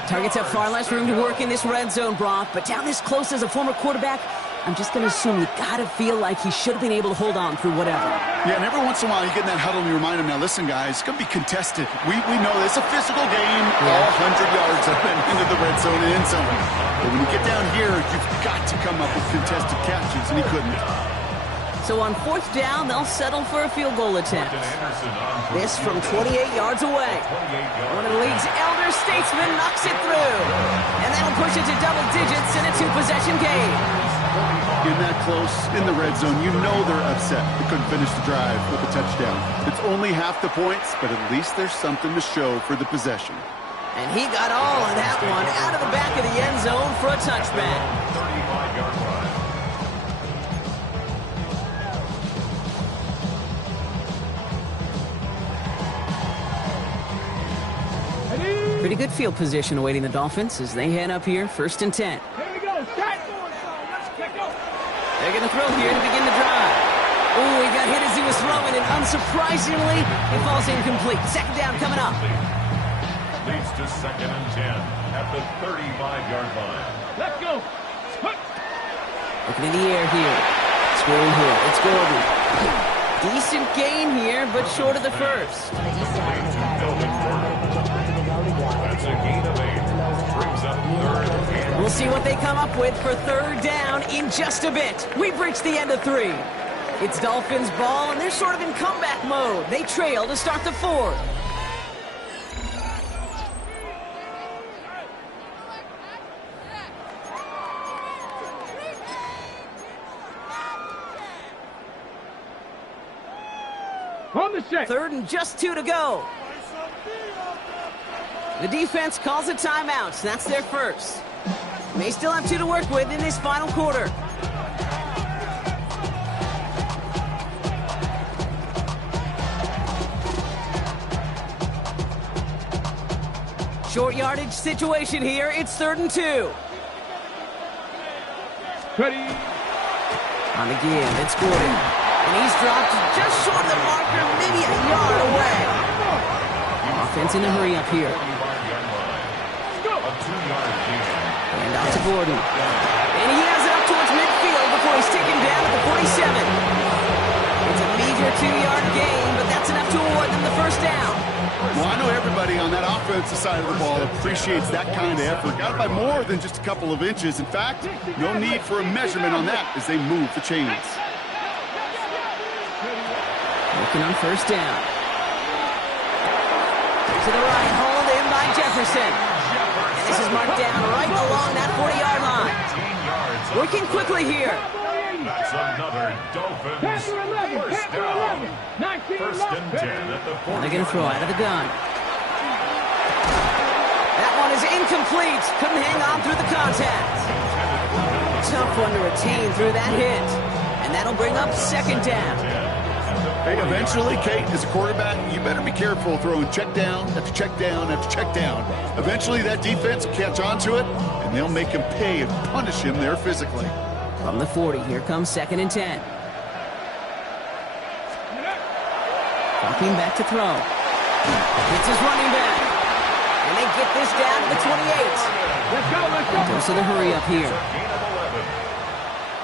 Targets have far less room to work in this red zone, Brock, but down this close as a former quarterback, I'm just going to assume you got to feel like he should have been able to hold on through whatever. Yeah, and every once in a while you get in that huddle and you remind him, now listen, guys, it's going to be contested. We know it's a physical game, all 100 yards up and into the red zone and end zone. But when you get down here, you've got to come up with contested catches, and he couldn't. So on 4th down, they'll settle for a field goal attempt. This from 28 yards away. One of the league's elder statesmen knocks it through. And that'll push it to double digits in a 2-possession game. In that close, in the red zone, you know they're upset. They couldn't finish the drive with a touchdown. It's only half the points, but at least there's something to show for the possession. And he got all of that one out of the back of the end zone for a touchback. 35-yard run. Pretty good field position awaiting the Dolphins as they head up here, 1st and 10. Here we go. Start. They're going to throw here to begin the drive. Oh, he got hit as he was throwing, and unsurprisingly, it falls incomplete. 2nd down coming up. Leads to 2nd and 10 at the 35-yard line. Let's go. Looking in the air here. Screen here. It's Gordon. Decent gain here, but short of the first. That's a gain of 8. Brings up 3rd and... We'll see what they come up with for 3rd down in just a bit. We've reached the end of 3. It's Dolphins ball, and they're sort of in comeback mode. They trail to start the 4th. On the set. 3rd and just 2 to go. The defense calls a timeout. That's their first. They still have 2 to work with in this final quarter. Short yardage situation here. It's 3rd and 2. Ready. On the give, it's Gordon. And he's dropped just short of the marker, maybe a yard away. Offense in a hurry up here. And out to Gordon. And he has it up towards midfield before he's taken down at the 47. It's a meager 2-yard gain, but that's enough to award them the first down. Well, I know everybody on that offensive side of the ball appreciates that kind of effort. Got it by more than just a couple of inches. In fact, no need for a measurement on that as they move the chains. Looking on first down. To the right, hauled in by Jefferson. And this is marked down right along that 40-yard line. Working quickly here. That's another Dolphins first down. First and 10 at the 40. And they're going to throw out of the gun. That one is incomplete. Couldn't hang on through the contact. Tough one to retain through that hit. And that'll bring up second down. Hey, eventually, Kate, as a quarterback, you better be careful throwing check down after check down after check down. Eventually, that defense will catch on to it, and they'll make him pay and punish him there physically. From the 40, here comes second and 10. Dropping back to throw. It's his running back. And they get this down to the 28. Let's go, let's go. Dose of the hurry up here.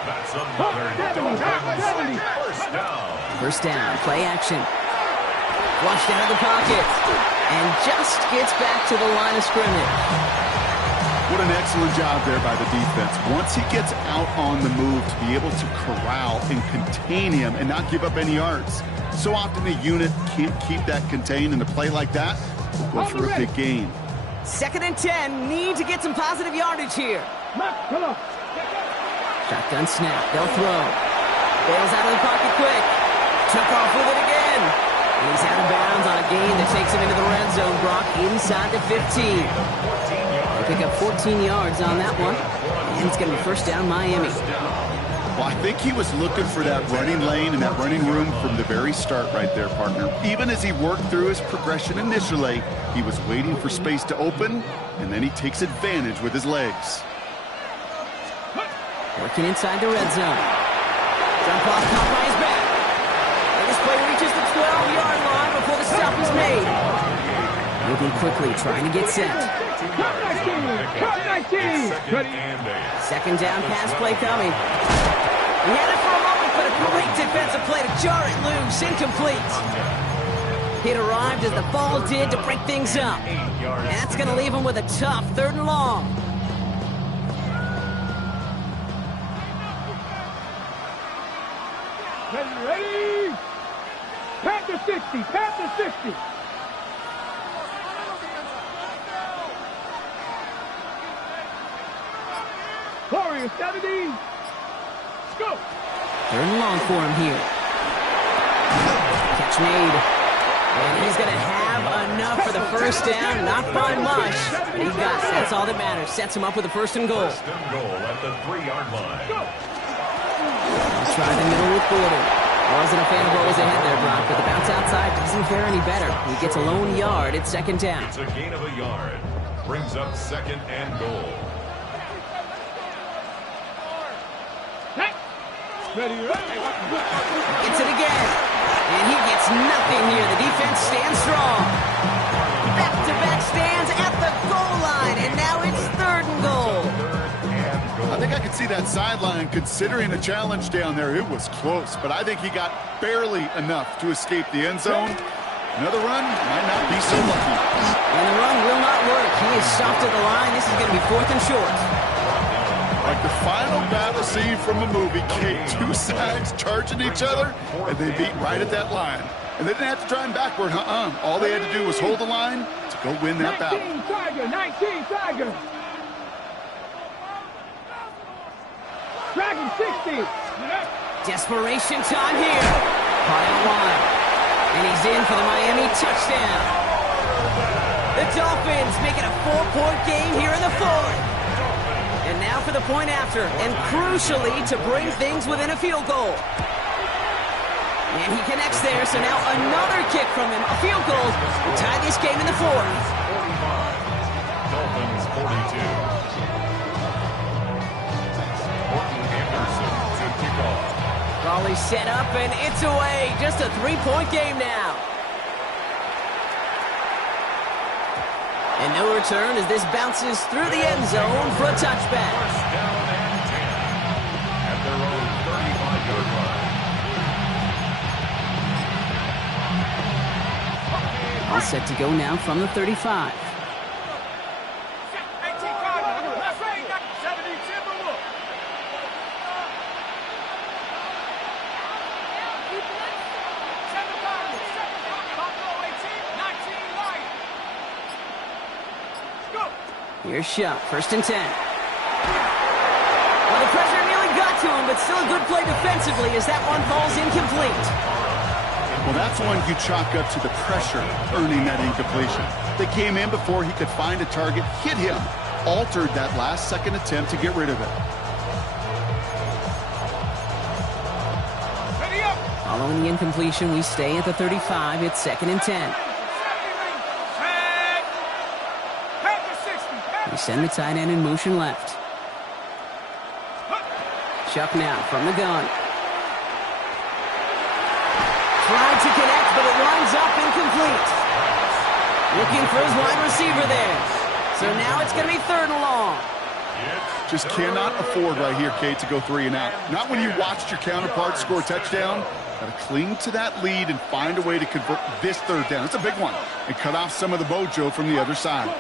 That's another Dolphins first down. First down, play action. Flushed out of the pocket. And just gets back to the line of scrimmage. What an excellent job there by the defense. Once he gets out on the move, to be able to corral and contain him and not give up any yards. So often the unit can't keep that contained, and a play like that will go for a big gain. Second and 10, need to get some positive yardage here. Come on. Shotgun snap, they'll throw. Bails out of the pocket quick. Took off with it again. And he's out of bounds on a gain that takes him into the red zone. Brock inside the 15. They pick up 14 yards on that one. And it's going to be first down Miami. Well, I think he was looking for that running lane and that running room from the very start right there, partner. Even as he worked through his progression initially, he was waiting for space to open, and then he takes advantage with his legs. Working inside the red zone. Jump off, caught by his back. And this play reaches the 12-yard line before the stop is made. Moving quickly, trying to get set. Second down pass play coming. He had it for a moment, but a great defensive play to jar it loose. Incomplete. It arrived as the ball did to break things up. And that's going to leave him with a tough third and long. Ready? Panther 60, Panther 60. Warrior 70. Let's go. Third and long for him here. Catch made. And he's going to have enough for the first down. Not by much. He got it. That's all that matters. Sets him up with a first and goal. First and goal at the 3-yard line. Let's try the middle with Gordon. Wasn't a fan of what was ahead there, Brock, but the bounce outside doesn't fare any better. He gets a lone yard at second down. It's a gain of a yard. Brings up second and goal. Ready, ready. Gets it again. And he gets nothing here. The defense stands strong. Back-to-back stands at the goal line, and now it's third and goal. I think I could see that sideline considering a challenge down there. It was close, but I think he got barely enough to escape the end zone. Another run might not be so lucky. And the run will not work. He is soft at the line. This is going to be fourth and short. Like the final battle scene from a movie, Kate, two sides charging each other, and they beat right at that line. And they didn't have to drive backward, All they had to do was hold the line to go win that battle. 19 Tiger. Dragon 60. Desperation time here. Pile wide. And he's in for the Miami touchdown. The Dolphins make it a 4-point game here in the fourth. And now for the point after, and crucially to bring things within a field goal. And he connects there, so now another kick from him, a field goal, to tie this game in the fourth. 45, Dolphins 42. Morton Anderson to kick off. Raleigh set up, and it's away. Just a 3-point game now. And no return as this bounces through the end zone for a touchback. First down and 10 at their own 35-yard line. set to go now from the 35. Here's Shuck, 1st and 10. Well, the pressure nearly got to him, but still a good play defensively as that one falls incomplete. Well, that's one you chalk up to the pressure earning that incompletion. They came in before he could find a target, hit him, altered that last-second attempt to get rid of it. Following the incompletion, we stay at the 35. It's 2nd and 10. We send the tight end in motion left. Chuck now from the gun. Tried to connect, but it winds up incomplete. Looking for his wide receiver there. So now it's going to be 3rd and long. Just cannot afford right here, Kate, to go 3 and out. Not when you watched your counterpart score a touchdown. Got to cling to that lead and find a way to convert this 3rd down. It's a big one. And cut off some of the mojo from the other side.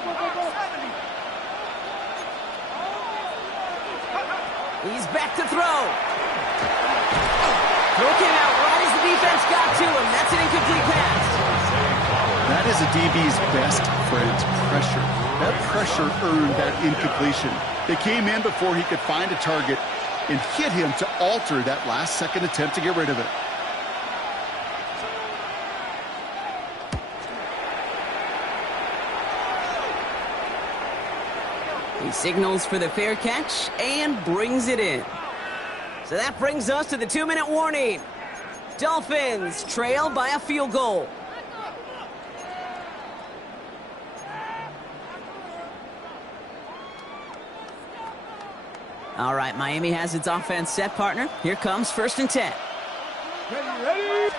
He's back to throw. Throw came out right as the defense got to him. That's an incomplete pass. That is a DB's best friend, pressure. That pressure earned that incompletion. They came in before he could find a target and hit him to alter that last-second attempt to get rid of it. He signals for the fair catch and brings it in. So that brings us to the 2-minute warning. Dolphins trail by a field goal. All right, Miami has its offense set, partner. Here comes 1st and 10. Ready?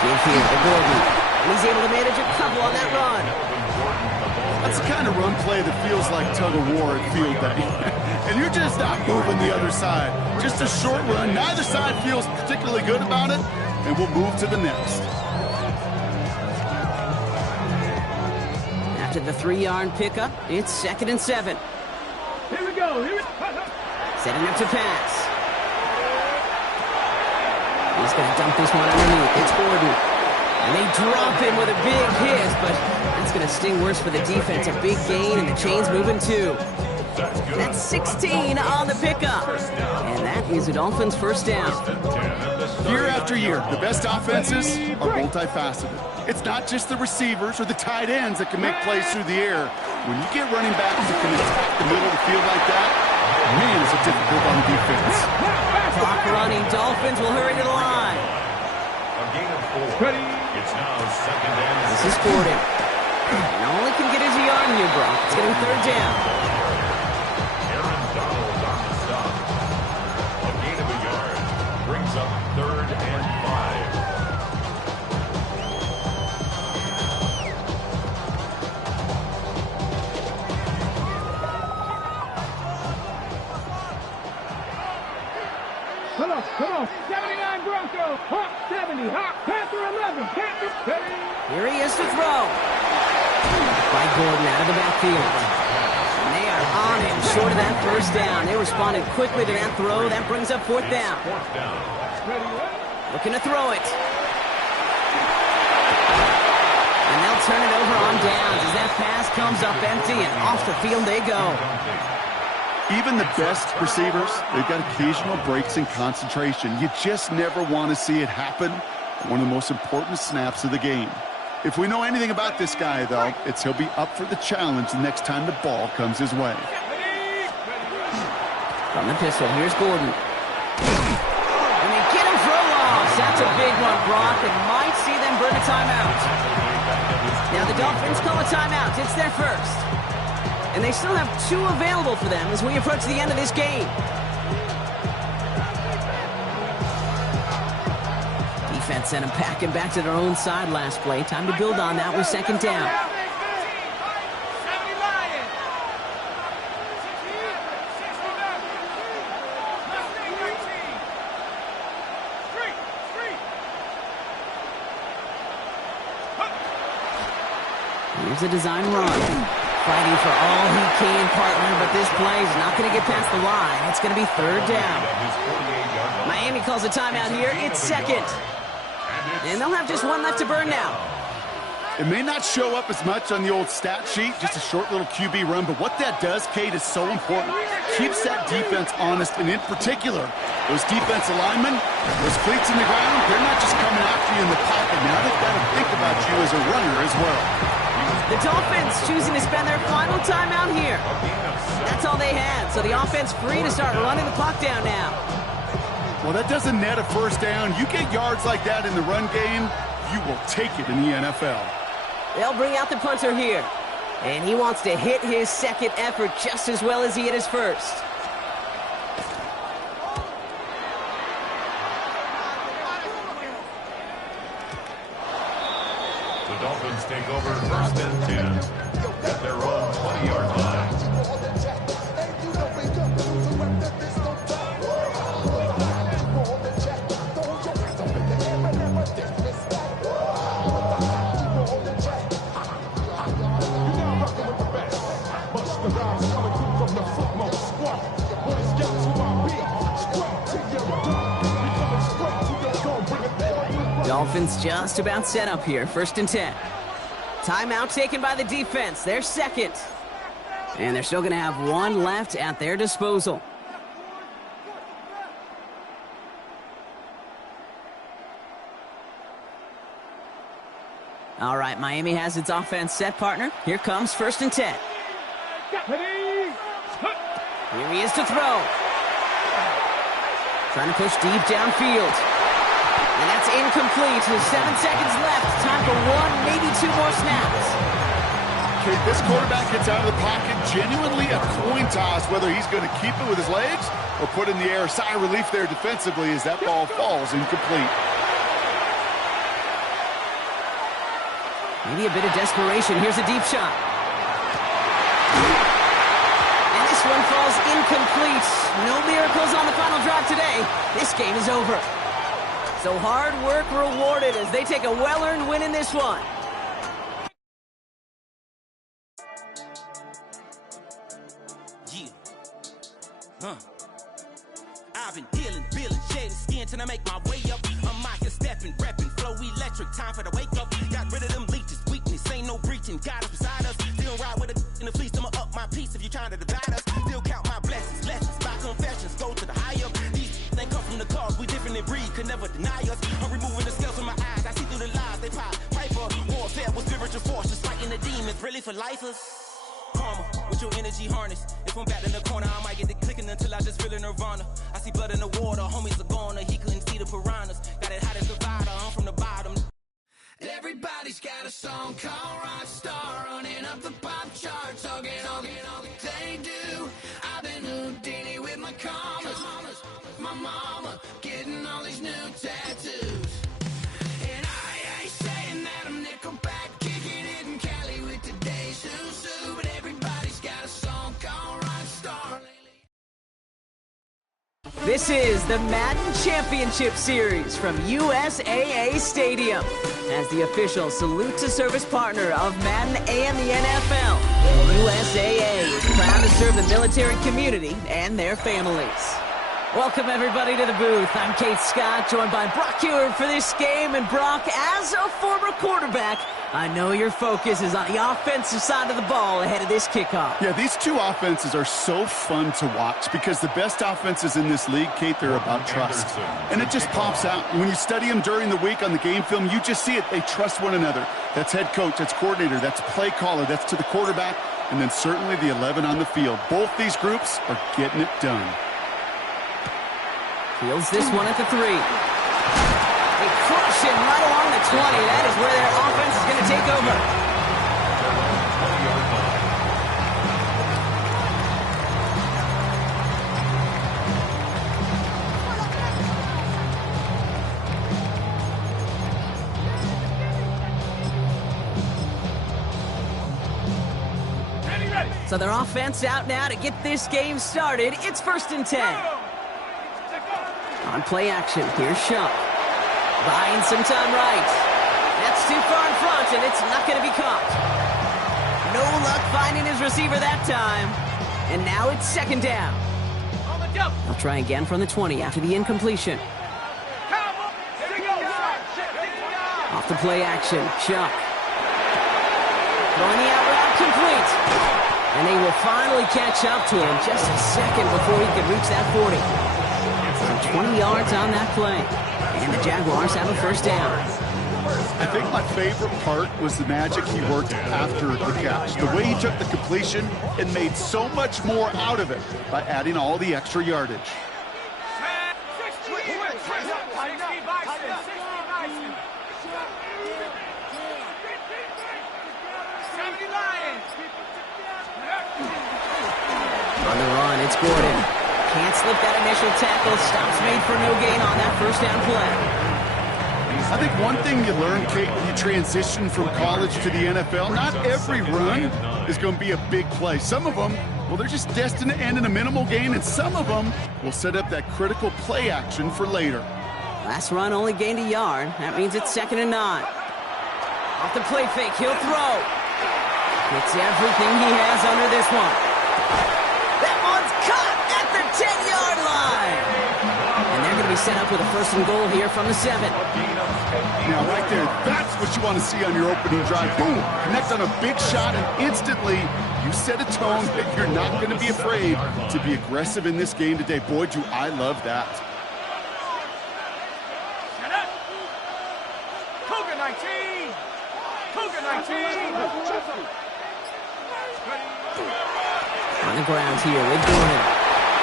Give here to Gordon. And he's able to manage a couple on that run. That's the kind of run play that feels like tug-of-war at field day. And you're just not moving the other side. Just a short run. Neither side feels particularly good about it, and we'll move to the next. After the 3-yard pickup, it's 2nd and 7. Here we go. Setting up to pass. He's going to dump this one underneath. It's Gordon. And they drop him with a big hit, but that's going to sting worse for the defense. A big gain, and the chain's moving too. That's 16 on the pickup. And that is the Dolphins' 1st down. Year after year, the best offenses are multifaceted. It's not just the receivers or the tight ends that can make plays through the air. When you get running backs that can attack the middle of the field like that, man, is it difficult on defense. Clock running. Dolphins will hurry to the line. A gain of 4. Ready? It's now 2nd and 6. This is Gordon. And all he can get is a yard here, Brock. It's getting 3rd down. Aaron Donald on the stop. A gain of a yard brings up 3rd and 5. Come on. 79 Broncos. Hawk 70. Hawk Panther 11. Panther 70. Here he is to throw. By Gordon out of the backfield. And they are on him short of that 1st down. They responded quickly to that throw. That brings up 4th down. Looking to throw it. And they'll turn it over on downs as that pass comes up empty, and off the field they go. Even the best receivers, they've got occasional breaks in concentration. You just never want to see it happen. One of the most important snaps of the game. If we know anything about this guy, though, it's he'll be up for the challenge the next time the ball comes his way. From the pistol, here's Gordon. And they get him for a loss. That's a big one, Brock, and might see them burn a timeout. Now the Dolphins call a timeout. It's their 1st. And they still have 2 available for them as we approach the end of this game. Defense sent them packing back to their own side last play. Time to build on that with 2nd down. Here's a design run. Fighting for all he can, partner, but this play is not going to get past the line. It's going to be third down. Miami calls a timeout here. It's second. And they'll have just one left to burn now. It may not show up as much on the old stat sheet, just a short little QB run, but what that does, Kate, is so important. Keeps that defense honest, and in particular, those defensive linemen, those cleats in the ground, they're not just coming after you in the pocket. Now they've got to think about you as a runner as well. The Dolphins choosing to spend their final timeout here. That's all they had, so the offense free to start running the clock down now. Well, that doesn't net a first down. You get yards like that in the run game, you will take it in the NFL. They'll bring out the punter here. And he wants to hit his second effort just as well as he hit his first. The Dolphins take over first and 10 at their own 20-yard line. Dolphins just about set up here, first and 10. Timeout taken by the defense, their second. And they're still going to have one left at their disposal. All right, Miami has its offense set, partner. Here comes first and 10. Here he is to throw. Trying to push deep downfield. And that's incomplete. 7 seconds left. Time for one, maybe two more snaps. Okay, this quarterback gets out of the pocket. Genuinely a coin toss whether he's going to keep it with his legs or put in the air. Sigh of relief there defensively as that ball falls incomplete. Maybe a bit of desperation. Here's a deep shot. And this one falls incomplete. No miracles on the final drive today. This game is over. So hard work rewarded as they take a well-earned win in this one. I've been healing, feeling, shedding skin till I make my way up. I'm out here stepping, repping, flow electric, time for the wake up. Got rid of them leeches, weakness, ain't no breaching. God is beside us, still ride with a in the fleece. I'ma up my piece if you're trying to divide us. Still count my blessings, lessons, by confessions, go to the higher. These they come from the cause, we different in breed, could never deny us. I'm removing the scales from my eyes, I see through the lies, they pop. Piper, warfare with spiritual force, just fighting the demons, really for lifers. Karma, with your energy harness. If I'm back in the corner, I might get the clicking until I just feel a nirvana. I see blood in the water, homies are gone, he couldn't see the piranhas. Got it how to survive, I'm from the bottom. Everybody's got a song called Rockstar, running up the pop charts, all they do. I've been Houdini with my commas, my mama getting all these new tattoos. And I ain't saying that I'm Nickelback, kicking it in Cali with today's Susu, but everybody's got a song called Rockstar. This is the Madden Championship Series from USAA Stadium. As the official salute-to-service partner of Madden and the NFL, USAA is proud to serve the military community and their families. Welcome, everybody, to the booth. I'm Kate Scott, joined by Brock Ewert for this game. And, Brock, as a former quarterback, I know your focus is on the offensive side of the ball ahead of this kickoff. Yeah, these two offenses are so fun to watch because the best offenses in this league, Kate, they're about trust. And it just pops out. When you study them during the week on the game film, you just see it. They trust one another. That's head coach, that's coordinator, that's play caller, that's to the quarterback, and then certainly the 11 on the field. Both these groups are getting it done. Fields this one at the 3. They crush him right along the 20. That is where their offense is going to take over. So their offense out now to get this game started. It's first and 10. On play action, here's Shump. Buying some time right. That's too far in front, and it's not going to be caught. No luck finding his receiver that time. And now it's second down. They'll try again from the 20 after the incompletion. Off the play action, Chuck. Throwing the out route complete. And they will finally catch up to him just a second before he could reach that 40. So 20 yards on that play. And the Jaguars have a first down. I think my favorite part was the magic he worked after the catch. The way he took the completion and made so much more out of it by adding all the extra yardage. On the run, it's Gordon. Can't slip that initial tackle. Stops made for no gain on that first down play. I think one thing you learn, Kate, when you transition from college to the NFL, not every run is going to be a big play. Some of them, well, they're just destined to end in a minimal gain, and some of them will set up that critical play action for later. Last run only gained a yard. That means it's 2nd and 9. Off the play fake, he'll throw. Gets everything he has under this one. That one's caught at the 10-yard line. And they're going to be set up with a 1st and goal here from the 7. Now, right there, that's what you want to see on your opening drive. Boom! Connect on a big shot, and instantly you set a tone that you're not going to be afraid to be aggressive in this game today. Boy, do I love that. Cougar 19! Cougar 19! On the ground here with Gordon.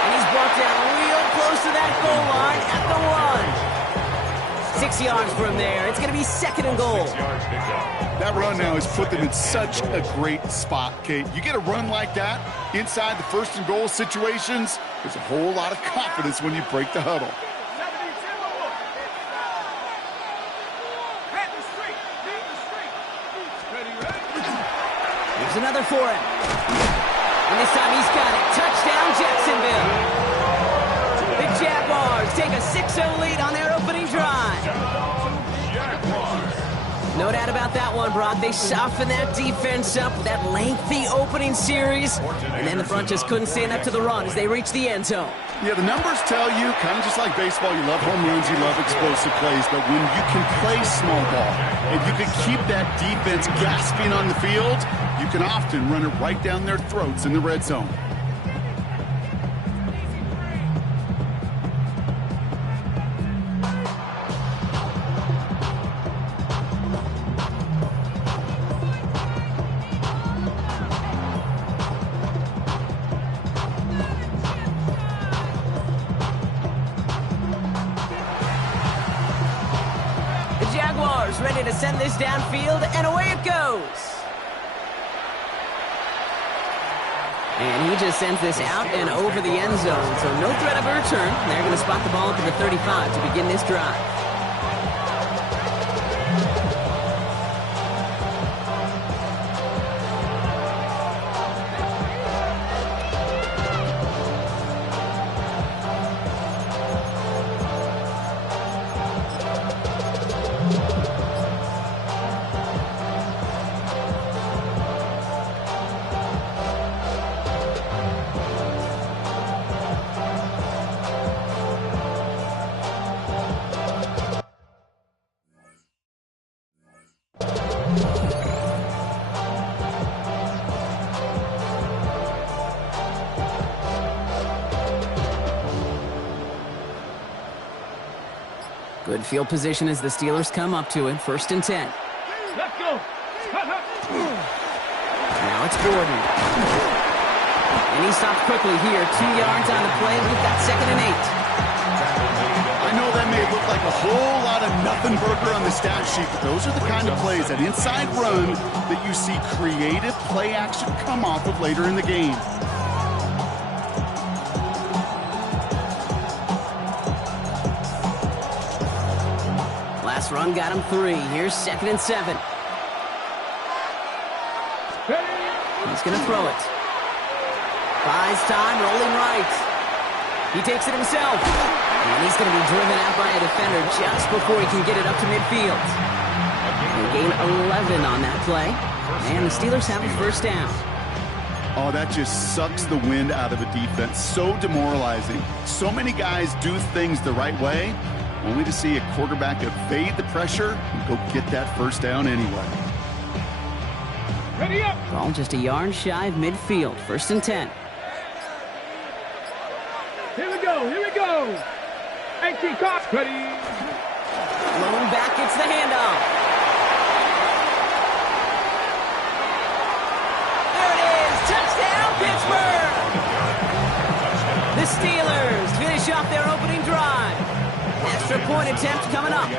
And he's brought down real close to that goal line at the 1. 6 yards from there. It's going to be 2nd and goal. That run now has put them in such a great spot, Kate. You get a run like that inside the 1st and goal situations, there's a whole lot of confidence when you break the huddle. Here's another for him. And this time he's got it. Touchdown, Jacksonville. The Jaguars take a 6-0 lead on their opening drive. No doubt about that one, Brock. They softened that defense up with that lengthy opening series. And then the front just couldn't stand up to the run as they reached the end zone. Yeah, the numbers tell you, kind of just like baseball, you love home runs, you love explosive plays, but when you can play small ball and you can keep that defense gasping on the field, you can often run it right down their throats in the red zone. Ready to send this downfield, and away it goes. And he just sends this out and over the end zone, so no threat of a return. They're going to spot the ball to the 35 to begin this drive. Good field position as the Steelers come up to it. 1st and 10. Let's go. Now it's Gordon. And he stops quickly here. 2 yards on the play. We've got 2nd and 8. I know that may look like a whole lot of nothing burger on the stat sheet, but those are the kind of plays, that inside run, that you see creative play action come off of later in the game. Last run got him 3. Here's 2nd and 7. He's going to throw it. Buys time, rolling right. He takes it himself. And he's going to be driven out by a defender just before he can get it up to midfield. They gain 11 on that play. And the Steelers have a first down. Oh, that just sucks the wind out of a defense. So demoralizing. So many guys do things the right way, only to see a quarterback evade the pressure and go get that first down anyway. Ready up. Ball just a yard shy of midfield. First and 10. Here we go. Here we go. 18 cops. Ready. Lone back gets the handoff. There it is. Touchdown, Pittsburgh. The Steelers finish off their opening drive. Extra point attempt coming up.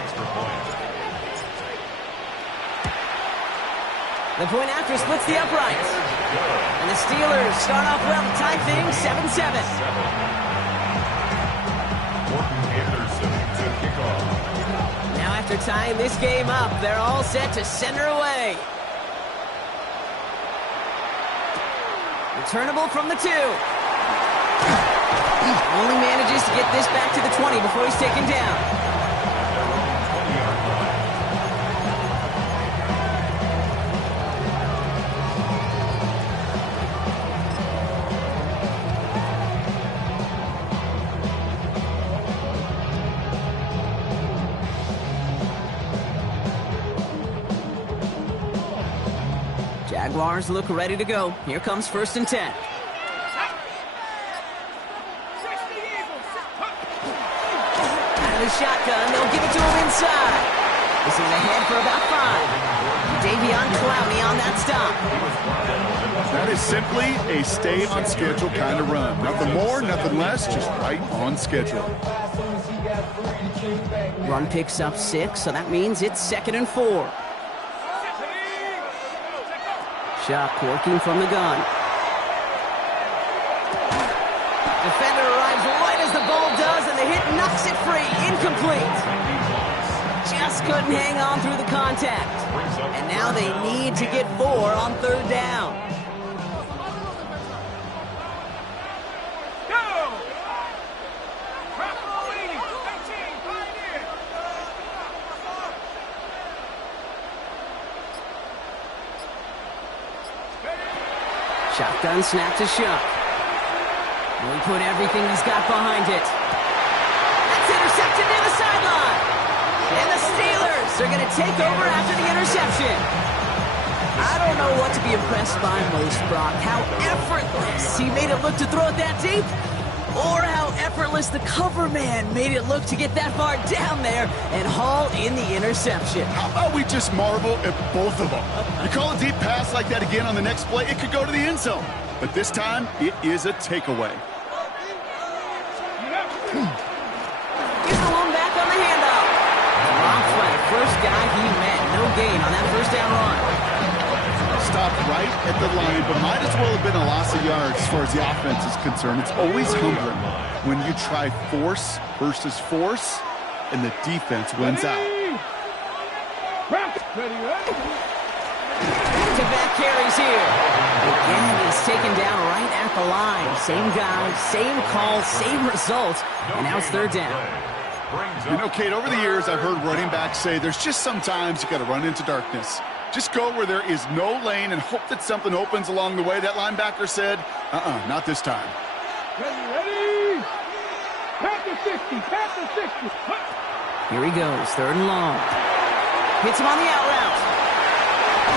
The point after splits the uprights. And the Steelers start off well to tie things 7-7. Now after tying this game up, they're all set to center away. Returnable from the 2. Only manages to get this back to the 20 before he's taken down. Jaguars look ready to go. Here comes first and 10. Out of the shotgun, they'll give it to him inside. This is ahead for about 5. Davion Clowney on that stop. That is simply a stay on schedule kind of run. Nothing more, nothing less, just right on schedule. Run picks up 6, so that means it's 2nd and 4. Shock working from the gun. Defender arrives right as the ball does, and the hit knocks it free. Incomplete. Just couldn't hang on through the contact. And now they need to get 4 on 3rd down. Shotgun snap to Shock. Will put everything he's got behind it. That's intercepted near the sideline. And the Steelers are going to take over after the interception. I don't know what to be impressed by most, Brock. How effortless he made it look to throw it that deep, or how effortless the cover man made it look to get that far down there and haul in the interception. How about we just marvel at both of them? You call a deep pass like that again on the next play, it could go to the end zone. But this time, it is a takeaway. Here's the one back on the handoff. Drops by the first guy he met. No gain on that first down run. Stopped right at the line, but might as well have been a loss of yards as far as the offense is concerned. It's always humbling when you try force versus force, and the defense wins out. Back carries here. Again, he's taken down right at the line. Same guy, same call, same result, and now it's 3rd down. You know, Kate, over the years, I've heard running backs say there's just sometimes you got to run into darkness. Just go where there is no lane and hope that something opens along the way. That linebacker said, not this time. Ready? Pass the 60, pass the 60. Here he goes, 3rd and long. Hits him on the out route.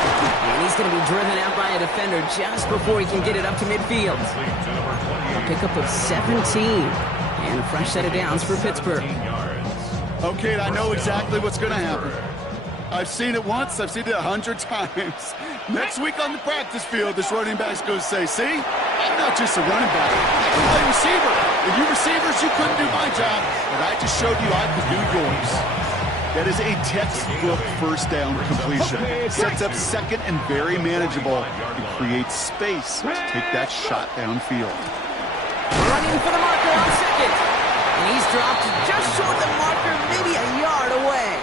And he's going to be driven out by a defender just before he can get it up to midfield. A pickup of 17. And a fresh set of downs for Pittsburgh. Okay, I know exactly what's going to happen. I've seen it once, I've seen it 100 times. Next week on the practice field, this running back's going to say, see, I'm not just a running back, I can play receiver. And you receivers, you couldn't do my job, but I just showed you I could do yours. That is a textbook first down completion. Sets up 2nd and very manageable and creates space to take that shot downfield. Running for the marker on 2nd. And he's dropped just short of the marker, maybe a yard away.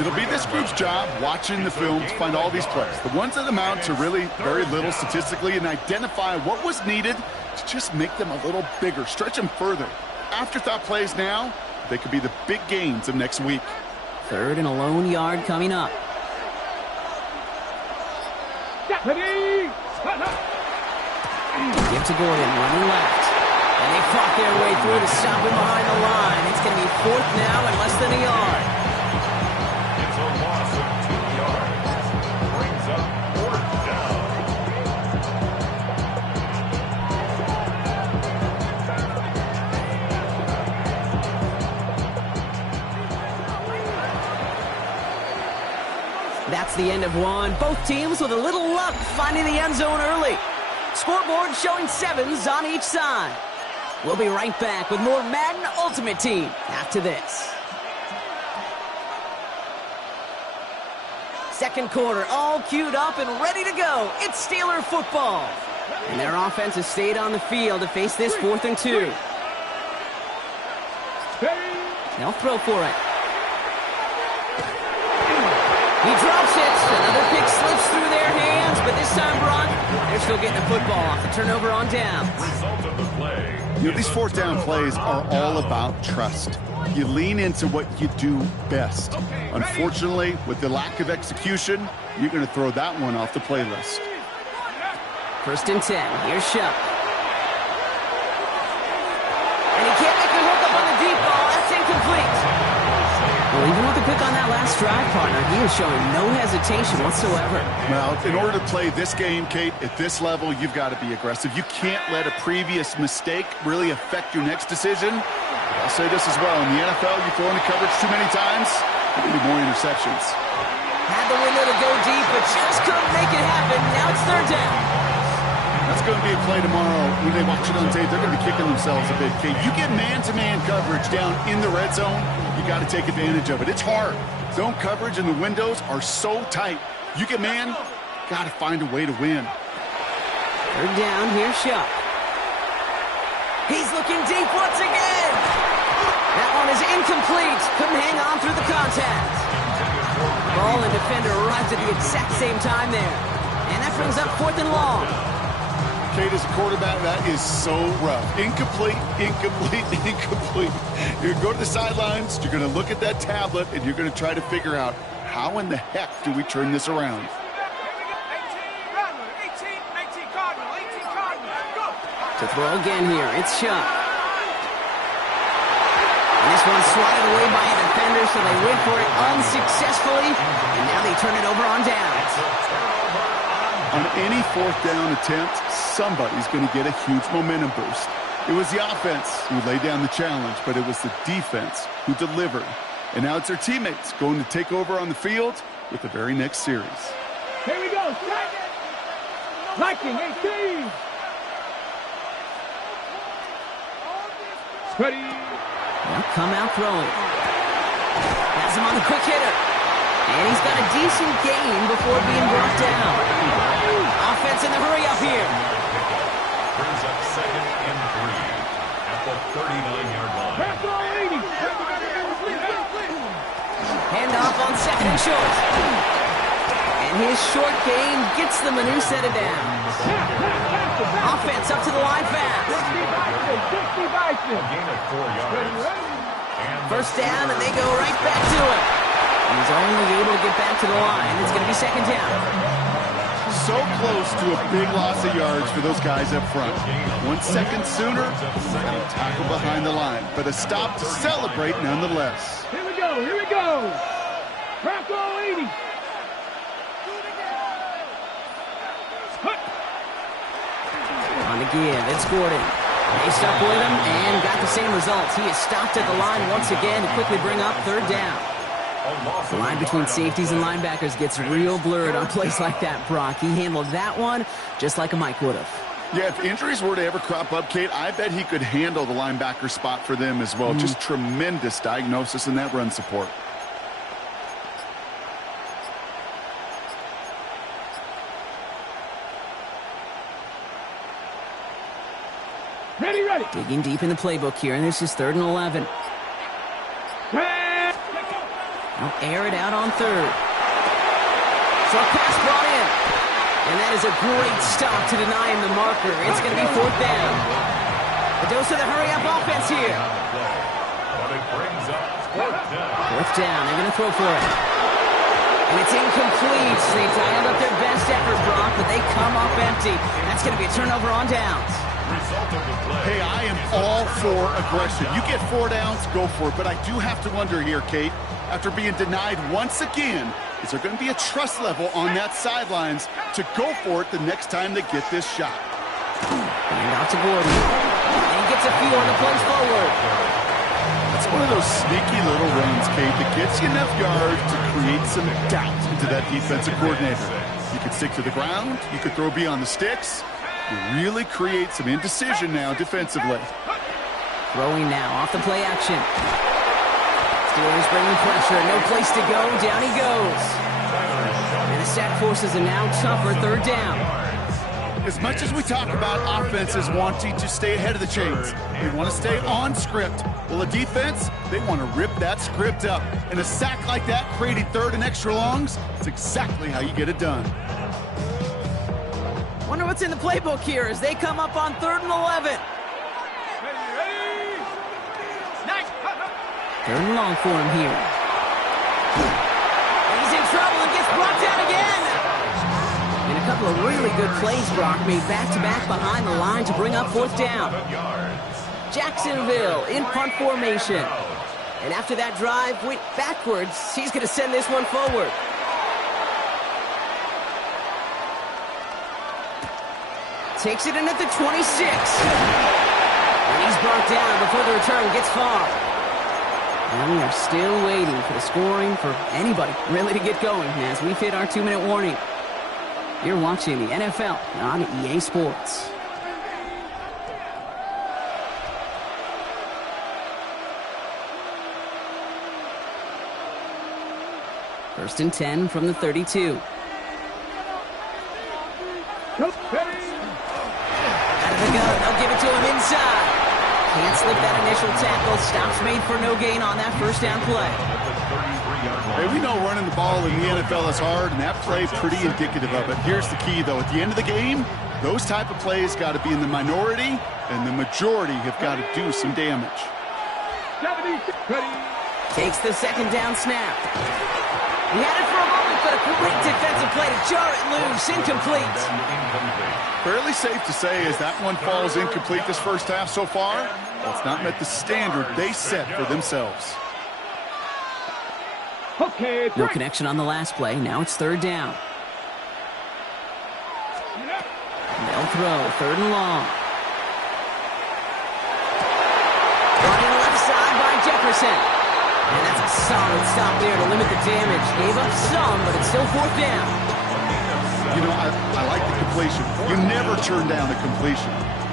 It'll be this group's job watching the film to find all these plays. The ones that amount to really very little statistically and identify what was needed to just make them a little bigger, stretch them further. Afterthought plays now, they could be the big gains of next week. 3rd and a lone yard coming up. Give to Gordon, running left. And they fought their way through to stop him behind the line. It's going to be 4th now and less than a yard. It's a loss of 2 yards. Brings up 4th down. That's the end of one. Both teams with a little luck finding the end zone early. Scoreboard showing 7s on each side. We'll be right back with more Madden Ultimate Team after this. Second quarter, all queued up and ready to go. It's Steeler football. And their offense has stayed on the field to face this 4th and 2. They'll throw for it. He drops it. Another pick slips through their hands, but this time, Brock, they're still getting the football off the turnover on down. Result of the play. You know, these 4th down plays are all about trust. You lean into what you do best. Unfortunately, with the lack of execution, you're going to throw that one off the playlist. 1st and 10. Here's Shuck. And he can't make the hook up on the deep ball. That's incomplete. Well, even with the pick on that last drive, partner, he is showing no hesitation whatsoever. Well, in order to play this game, Kate, at this level, you've got to be aggressive. You can't let a previous mistake really affect your next decision. I'll say this as well. In the NFL, you throw into coverage too many times, you're going to be more interceptions. Had the window to go deep, but just couldn't make it happen. Now it's 3rd down. That's going to be a play tomorrow. When they watch it on tape, they're going to be kicking themselves a bit, Kate. You get man-to-man coverage down in the red zone, you got to take advantage of it. It's hard. Zone coverage and the windows are so tight. You get man, got to find a way to win. 3rd down, here's Shuck. He's looking deep once again. That one is incomplete. Couldn't hang on through the contact. Ball and defender arrived at the exact same time there. And that brings up 4th and long. Kate, as a quarterback, that is so rough. Incomplete, incomplete, incomplete. You're going to go to the sidelines, you're going to look at that tablet, and you're going to try to figure out how in the heck do we turn this around. To throw again here, it's Shuck. And this one's swatted away by a defender, so they went for it unsuccessfully, and now they turn it over on downs. On any 4th down attempt, somebody's going to get a huge momentum boost. It was the offense who laid down the challenge, but it was the defense who delivered. And now it's their teammates going to take over on the field with the very next series. Here we go. Liking 18. Ready. They'll come out throwing. Has him on the quick hitter. And he's got a decent gain before being brought down. Offense in the hurry up here. Brings up 2nd and 3 at the 39-yard line. Handoff on 2nd and short. And his short gain gets them a new set of downs. Offense up to the line fast. A gain of 4 yards. 1st down, and they go right back to it. He's only able to get back to the line. It's going to be 2nd down. So close to a big loss of yards for those guys up front. 1 second sooner, and a tackle behind the line. But a stop to celebrate nonetheless. Here we go, here we go. Bronco 80. On the give, it's Gordon. They stuck with him and got the same results. He is stopped at the line once again to quickly bring up 3rd down. The line between safeties and linebackers gets real blurred on plays like that, Brock. He handled that one just like a Mike would have. Yeah, if injuries were to ever crop up, Kate, I bet he could handle the linebacker spot for them as well. Just tremendous diagnosis in that run support. Ready, ready. Digging deep in the playbook here, and this is 3rd and 11. They'll air it out on 3rd. Short pass brought in. And that is a great stop to deny him the marker. It's going to be 4th down. A dose of the hurry-up offense here. But it brings up 4th Fourth down. They're going to throw for it. And it's incomplete. They dialed up their best effort, Brock, but they come up empty. That's going to be a turnover on downs. Hey, I am all for aggression. You get 4 downs, go for it. But I do have to wonder here, Kate, after being denied once again, is there going to be a trust level on that sidelines to go for it the next time they get this shot? And out to Gordon. And he gets a few on the plays forward. It's one of those sneaky little runs, Kate, that gets you enough yards to create some doubt into that defensive coordinator. You could stick to the ground. You could throw beyond the sticks. You really create some indecision now defensively. Throwing now off the play action. Steelers bringing pressure. No place to go. Down he goes. And the sack forces a now tougher third down. As much as we talk about offenses wanting to stay ahead of the chains, they want to stay on script. Well, a defense, they want to rip that script up. And a sack like that, creating third and extra longs, it's exactly how you get it done. Wonder what's in the playbook here as they come up on 3rd and 11. Third and long for him here. He's in trouble and gets brought down again. And a couple of really good plays, Brock, made back-to-back behind the line to bring up 4th down. Jacksonville in punt formation. And after that drive went backwards, he's going to send this one forward. Takes it in at the 26. And he's brought down before the return gets far. And we are still waiting for the scoring for anybody really to get going as we've hit our 2-minute warning. You're watching the NFL on EA Sports. First and 10 from the 32. Out of the gun, they'll give it to him inside. Can't slip that initial tackle. Stops made for no gain on that first down play. Hey, we know running the ball in the NFL is hard, and that play is pretty indicative of it. Here's the key, though. At the end of the game, those type of plays got to be in the minority, and the majority have got to do some damage. Takes the second down snap. He had it for a moment, but a great defensive play to jar it loose. Incomplete. Fairly safe to say as that one falls incomplete this first half so far, well, it's not met the standard they set for themselves. Okay, no connection on the last play. Now it's 3rd down. They'll throw. 3rd and long. Running left side by Jefferson. And that's a solid stop there to limit the damage. Gave up some, but it's still 4th down. You know, I like the completion. You never turn down a completion.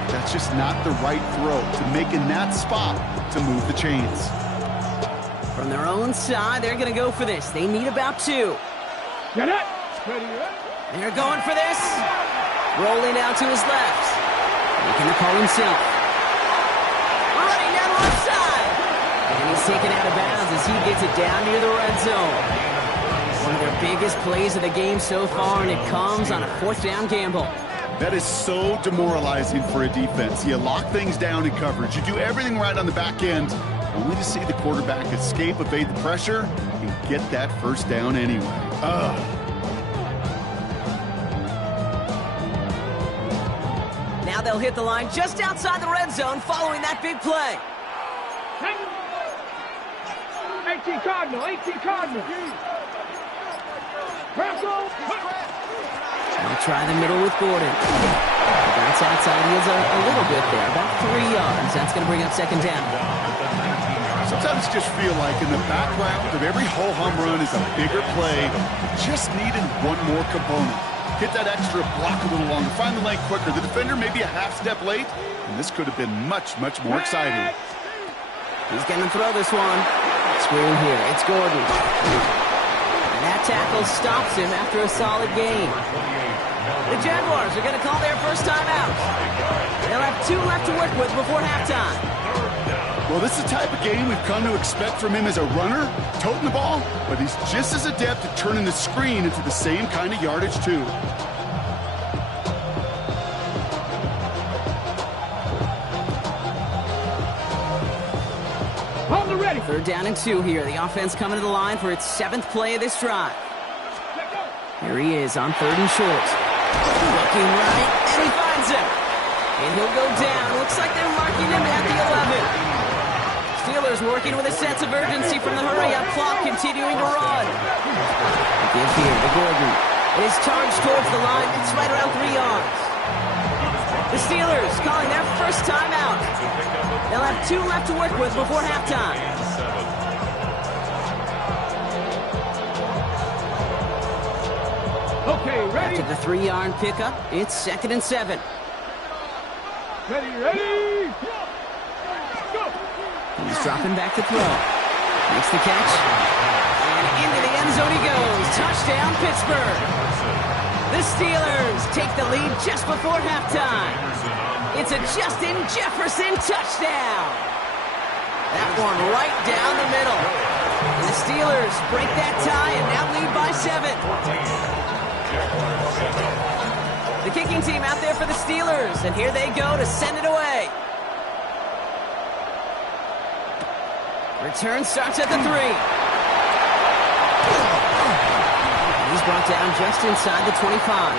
That's just not the right throw to make in that spot to move the chains. From their own side, they're going to go for this. They need about 2. Get it. They're going for this. Rolling out to his left. Making the call himself. Running down the left side. And he's taken out of bounds as he gets it down near the red zone. One of their biggest plays of the game so far, and it comes on a 4th down gamble. That is so demoralizing for a defense. You lock things down in coverage. You do everything right on the back end, only to see the quarterback escape, evade the pressure, and get that first down anyway. Now they'll hit the line just outside the red zone following that big play. 18 Cardinal, 18 Cardinal. They'll try the middle with Gordon. That's outside. He is a little bit there, about 3 yards. That's going to bring up 2nd down. Sometimes just feel like in the background of every ho-hum run is a bigger play. Just needed one more component. Hit that extra block a little longer. Find the lane quicker. The defender may be a half step late, and this could have been much, much more exciting. He's going to throw this one. Screen here. It's Gordon. And that tackle stops him after a solid gain. The Jaguars are going to call their first timeout. They'll have 2 left to work with before halftime. Well, this is the type of game we've come to expect from him as a runner, toting the ball, but he's just as adept at turning the screen into the same kind of yardage, too. On the ready. 3rd down and 2 here. The offense coming to the line for its 7th play of this drive. Here he is on 3rd and short. Looking right, and he finds him. And he'll go down. Looks like they're marking him at the 11. Steelers working with a sense of urgency from the hurry-up clock, continuing to run. Give here to Gordon. It is charged towards the line. It's right around 3 yards. The Steelers calling their first timeout. They'll have 2 left to work with before halftime. Okay, ready? After the 3-yard pickup, it's 2nd and 7. Ready? Go! He's dropping back to throw. Makes the catch. And into the end zone he goes. Touchdown, Pittsburgh. The Steelers take the lead just before halftime. It's a Justin Jefferson touchdown. That one right down the middle. And the Steelers break that tie and now lead by 7. The kicking team out there for the Steelers, and here they go to send it away. Return starts at the 3. He's brought down just inside the 25.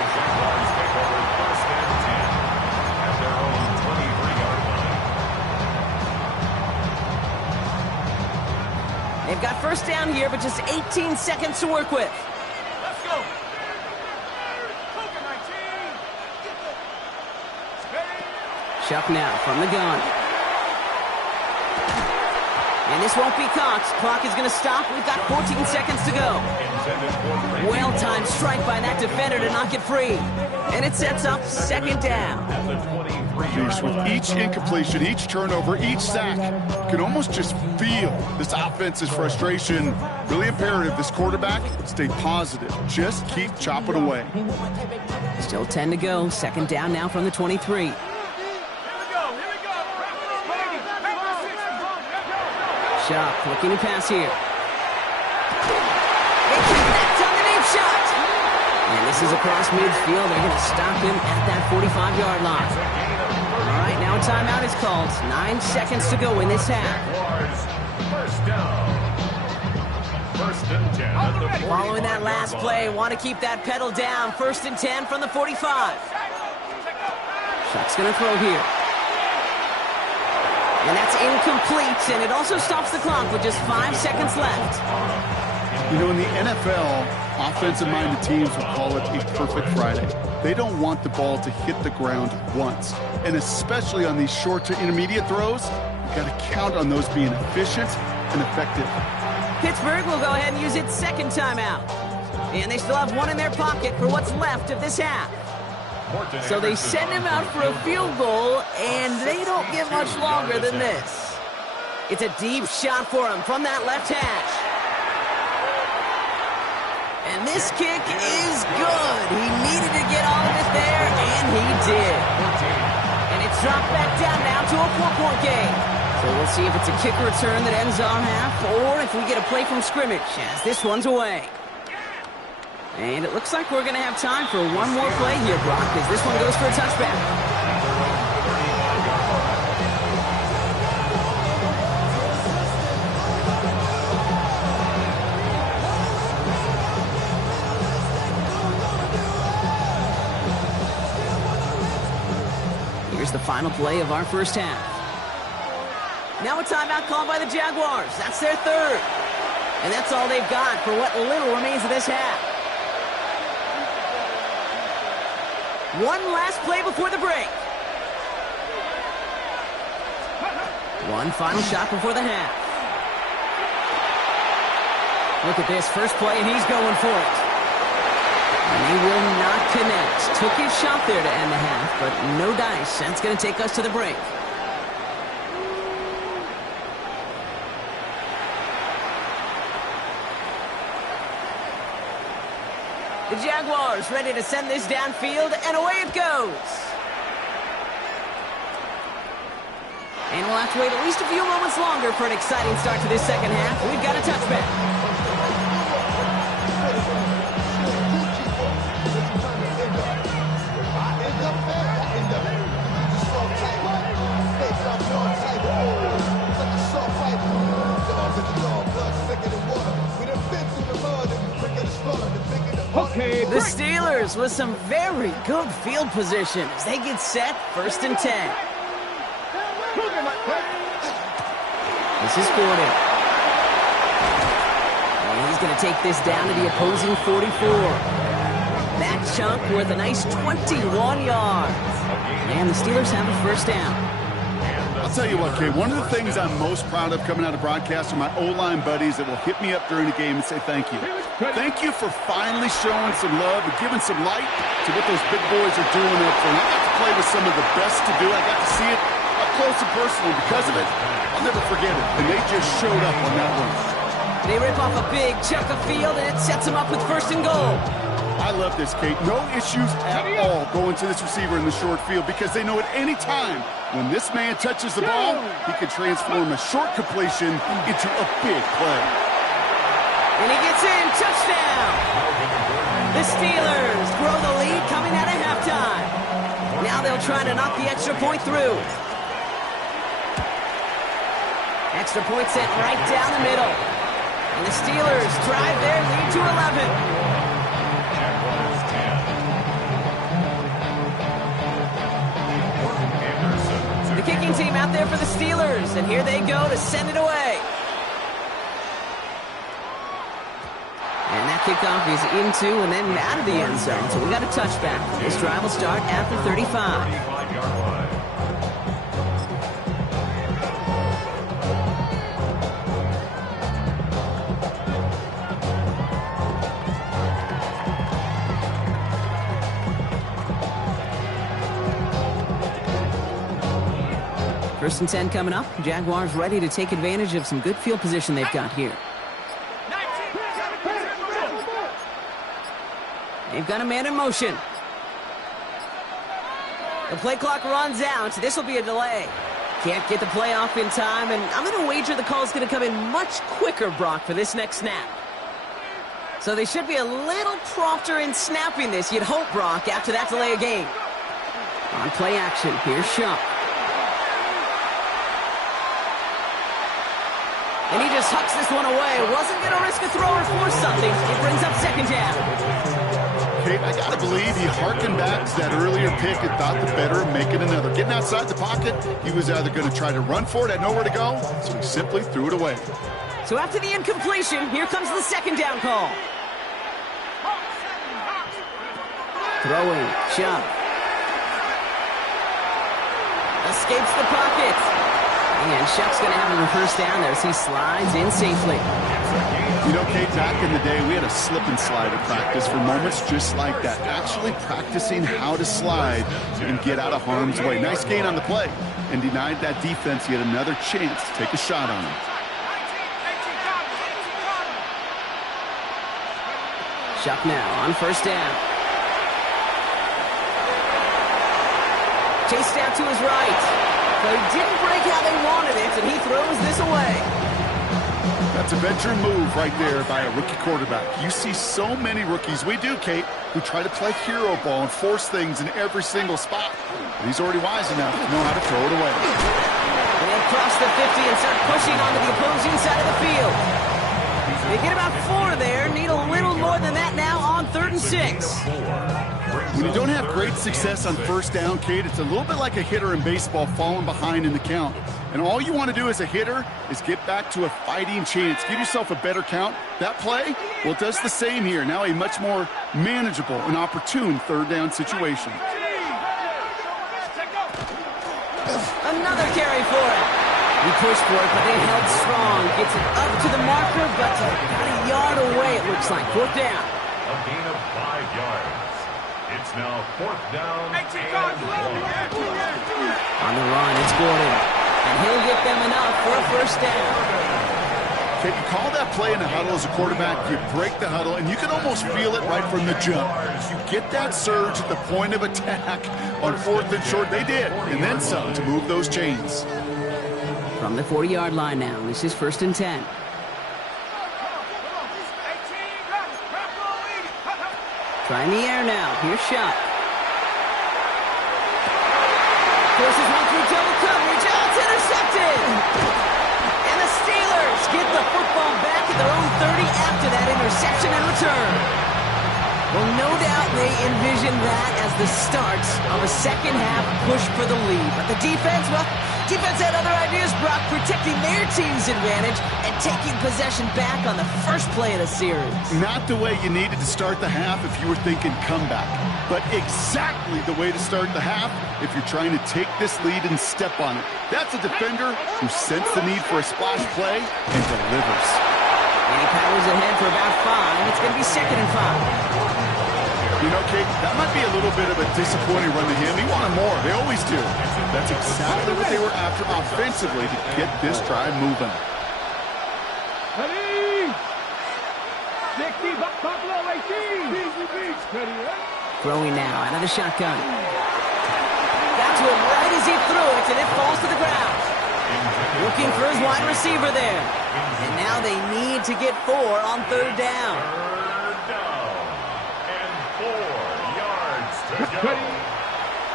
They've got first down here, but just 18 seconds to work with. Let's go! Chuck now from the gun. And this won't be caught. Clock is going to stop. We've got 14 seconds to go. Well-timed strike by that defender to knock it free. And it sets up 2nd down. With each incompletion, each turnover, each sack, you can almost just feel this offense's frustration. Really imperative this quarterback stay positive. Just keep chopping away. Still 10 to go. 2nd down now from the 23. Shock looking to pass here. They connect on the deep shot. And this is across midfield. They're going to stop him at that 45-yard line. All right, now a timeout is called. 9 seconds to go in this half. First and 10. Following that last play, want to keep that pedal down. 1st and 10 from the 45. Shock's going to throw here. And that's incomplete, and it also stops the clock with just 5 seconds left. You know, in the NFL, offensive-minded teams will call it a perfect Friday. They don't want the ball to hit the ground once. And especially on these short to intermediate throws, you've got to count on those being efficient and effective. Pittsburgh will go ahead and use its 2nd timeout. And they still have 1 in their pocket for what's left of this half. So they send him out for a field goal, and they don't get much longer than this. It's a deep shot for him from that left hash. And this kick is good. He needed to get all of it there, and he did. And it's dropped back down now to a 4-point game. So we'll see if it's a kick return that ends our half, or if we get a play from scrimmage, as this one's away. And it looks like we're going to have time for one more play here, Brock, as this one goes for a touchback. Here's the final play of our first half. Now a timeout called by the Jaguars. That's their 3rd. And that's all they've got for what little remains of this half. One last play before the break. One final shot before the half. Look at this, first play, and he's going for it. And he will not connect. Took his shot there to end the half, but no dice. That's going to take us to the break. The Jaguars ready to send this downfield, and away it goes. And we'll have to wait at least a few moments longer for an exciting start to this 2nd half. We've got a touchback. Steelers with some very good field position as they get set, 1st and 10. This is Gordon. And he's going to take this down to the opposing 44. That chunk worth a nice 21 yards. And the Steelers have a 1st down. I'll tell you what, Kate, one of the things I'm most proud of coming out of broadcast are my O-line buddies that will hit me up during the game and say thank you. Thank you for finally showing some love and giving some light to what those big boys are doing up front. I got to play with some of the best to do. I got to see it up close and personal. Because of it, I'll never forget it. And they just showed up on that one. They rip off a big chunk of field, and it sets them up with 1st and goal. I love this, Kate. No issues at all going to this receiver in the short field because they know at any time when this man touches the ball, he can transform a short completion into a big play. And he gets in, touchdown! The Steelers grow the lead coming out of halftime. Now they'll try to knock the extra point through. Extra point sent right down the middle. And the Steelers drive their lead to 11. The kicking team out there for the Steelers, and here they go to send it away. And that kickoff is into and then out of the end zone, so we got a touchback. This drive will start at the 35. First and 10 coming up. Jaguars ready to take advantage of some good field position they've got here. They've got a man in motion. The play clock runs out. This will be a delay. Can't get the play off in time, and I'm going to wager the call is going to come in much quicker, Brock, for this next snap. So they should be a little prompter in snapping this, you'd hope, Brock, after that delay of game. On play action, here's Shuck. And he just hucks this one away. Wasn't going to risk a throw or force something. It brings up 2nd down. Kate, I got to believe he harkened back to that earlier pick and thought the better of making another. Getting outside the pocket, he was either going to try to run for it, had nowhere to go, so he simply threw it away. So after the incompletion, here comes the 2nd down call. Throwing, Shuck. Escapes the pocket. And Shuck's going to have a 1st down there as he slides in safely. You know, Kate, back in the day, we had a slip and slide at practice for moments just like that. Actually practicing how to slide and get out of harm's way. Nice gain on the play and denied that defense yet another chance to take a shot on him. Shuck now on 1st down. Chased out to his right. They didn't break how they wanted it, and he throws this away. That's a veteran move right there by a rookie quarterback. You see so many rookies, we do, Kate, who try to play hero ball and force things in every single spot. But he's already wise enough to know how to throw it away. And they cross the 50 and start pushing onto the opposing side of the field. They get about 4 there, need a little more than that now on 3rd and 6. When you don't have great success on 1st down, Kate, it's a little bit like a hitter in baseball falling behind in the count. And all you want to do as a hitter is get back to a fighting chance. Give yourself a better count. That play, well, it does the same here. Now a much more manageable and opportune 3rd down situation. Another carry for it. He pushed for it, but they held strong. Gets it up to the marker, but about a yard away, it looks like. 4th down. A gain of 5 yards. It's now 4th down. On the run, it's Gordon. And he'll get them enough for a 1st down. Can you call that play in the huddle as a quarterback? You break the huddle, and you can almost feel it right from the jump. You get that surge at the point of attack on 4th and short. They did, and then some to move those chains. From the 40-yard line now, this is 1st and 10. Trying the air now. Here's Shuck. Forces one through double coverage. Oh, it's intercepted! And the Steelers get the football back at their own 30 after that interception and return. Well, no doubt they envision that as the start of a second-half push for the lead. But the defense, well, defense had other ideas, Brock, protecting their team's advantage and taking possession back on the first play of the series. Not the way you needed to start the half if you were thinking comeback, but exactly the way to start the half if you're trying to take this lead and step on it. That's a defender who sensed the need for a splash play and delivers. And he powers ahead for about 5. It's going to be 2nd and 5. You know, Kate, that might be a little bit of a disappointing run to him. He wanted more. They always do. That's exactly what they were after offensively to get this drive moving. Ready? 60, Buffalo 18. Throwing now out of the shotgun. Got to him right as he threw it, and it falls to the ground. Looking for his wide receiver there. And now they need to get 4 on 3rd down.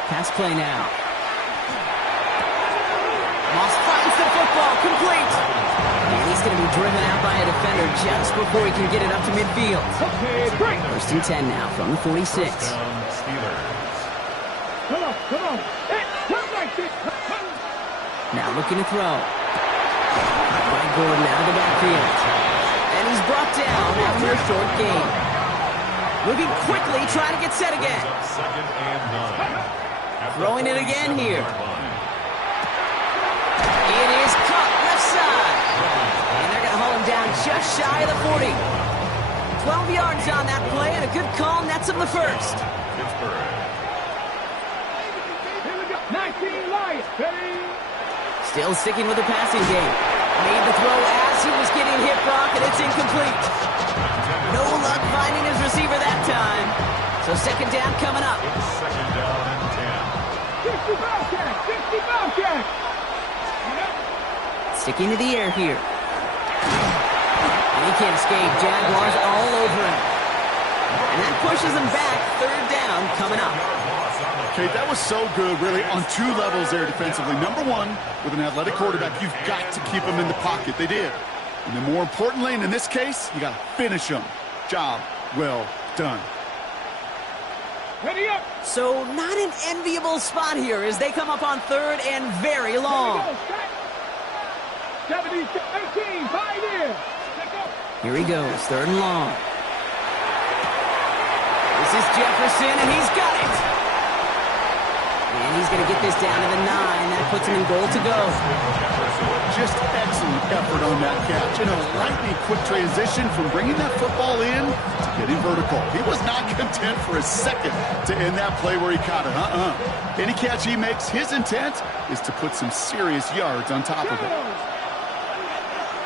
Pass play now. Moss finds the football, complete. And he's going to be driven out by a defender just before he can get it up to midfield. First and 10 now from the 46. Come on. Now looking to throw. By Gordon out of the backfield. And he's brought down after a short gain. Moving quickly, trying to get set again. Throwing it again here. It is caught left side. And they're going to haul him down just shy of the 40. 12 yards on that play, and a good call nets him the first. Here we go. 19 Lions. Still sticking with the passing game. Made the throw as he was getting hit, Brock, and it's incomplete. No luck finding his receiver that time. So 2nd down coming up. 2nd down and 10. 60 Bobcat. Sticking to the air here. And he can't escape. Jaguars all over him. And that pushes him back. 3rd down coming up. Okay, that was so good, really, on 2 levels there defensively. Number 1, with an athletic quarterback, you've got to keep him in the pocket. They did. And then more importantly, and in this case, you got to finish him. Job well done. Ready up. So not an enviable spot here as they come up on 3rd and very long. 70, 18, 5 in. Here he goes, 3rd and long. This is Jefferson, and he's got it. And he's going to get this down to the 9. That puts him in goal to go. Just excellent effort on that catch. And a lightning quick transition from bringing that football in to getting vertical. He was not content for a second to end that play where he caught it. Any catch he makes, his intent is to put some serious yards on top of it.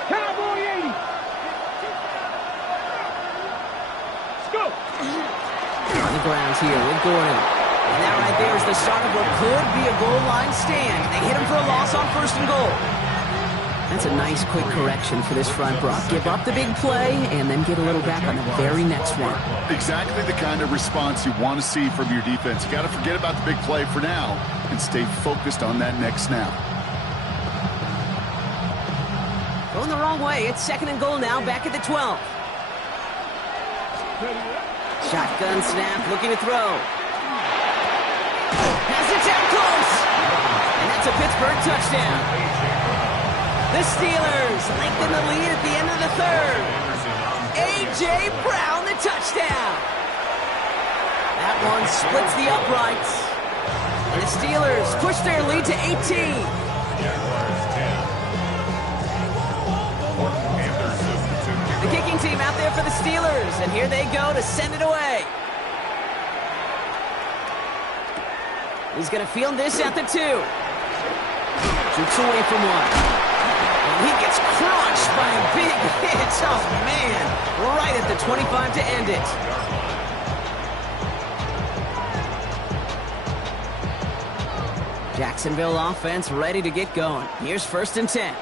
Cowboy 80. Let's go. On the ground here with Gordon. And that right there is the start of what could be a goal line stand. They hit him for a loss on 1st and goal. That's a nice quick correction for this front, Brock. Give up the big play and then get a little back on the very next one. Exactly the kind of response you want to see from your defense. You got to forget about the big play for now and stay focused on that next snap. Going the wrong way. It's 2nd and goal now, back at the 12. Shotgun snap, looking to throw. Has it down close. And that's a Pittsburgh touchdown. The Steelers lengthen the lead at the end of the 3rd. A.J. Brown, the touchdown. That one splits the uprights. And the Steelers push their lead to 18. The kicking team out there for the Steelers, and here they go to send it away. He's going to field this at the 2. Shoots away from 1. And he gets crushed by a big hit. Oh, man. Right at the 25 to end it. Jacksonville offense ready to get going. Here's 1st and 10.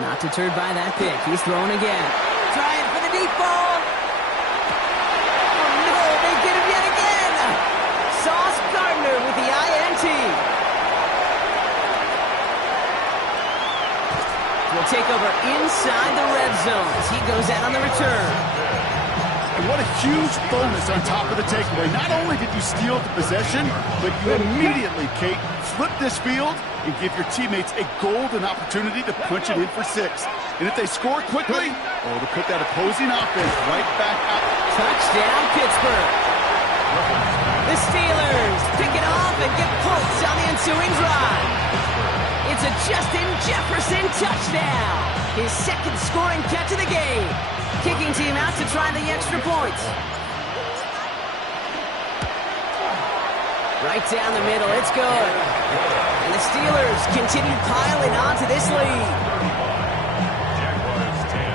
Not deterred by that pick. He's throwing again. Trying for the deep ball. Oh, no, they get him yet again. Sauce Gardner with the INT. take over inside the red zone as he goes out on the return. And what a huge bonus on top of the takeaway. Not only did you steal the possession, but you immediately, Kate, flip this field and give your teammates a golden opportunity to punch it in for 6. And if they score quickly, to put that opposing offense right back out. Touchdown, Pittsburgh. The Steelers pick it off and get points on the ensuing drive. It's a Justin Jefferson touchdown. His second scoring catch of the game. Kicking team out to try the extra points. Right down the middle, it's good. And the Steelers continue piling on to this lead. Jaguars 10.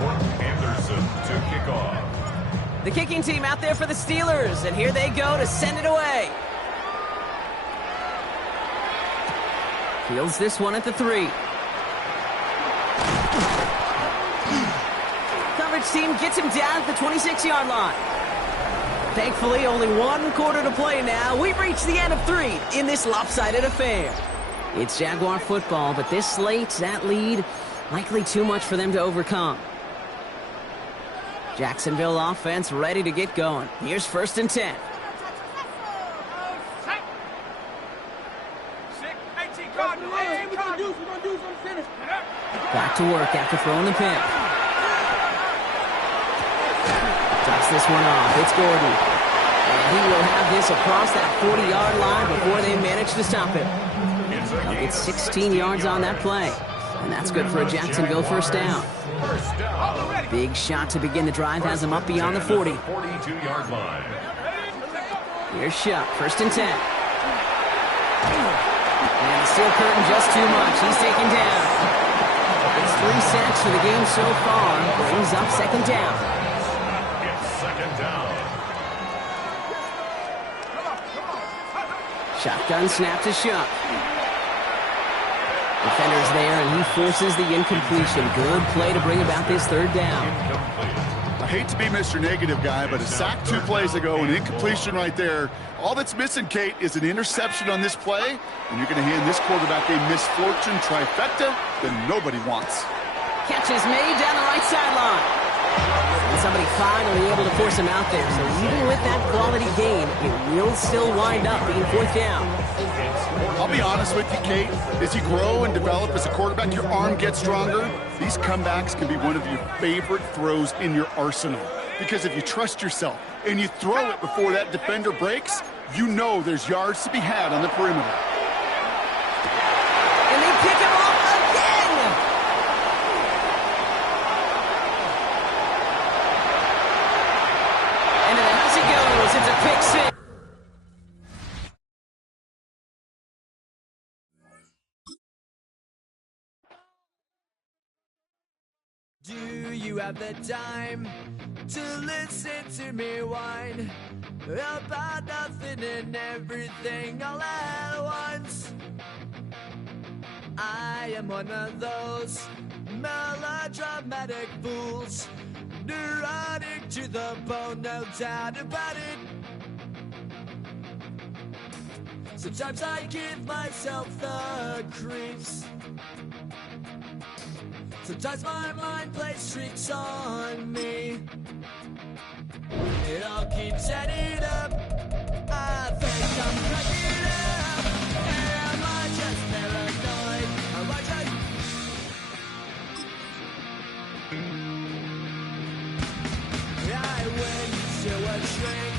Morton Anderson to kick off. The kicking team out there for the Steelers, and here they go to send it away. Fields this one at the 3. Coverage team gets him down at the 26-yard line. Thankfully, only 1 quarter to play now. We've reached the end of 3 in this lopsided affair. It's Jaguar football, but this slate, that lead, likely too much for them to overcome. Jacksonville offense ready to get going. Here's 1st and 10. Back to work after throwing the pick. Drops this one off. It's Gordon. And he will have this across that 40-yard line before they manage to stop him. They'll get 16 yards on that play. And that's good for a Jacksonville first down. Big shot to begin the drive has him up beyond the 40. 42-yard line. Here's Shuck. 1st and 10. And the steel curtain just too much. He's taken down. It's 3 sacks for the game so far. Brings up 2nd down. It's 2nd down. Shotgun snap to Shuck. Defender's there, and he forces the incompletion. Good play to bring about this 3rd down. I hate to be Mr. Negative guy, but a sack 2 plays ago, an incompletion right there. All that's missing, Kate, is an interception on this play, and you're going to hand this quarterback a misfortune trifecta that nobody wants. Catch is made down the right sideline. And somebody finally able to force him out there. So even with that quality gain, it will still wind up being 4th down. I'll be honest with you, Kate. As you grow and develop as a quarterback, your arm gets stronger. These comebacks can be one of your favorite throws in your arsenal. Because if you trust yourself and you throw it before that defender breaks, you know there's yards to be had on the perimeter. And they pick him off again! And to the house he goes. It's a pick 6. Do you have the time to listen to me whine about nothing and everything all at once? I am one of those melodramatic fools, neurotic to the bone, no doubt about it. Sometimes I give myself the creeps. Sometimes my mind plays tricks on me. It all keeps adding up. I think I'm cracking up. Am I just paranoid? Am I just... I went to a shrink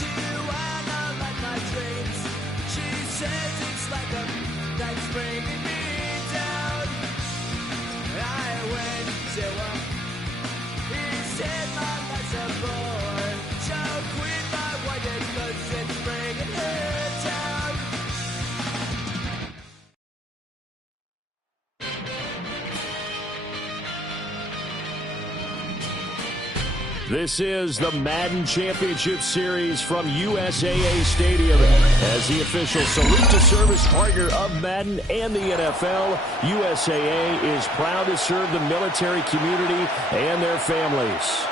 to analyze my dreams. She says it's like a that's bringing me down. I went to a he said my life's a bore. So quit my white cause it's bringing her down. This is the Madden Championship Series from USAA Stadium. As the official salute to service partner of Madden and the NFL, USAA is proud to serve the military community and their families.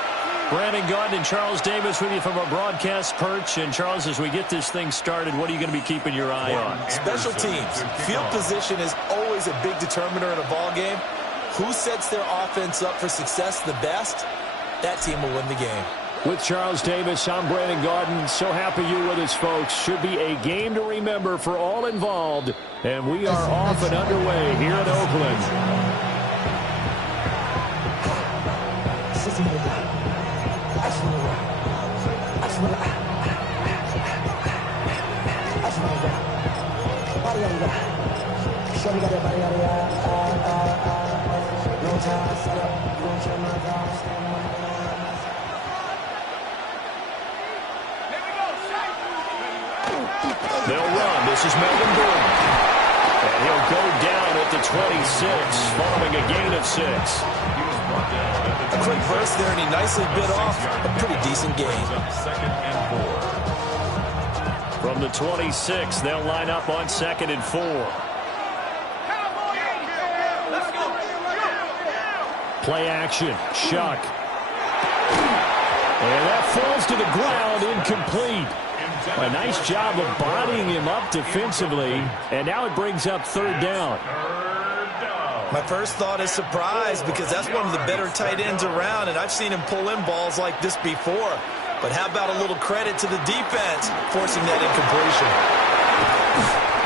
Brandon Gordon and Charles Davis with you from our broadcast perch. And, Charles, as we get this thing started, what are you going to be keeping your eye on? Special teams. Field position is always a big determiner in a ball game. Who sets their offense up for success the best, that team will win the game. With Charles Davis, I'm Brandon Gordon. So happy you're with us, folks. Should be a game to remember for all involved. And we are off and underway here in Oakland. They'll run. This is Melvin Gordon. And he'll go down at the 26, following a gain of 6. A quick burst there, and he nicely bit off a pretty decent gain. From the 26, they'll line up on 2nd and 4. Play action. Shuck. And that falls to the ground, incomplete. A nice job of bodying him up defensively. And now it brings up 3rd down. My first thought is surprise, because that's one of the better tight ends around, and I've seen him pull in balls like this before. But how about a little credit to the defense forcing that incompletion?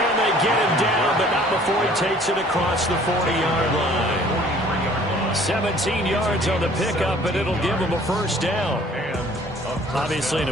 And they get him down, but not before he takes it across the 40-yard line. 17 yards on the pickup, and it'll give him a 1st down. Obviously, an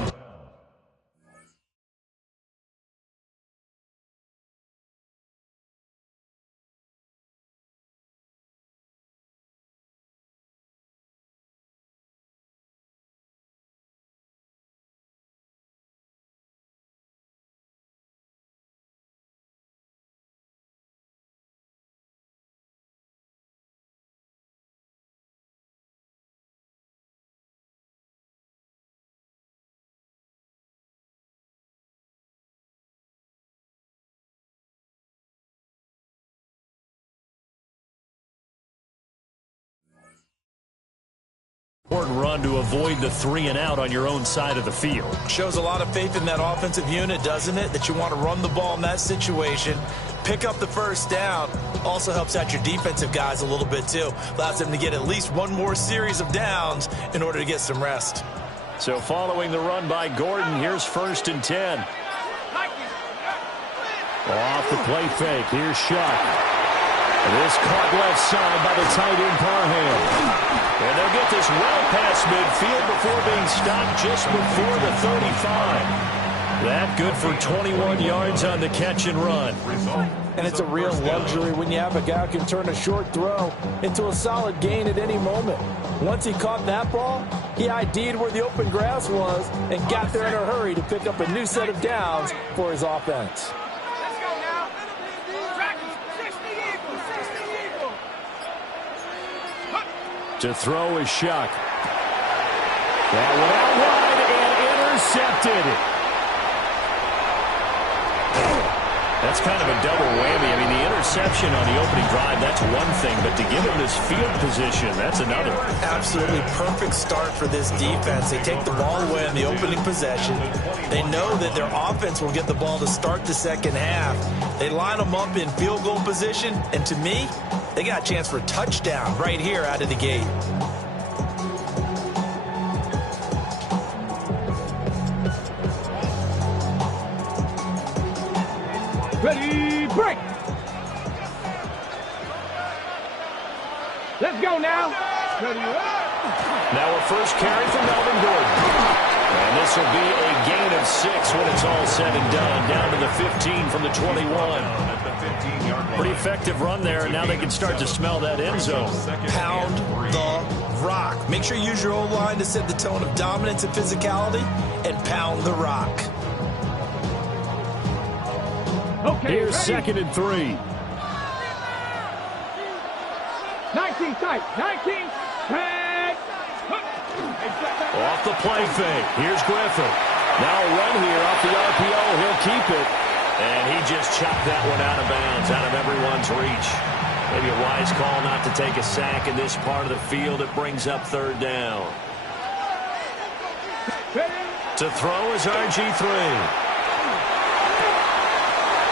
important run to avoid the 3-and-out on your own side of the field. Shows a lot of faith in that offensive unit, doesn't it? That you want to run the ball in that situation, pick up the 1st down. Also helps out your defensive guys a little bit, too. Allows them to get at least one more series of downs in order to get some rest. So following the run by Gordon, here's 1st and 10. Off the play fake. Here's Shuck. This caught left side by the tight end Parham. And they'll get this well past midfield before being stopped just before the 35. That good for 21 yards on the catch and run. And it's a real luxury when you have a guy who can turn a short throw into a solid gain at any moment. Once he caught that ball, he ID'd where the open grass was and got there in a hurry to pick up a new set of downs for his offense. To throw is Shuck. That went out wide and intercepted. That's kind of a double whammy. I mean, the interception on the opening drive, that's one thing, but to give him this field position, that's another. Absolutely perfect start for this defense. They take the ball away in the opening possession. They know that their offense will get the ball to start the second half. They line them up in field goal position, and to me, they got a chance for a touchdown right here out of the gate. Ready, break! Let's go now. Ready, now a first carry from Melvin Gordon. And this will be a gain of 6 when it's all said and done. Down to the 15 from the 21. Pretty effective run there. Now they can start to smell that end zone. Pound the rock. Make sure you use your O-line to set the tone of dominance and physicality, and pound the rock. Okay, here's ready? 2nd and 3. 19 tight. 19. Tag. Off the play fake. Here's Griffin. Now a run here off the RPO. He'll keep it. And he just chopped that one out of bounds, out of everyone's reach. Maybe a wise call not to take a sack in this part of the field. It brings up 3rd down. To throw is RG3.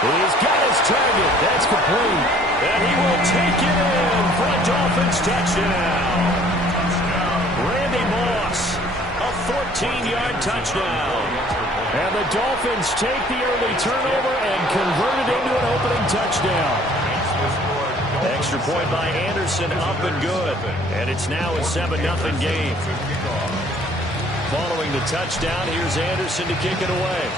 He's got his target. That's complete. And he will take it in for a Dolphins touchdown. Randy Moss, a 14-yard touchdown. And the Dolphins take the early turnover and convert it into an opening touchdown. Extra point by Anderson, up and good. And it's now a 7-0 game. Following the touchdown, here's Anderson to kick it away.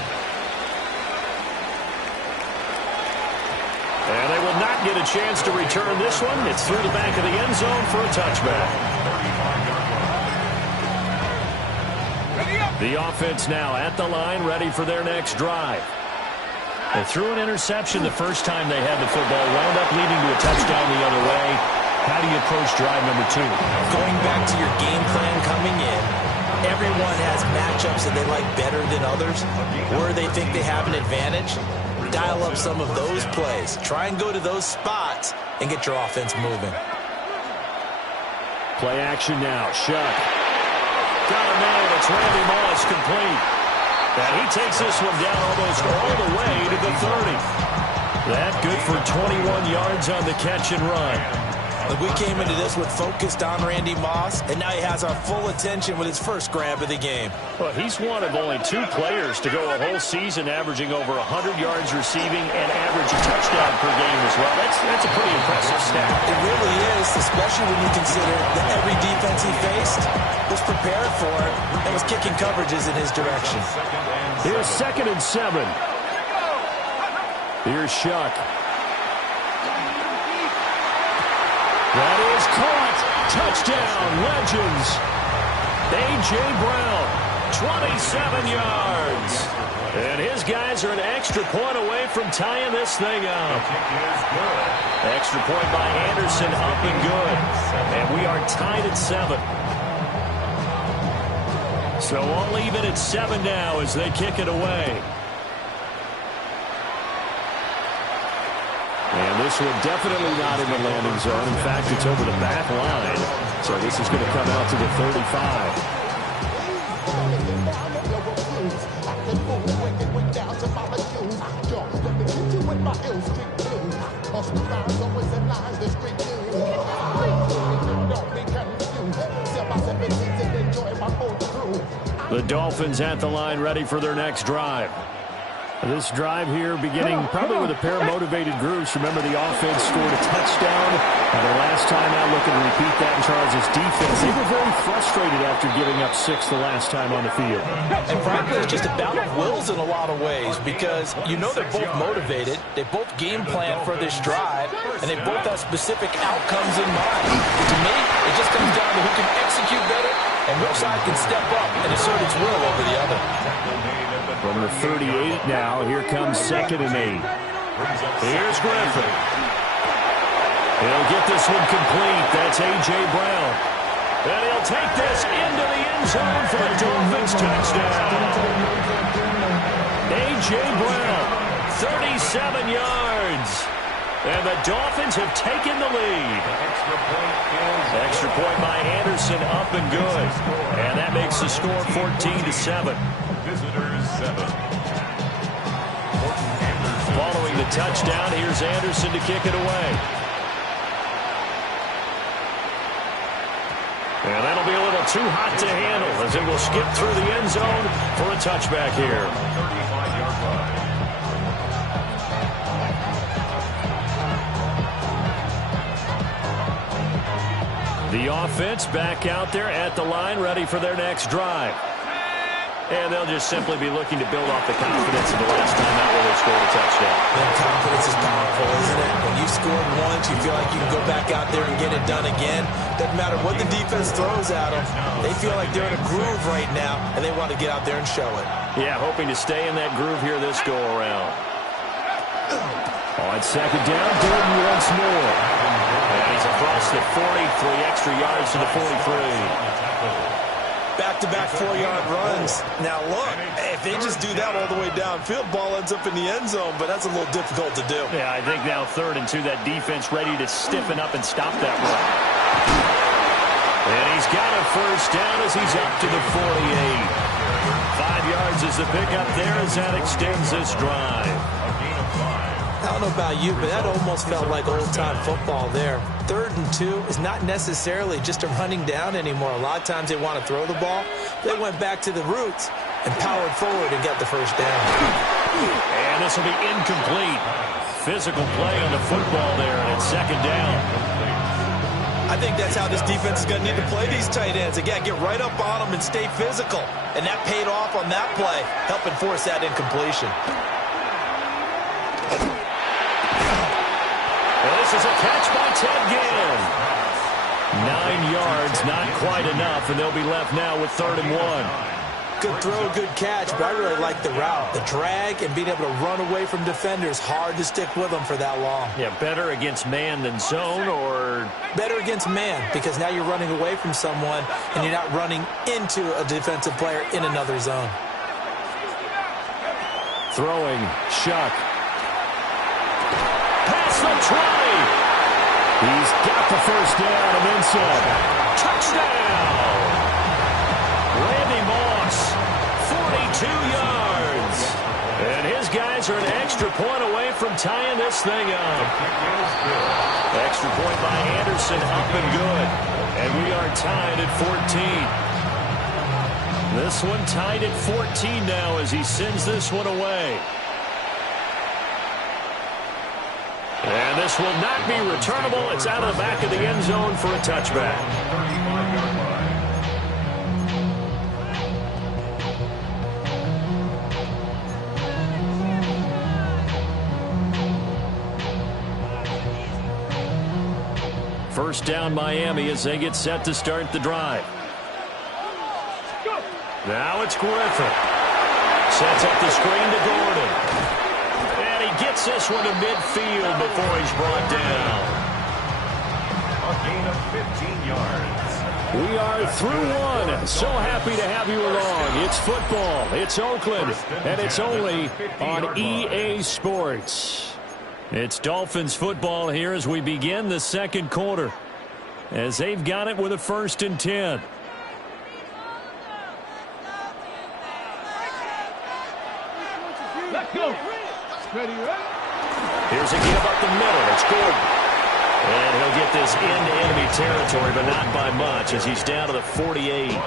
And they will not get a chance to return this one. It's through the back of the end zone for a touchback. The offense now at the line, ready for their next drive. They threw an interception the first time they had the football, wound up leading to a touchdown the other way. How do you approach drive number 2? Going back to your game plan coming in, everyone has matchups that they like better than others, where they think they have an advantage. Dial up some of those plays. Try and go to those spots and get your offense moving. Play action now. Shuck. Got a man. It's Randy Moss complete. And he takes this one down almost all the way to the 30. That good for 21 yards on the catch and run. Look, we came into this with focused on Randy Moss, and now he has our full attention with his first grab of the game. Well, he's one of only 2 players to go a whole season averaging over 100 yards receiving and average a touchdown per game as well. That's a pretty impressive stat. It really is, especially when you consider that every defense he faced was prepared for it and was kicking coverages in his direction. Here's 2nd and 7. Here's Shuck. That is caught. Touchdown, Legends. A.J. Brown, 27 yards. And his guys are an extra point away from tying this thing up. Extra point by Anderson, up and good. And we are tied at 7. So all even at 7 now as they kick it away. And this one definitely not in the landing zone. In fact, it's over the back line. So this is going to come out to the 35. The Dolphins at the line, ready for their next drive. This drive here beginning probably with a pair of motivated groups. Remember, the offense scored a touchdown. And the last time out, looking to repeat that in Charles' defense. They were very frustrated after giving up 6 the last time on the field. And frankly, it's just a battle of wills in a lot of ways because you know they're both motivated. They both game plan for this drive, and they both have specific outcomes in mind. To me, it just comes down to who can execute better and which side can step up and assert its will over the other. From the 38 now, here comes 2nd and 8. Here's Griffin. He'll get this one complete. That's A.J. Brown. And he'll take this into the end zone for a Dolphins touchdown. A.J. Brown, 37 yards. And the Dolphins have taken the lead. Extra point by Anderson, up and good. And that makes the score 14-7. Visitors 7. Following the touchdown, here's Anderson to kick it away. And that'll be a little too hot to handle as it will skip through the end zone for a touchback here. 35-yard line. The offense back out there at the line, ready for their next drive. And they'll just simply be looking to build off the confidence of the last time out where they scored a touchdown. That confidence is powerful, isn't it? When you scored once, you feel like you can go back out there and get it done again. Doesn't matter what the defense throws at them. They feel like they're in a groove right now, and they want to get out there and show it. Yeah, hoping to stay in that groove here this go-around. On 2nd down, Gordon once more. And he's across the 40, 3 extra yards to the 43. Back-to-back 4-yard runs. Now, look, if they just do that all the way downfield, ball ends up in the end zone, but that's a little difficult to do. Yeah, I think now 3rd and 2, that defense ready to stiffen up and stop that run. And he's got a first down as he's up to the 48. 5 yards is the pickup there as that extends this drive. I don't know about you, but that almost felt like old-time football there. 3rd and 2 is not necessarily just a running down anymore. A lot of times they want to throw the ball. They went back to the roots and powered forward and got the first down. And this will be incomplete. Physical play on the football there, and it's 2nd down. I think that's how this defense is going to need to play these tight ends. Again, get right up on them and stay physical. And that paid off on that play, helping force that incompletion. This is a catch by Ted Ginn. 9 yards, not quite enough, and they'll be left now with 3rd and 1. Good throw, good catch, but I really like the route. The drag and being able to run away from defenders, hard to stick with them for that long. Yeah, better against man than zone, or? Better against man, because now you're running away from someone and you're not running into a defensive player in another zone. Throwing, Shuck. Pass the try. He's got the first down and then some. Touchdown. Randy Moss, 42 yards. And his guys are an extra point away from tying this thing up. Extra point by Anderson, up and good. And we are tied at 14. This one tied at 14 now as he sends this one away. And this will not be returnable. It's out of the back of the end zone for a touchback. First down Miami as they get set to start the drive. Now it's Griffin. Sets up the screen to Gordon. And he gets this one to midfield before he's brought down. A gain of 15 yards. We are through one. So happy to have you along. It's football. It's Oakland. And it's only on EA Sports. It's Dolphins football here as we begin the second quarter. As they've got it with a 1st and 10. Let's go. Ready, ready? Here's a give up the middle. It's Gordon. And he'll get this into enemy territory, but not by much as he's down to the 48.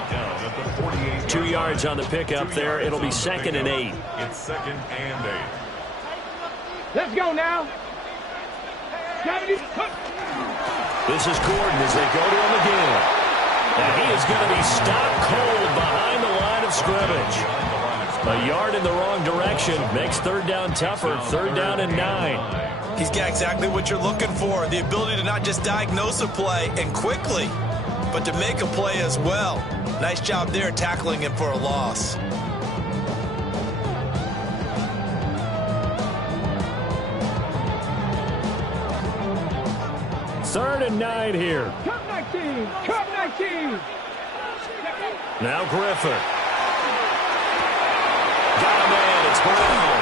2 yards on the pickup there. It'll be 2nd and 8. It's 2nd and 8. Let's go now. This is Gordon as they go to him again. And he is going to be stopped cold behind the line of scrimmage. A yard in the wrong direction makes 3rd down tougher. 3rd down and 9. He's got exactly what you're looking for. The ability to not just diagnose a play and quickly, but to make a play as well. Nice job there tackling him for a loss. Third and 9 here. Cup 19. Cup 19. Now Griffin. Got a man. It's Brown.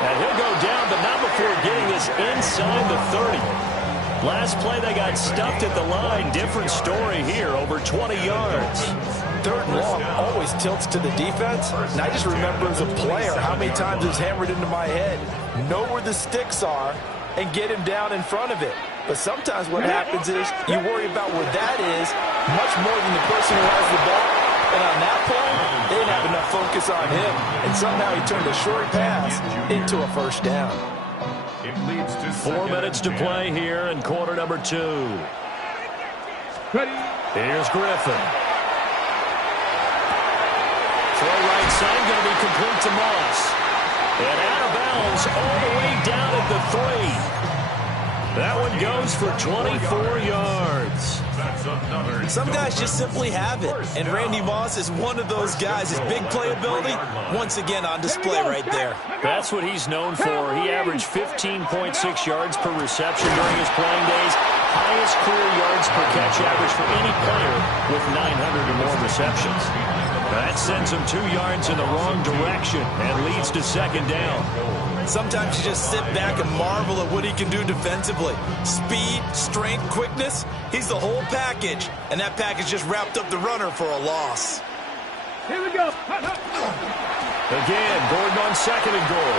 And he'll go down, but not before getting this inside the 30. Last play, they got stuffed at the line. Different story here, over 20 yards. 3rd and long always tilts to the defense. And I just remember as a player how many times it was hammered into my head. Know where the sticks are and get him down in front of it. But sometimes what happens is you worry about where that is much more than the person who has the ball. And on that play, they didn't have enough focus on him. And somehow he turned a short pass into a 1st down. It leads to 4 minutes to play here in quarter number 2. Ready. Here's Griffin. Throw right side, going to be complete to Moss. And out of bounds all the way down at the 3. That one goes for 24 yards. Some guys just simply have it, and Randy Moss is one of those guys. His big playability, once again on display right there. That's what he's known for. He averaged 15.6 yards per reception during his playing days. Highest career yards per catch average for any player with 900 or more receptions. That sends him 2 yards in the wrong direction and leads to 2nd down. Sometimes you just sit back and marvel at what he can do defensively. Speed, strength, quickness, he's the whole package. And that package just wrapped up the runner for a loss. Here we go. Again, Gordon on second and goal.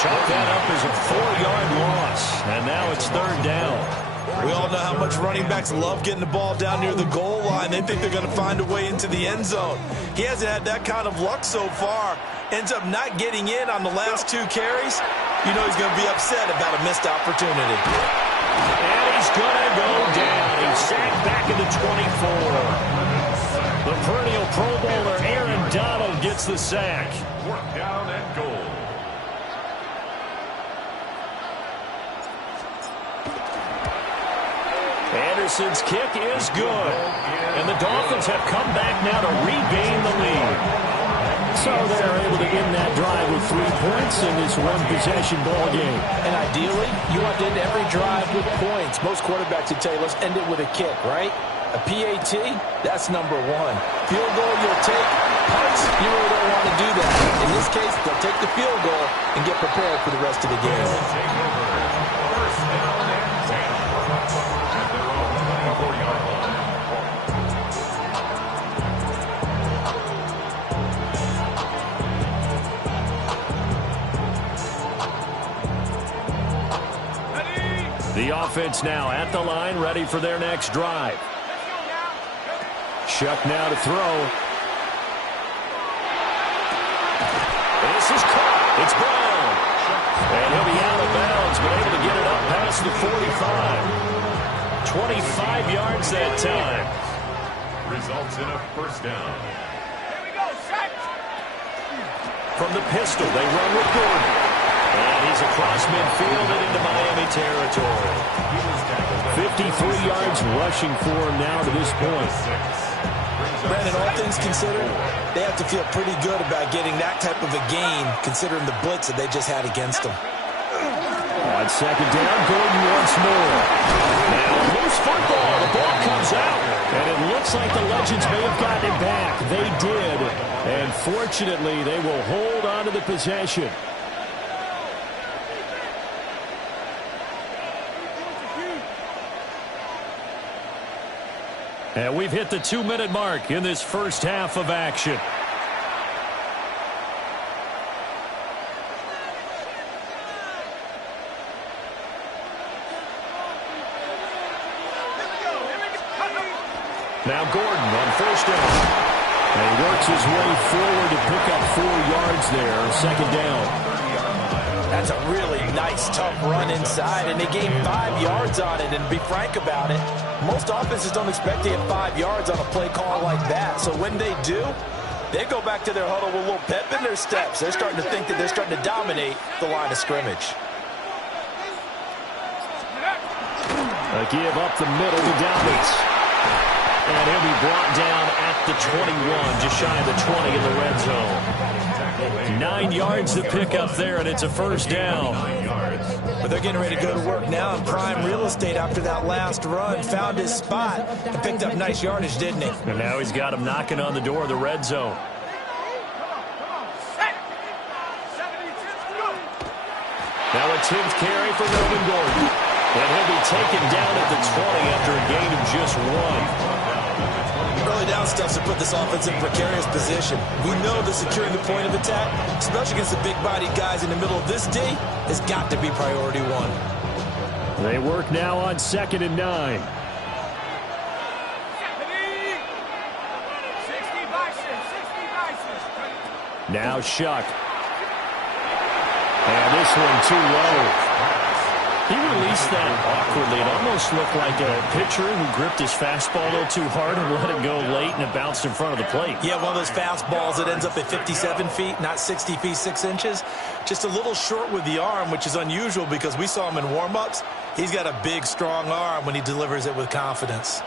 Chalk that up as a 4-yard loss, and now it's third down. We all know how much running backs love getting the ball down near the goal line. They think they're going to find a way into the end zone. He hasn't had that kind of luck so far. Ends up not getting in on the last 2 carries. You know he's going to be upset about a missed opportunity. And he's going to go down. He's sacked back into 24. The perennial Pro Bowler Aaron Donald gets the sack. Work down and goal. Anderson's kick is good. And the Dolphins have come back now to regain the lead. So they're able to end that drive with 3 points in this one-possession ball game. And ideally, you want to end every drive with points. Most quarterbacks would tell you, let's end it with a kick, right? A PAT, that's number 1. Field goal you'll take, punts, you really don't want to do that. In this case, they'll take the field goal and get prepared for the rest of the game. Take over. First down and 10. At their own 24-yard line. The offense now at the line, ready for their next drive. Shuck now to throw. This is caught. It's Brown. And he'll be out of bounds, but able to get it up past the 45. 25 yards that time. Results in a first down. Here we go, set. From the pistol, they run with Gordon. And he's across midfield and into Miami territory. 53 yards rushing for him now to this point. Brandon, all things considered, they have to feel pretty good about getting that type of a gain, considering the blitz that they just had against them. On second down, Gordon once more. Now, loose football. The ball comes out. And it looks like the Legends may have gotten it back. They did. And fortunately, they will hold on to the possession. And we've hit the 2-minute mark in this first half of action. Now Gordon on first down. And he works his way forward to pick up 4 yards there. Second down. That's a really nice, tough run inside, and they gained 5 yards on it. And to be frank about it, most offenses don't expect to get 5 yards on a play call like that. So when they do, they go back to their huddle with a little pep in their steps. They're starting to think that they're starting to dominate the line of scrimmage. A give up the middle to Dobbins. And he'll be brought down at the 21, just shy of the 20 in the red zone. 9 yards to pick up there, and it's a first down. But they're getting ready to go to work now in prime real estate after that last run. Found his spot and picked up nice yardage, didn't he? And now he's got him knocking on the door of the red zone. Now a 10th carry for Melvin Gordon. And he'll be taken down at the 20 after a gain of just 1. Early down stuff to put this offense in precarious position. We know that securing the point of attack, especially against the big-bodied guys in the middle of this D, has got to be priority 1. They work now on 2nd and 9. Now Shuck. And this one too low. He released that awkwardly. It almost looked like a pitcher who gripped his fastball a little too hard and let it go late, and it bounced in front of the plate. Yeah, one of those fastballs that ends up at 57 feet, not 60 feet, 6 inches. Just a little short with the arm, which is unusual because we saw him in warm-ups. He's got a big, strong arm when he delivers it with confidence.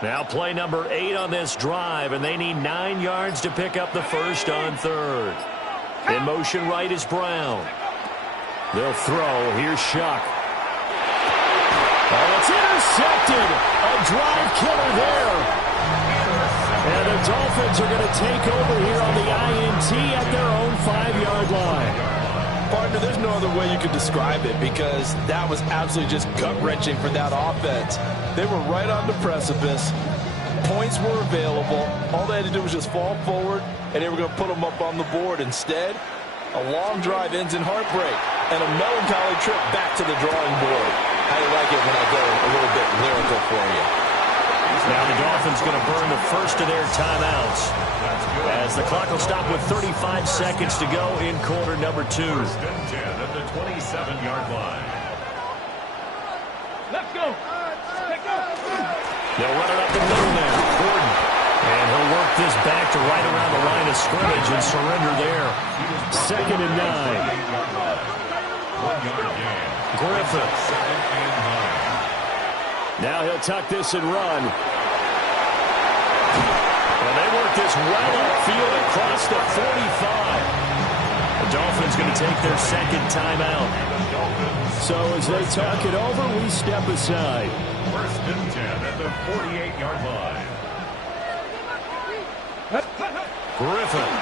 Now play number 8 on this drive, and they need 9 yards to pick up the first on 3rd. In motion right is Brown. They'll throw. Here's Shuck. Oh, it's intercepted. A drive killer there. And the Dolphins are going to take over here on the INT at their own 5-yard line. Partner, there's no other way you could describe it because that was absolutely just gut-wrenching for that offense. They were right on the precipice, points were available. All they had to do was just fall forward, and they were going to put them up on the board. Instead, a long drive ends in heartbreak and a melancholy trip back to the drawing board. How do you like it when I go a little bit lyrical for you? Now the Dolphins going to burn the first of their timeouts as the clock will stop with 35 seconds to go in quarter number 2. First and 10 at the 27-yard line. Let's go. Let's go. They'll run it up the middle now. Gordon. And he'll work this back to right around the line of scrimmage and surrender there. 2nd and 9. 1 yard gain. Griffin. 2nd and 9. Now he'll tuck this and run. Well, they work this well upfield across the 45. The Dolphins going to take their second timeout. So as they talk it over, we step aside. First and 10 at the 48-yard line. Griffin.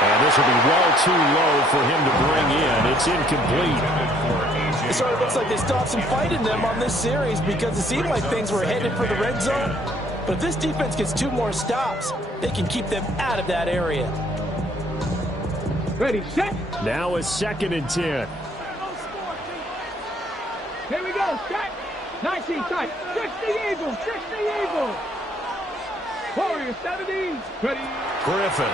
And this will be well too low for him to bring in. It's incomplete. It sort of looks like they stopped some fight in them on this series because it seemed like things were headed for the red zone. But if this defense gets 2 more stops, they can keep them out of that area. Ready, set. Now a 2nd and 10. Here we go, set. 19 tight. 60 Eagles, 60 Eagles. Warriors, 70. Ready. Griffin.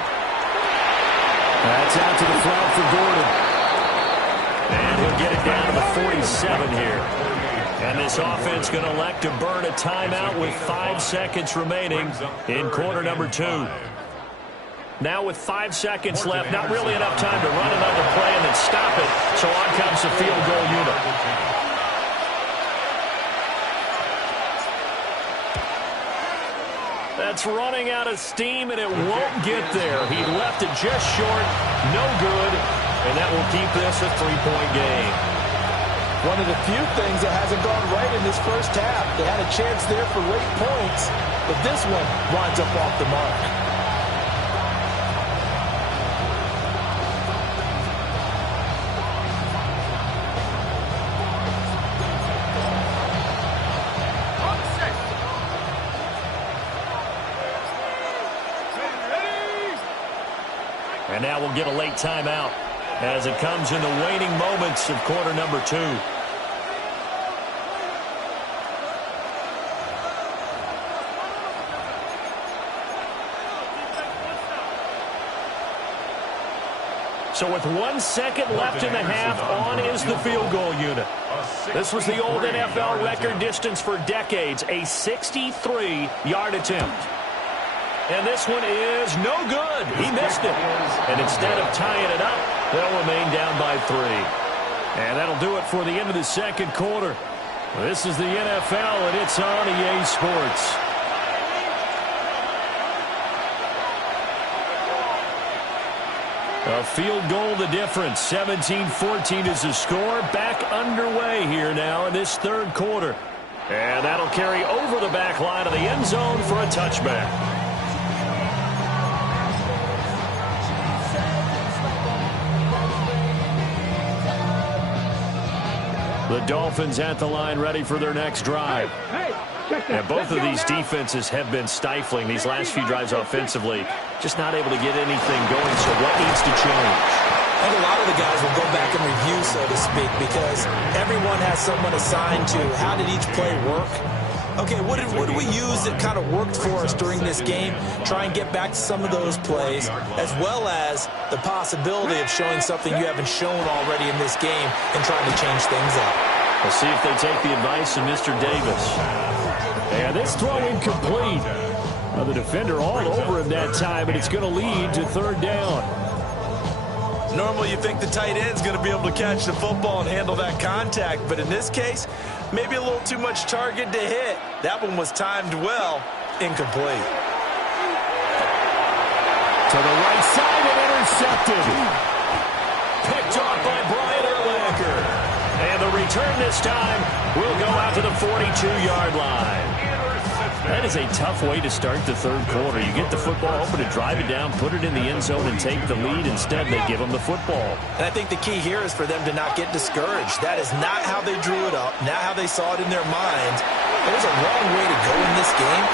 That's out to the front for Gordon. And he'll get it down to the 47 here. And this offense going to elect to burn a timeout with 5 seconds remaining in quarter number 2. Now with 5 seconds left, not really enough time to run another play and then stop it. So on comes the field goal unit. That's running out of steam, and it won't get there. He left it just short, no good, and that will keep this a 3-point game. One of the few things that hasn't gone right in this first half. They had a chance there for late points, but this one winds up off the mark. And now we'll get a late timeout as it comes in the waning moments of quarter number 2. So with 1 second left in the half, on is the field goal unit. This was the old NFL record distance for decades, a 63-yard attempt. And this one is no good. He missed it. And instead of tying it up, they'll remain down by 3. And that'll do it for the end of the second quarter. This is the NFL, and it's on EA Sports. A field goal the difference. 17-14 is the score. Back underway here now in this third quarter. And that'll carry over the back line of the end zone for a touchback. The Dolphins at the line ready for their next drive. And both of these defenses have been stifling these last few drives offensively. Just not able to get anything going, so what needs to change? I think a lot of the guys will go back and review, so to speak, because everyone has someone assigned to how did each play work. Okay, what did we use that kind of worked for us during this game? Try and get back to some of those plays, as well as the possibility of showing something you haven't shown already in this game and trying to change things up. We'll see if they take the advice of Mr. Davis. And this throw incomplete. The defender all over him that time, and it's going to lead to third down. Normally you think the tight end's going to be able to catch the football and handle that contact, but in this case, maybe a little too much target to hit. That one was timed well, incomplete. To the right side and intercepted. Picked off by Brian Urlacher. And the return this time will go out to the 42-yard line. That is a tough way to start the third quarter. You get the football open to drive it down, put it in the end zone, and take the lead. Instead, they give them the football. And I think the key here is for them to not get discouraged. That is not how they drew it up, not how they saw it in their minds. There's a long way to go in this game.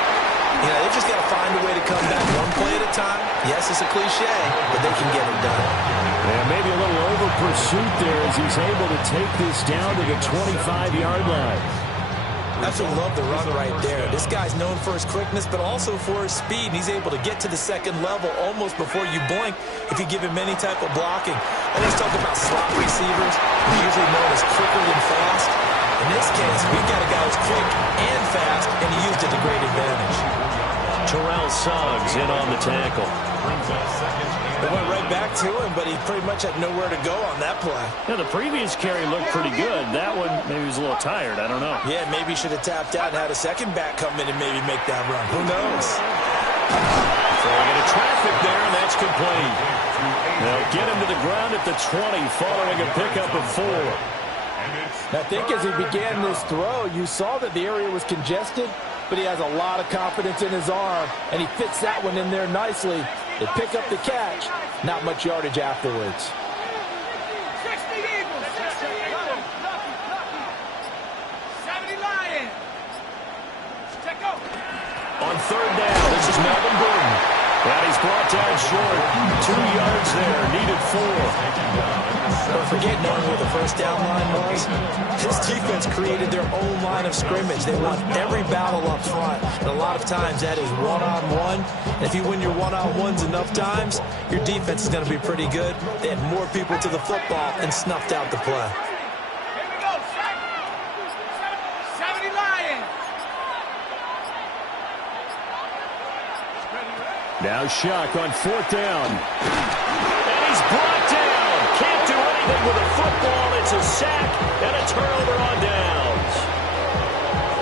You know, they've just got to find a way to come back one play at a time. Yes, it's a cliche, but they can get it done. And maybe a little over-pursuit there as he's able to take this down to the 25-yard line. Absolutely love the run right there. This guy's known for his quickness, but also for his speed. And he's able to get to the second level almost before you blink if you give him any type of blocking. Always talk about slot receivers. They're usually known as quicker than fast. In this case, we've got a guy who's quick and fast, and he used it to great advantage. Terrell Suggs in on the tackle. They went right back to him, but he pretty much had nowhere to go on that play. Yeah, the previous carry looked pretty good. That one, maybe he was a little tired. I don't know. Yeah, maybe he should have tapped out and had a second back come in and maybe make that run. Who knows? Throwing into traffic there, and that's complete. They'll get him to the ground at the 20, following a pickup of 4. I think as he began this throw, you saw that the area was congested, but he has a lot of confidence in his arm, and he fits that one in there nicely. They pick up the catch, not much yardage afterwards. 60 Eagles, 60 Eagles. 70 Lions. Check out. On third down, this is Melvin Gordon. And he's brought down short. 2 yards there, needed 4. Don't forget knowing where the first down line was. This defense created their own line of scrimmage. They won every battle up front. And a lot of times that is one-on-one. And if you win your one-on-ones enough times, your defense is going to be pretty good. They had more people to the football and snuffed out the play. Here we go. 70 Lions. Now Shuck on fourth down. And he's brought down. Can't do anything with a football. It's a sack and a turnover on downs.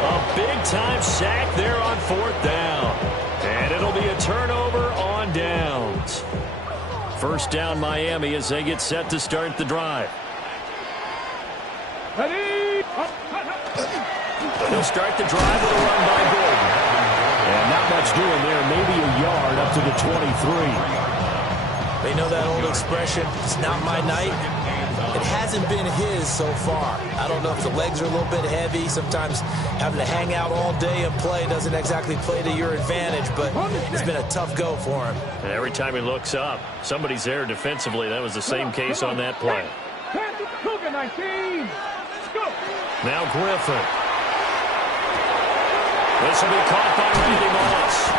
A big-time sack there on fourth down. And it'll be a turnover on downs. First down Miami as they get set to start the drive. Ready. They'll start the drive with a run by Gordon. And not much doing there, maybe a yard up to the 23. They know that old expression, it's not my night. It hasn't been his so far. I don't know if the legs are a little bit heavy. Sometimes having to hang out all day and play doesn't exactly play to your advantage, but it's been a tough go for him. And every time he looks up, somebody's there defensively. That was the same case on that play. Cougar 19. Go. Now Griffin. This will be caught by Randy Moss.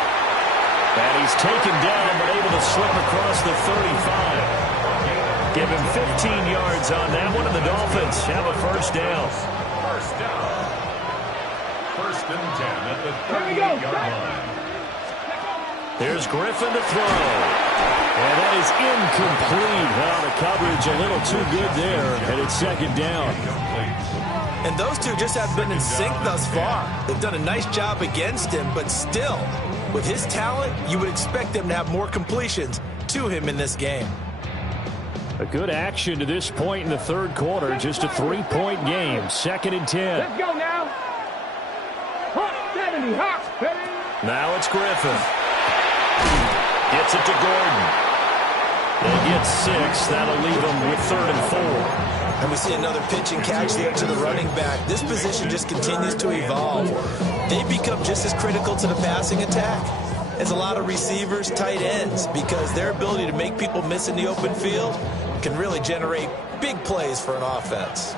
And he's taken down but able to slip across the 35. Give him 15 yards on that one, and the Dolphins have a first down. First down. First and 10 at the 38-yard line. Here's Griffin to throw. And that is incomplete. Well, the coverage a little too good there, and it's second down. And those two just have been in sync thus far. They've done a nice job against him, but still, with his talent, you would expect them to have more completions to him in this game. A good action to this point in the third quarter. Just a 3-point game. Second and 10. Let's go now. Hot 70. Hot. Now it's Griffin. Gets it to Gordon. They get 6. That'll leave them with 3rd and 4. And we see another pitch and catch there to the running back. This position just continues to evolve. They become just as critical to the passing attack as a lot of receivers, tight ends, because their ability to make people miss in the open field can really generate big plays for an offense.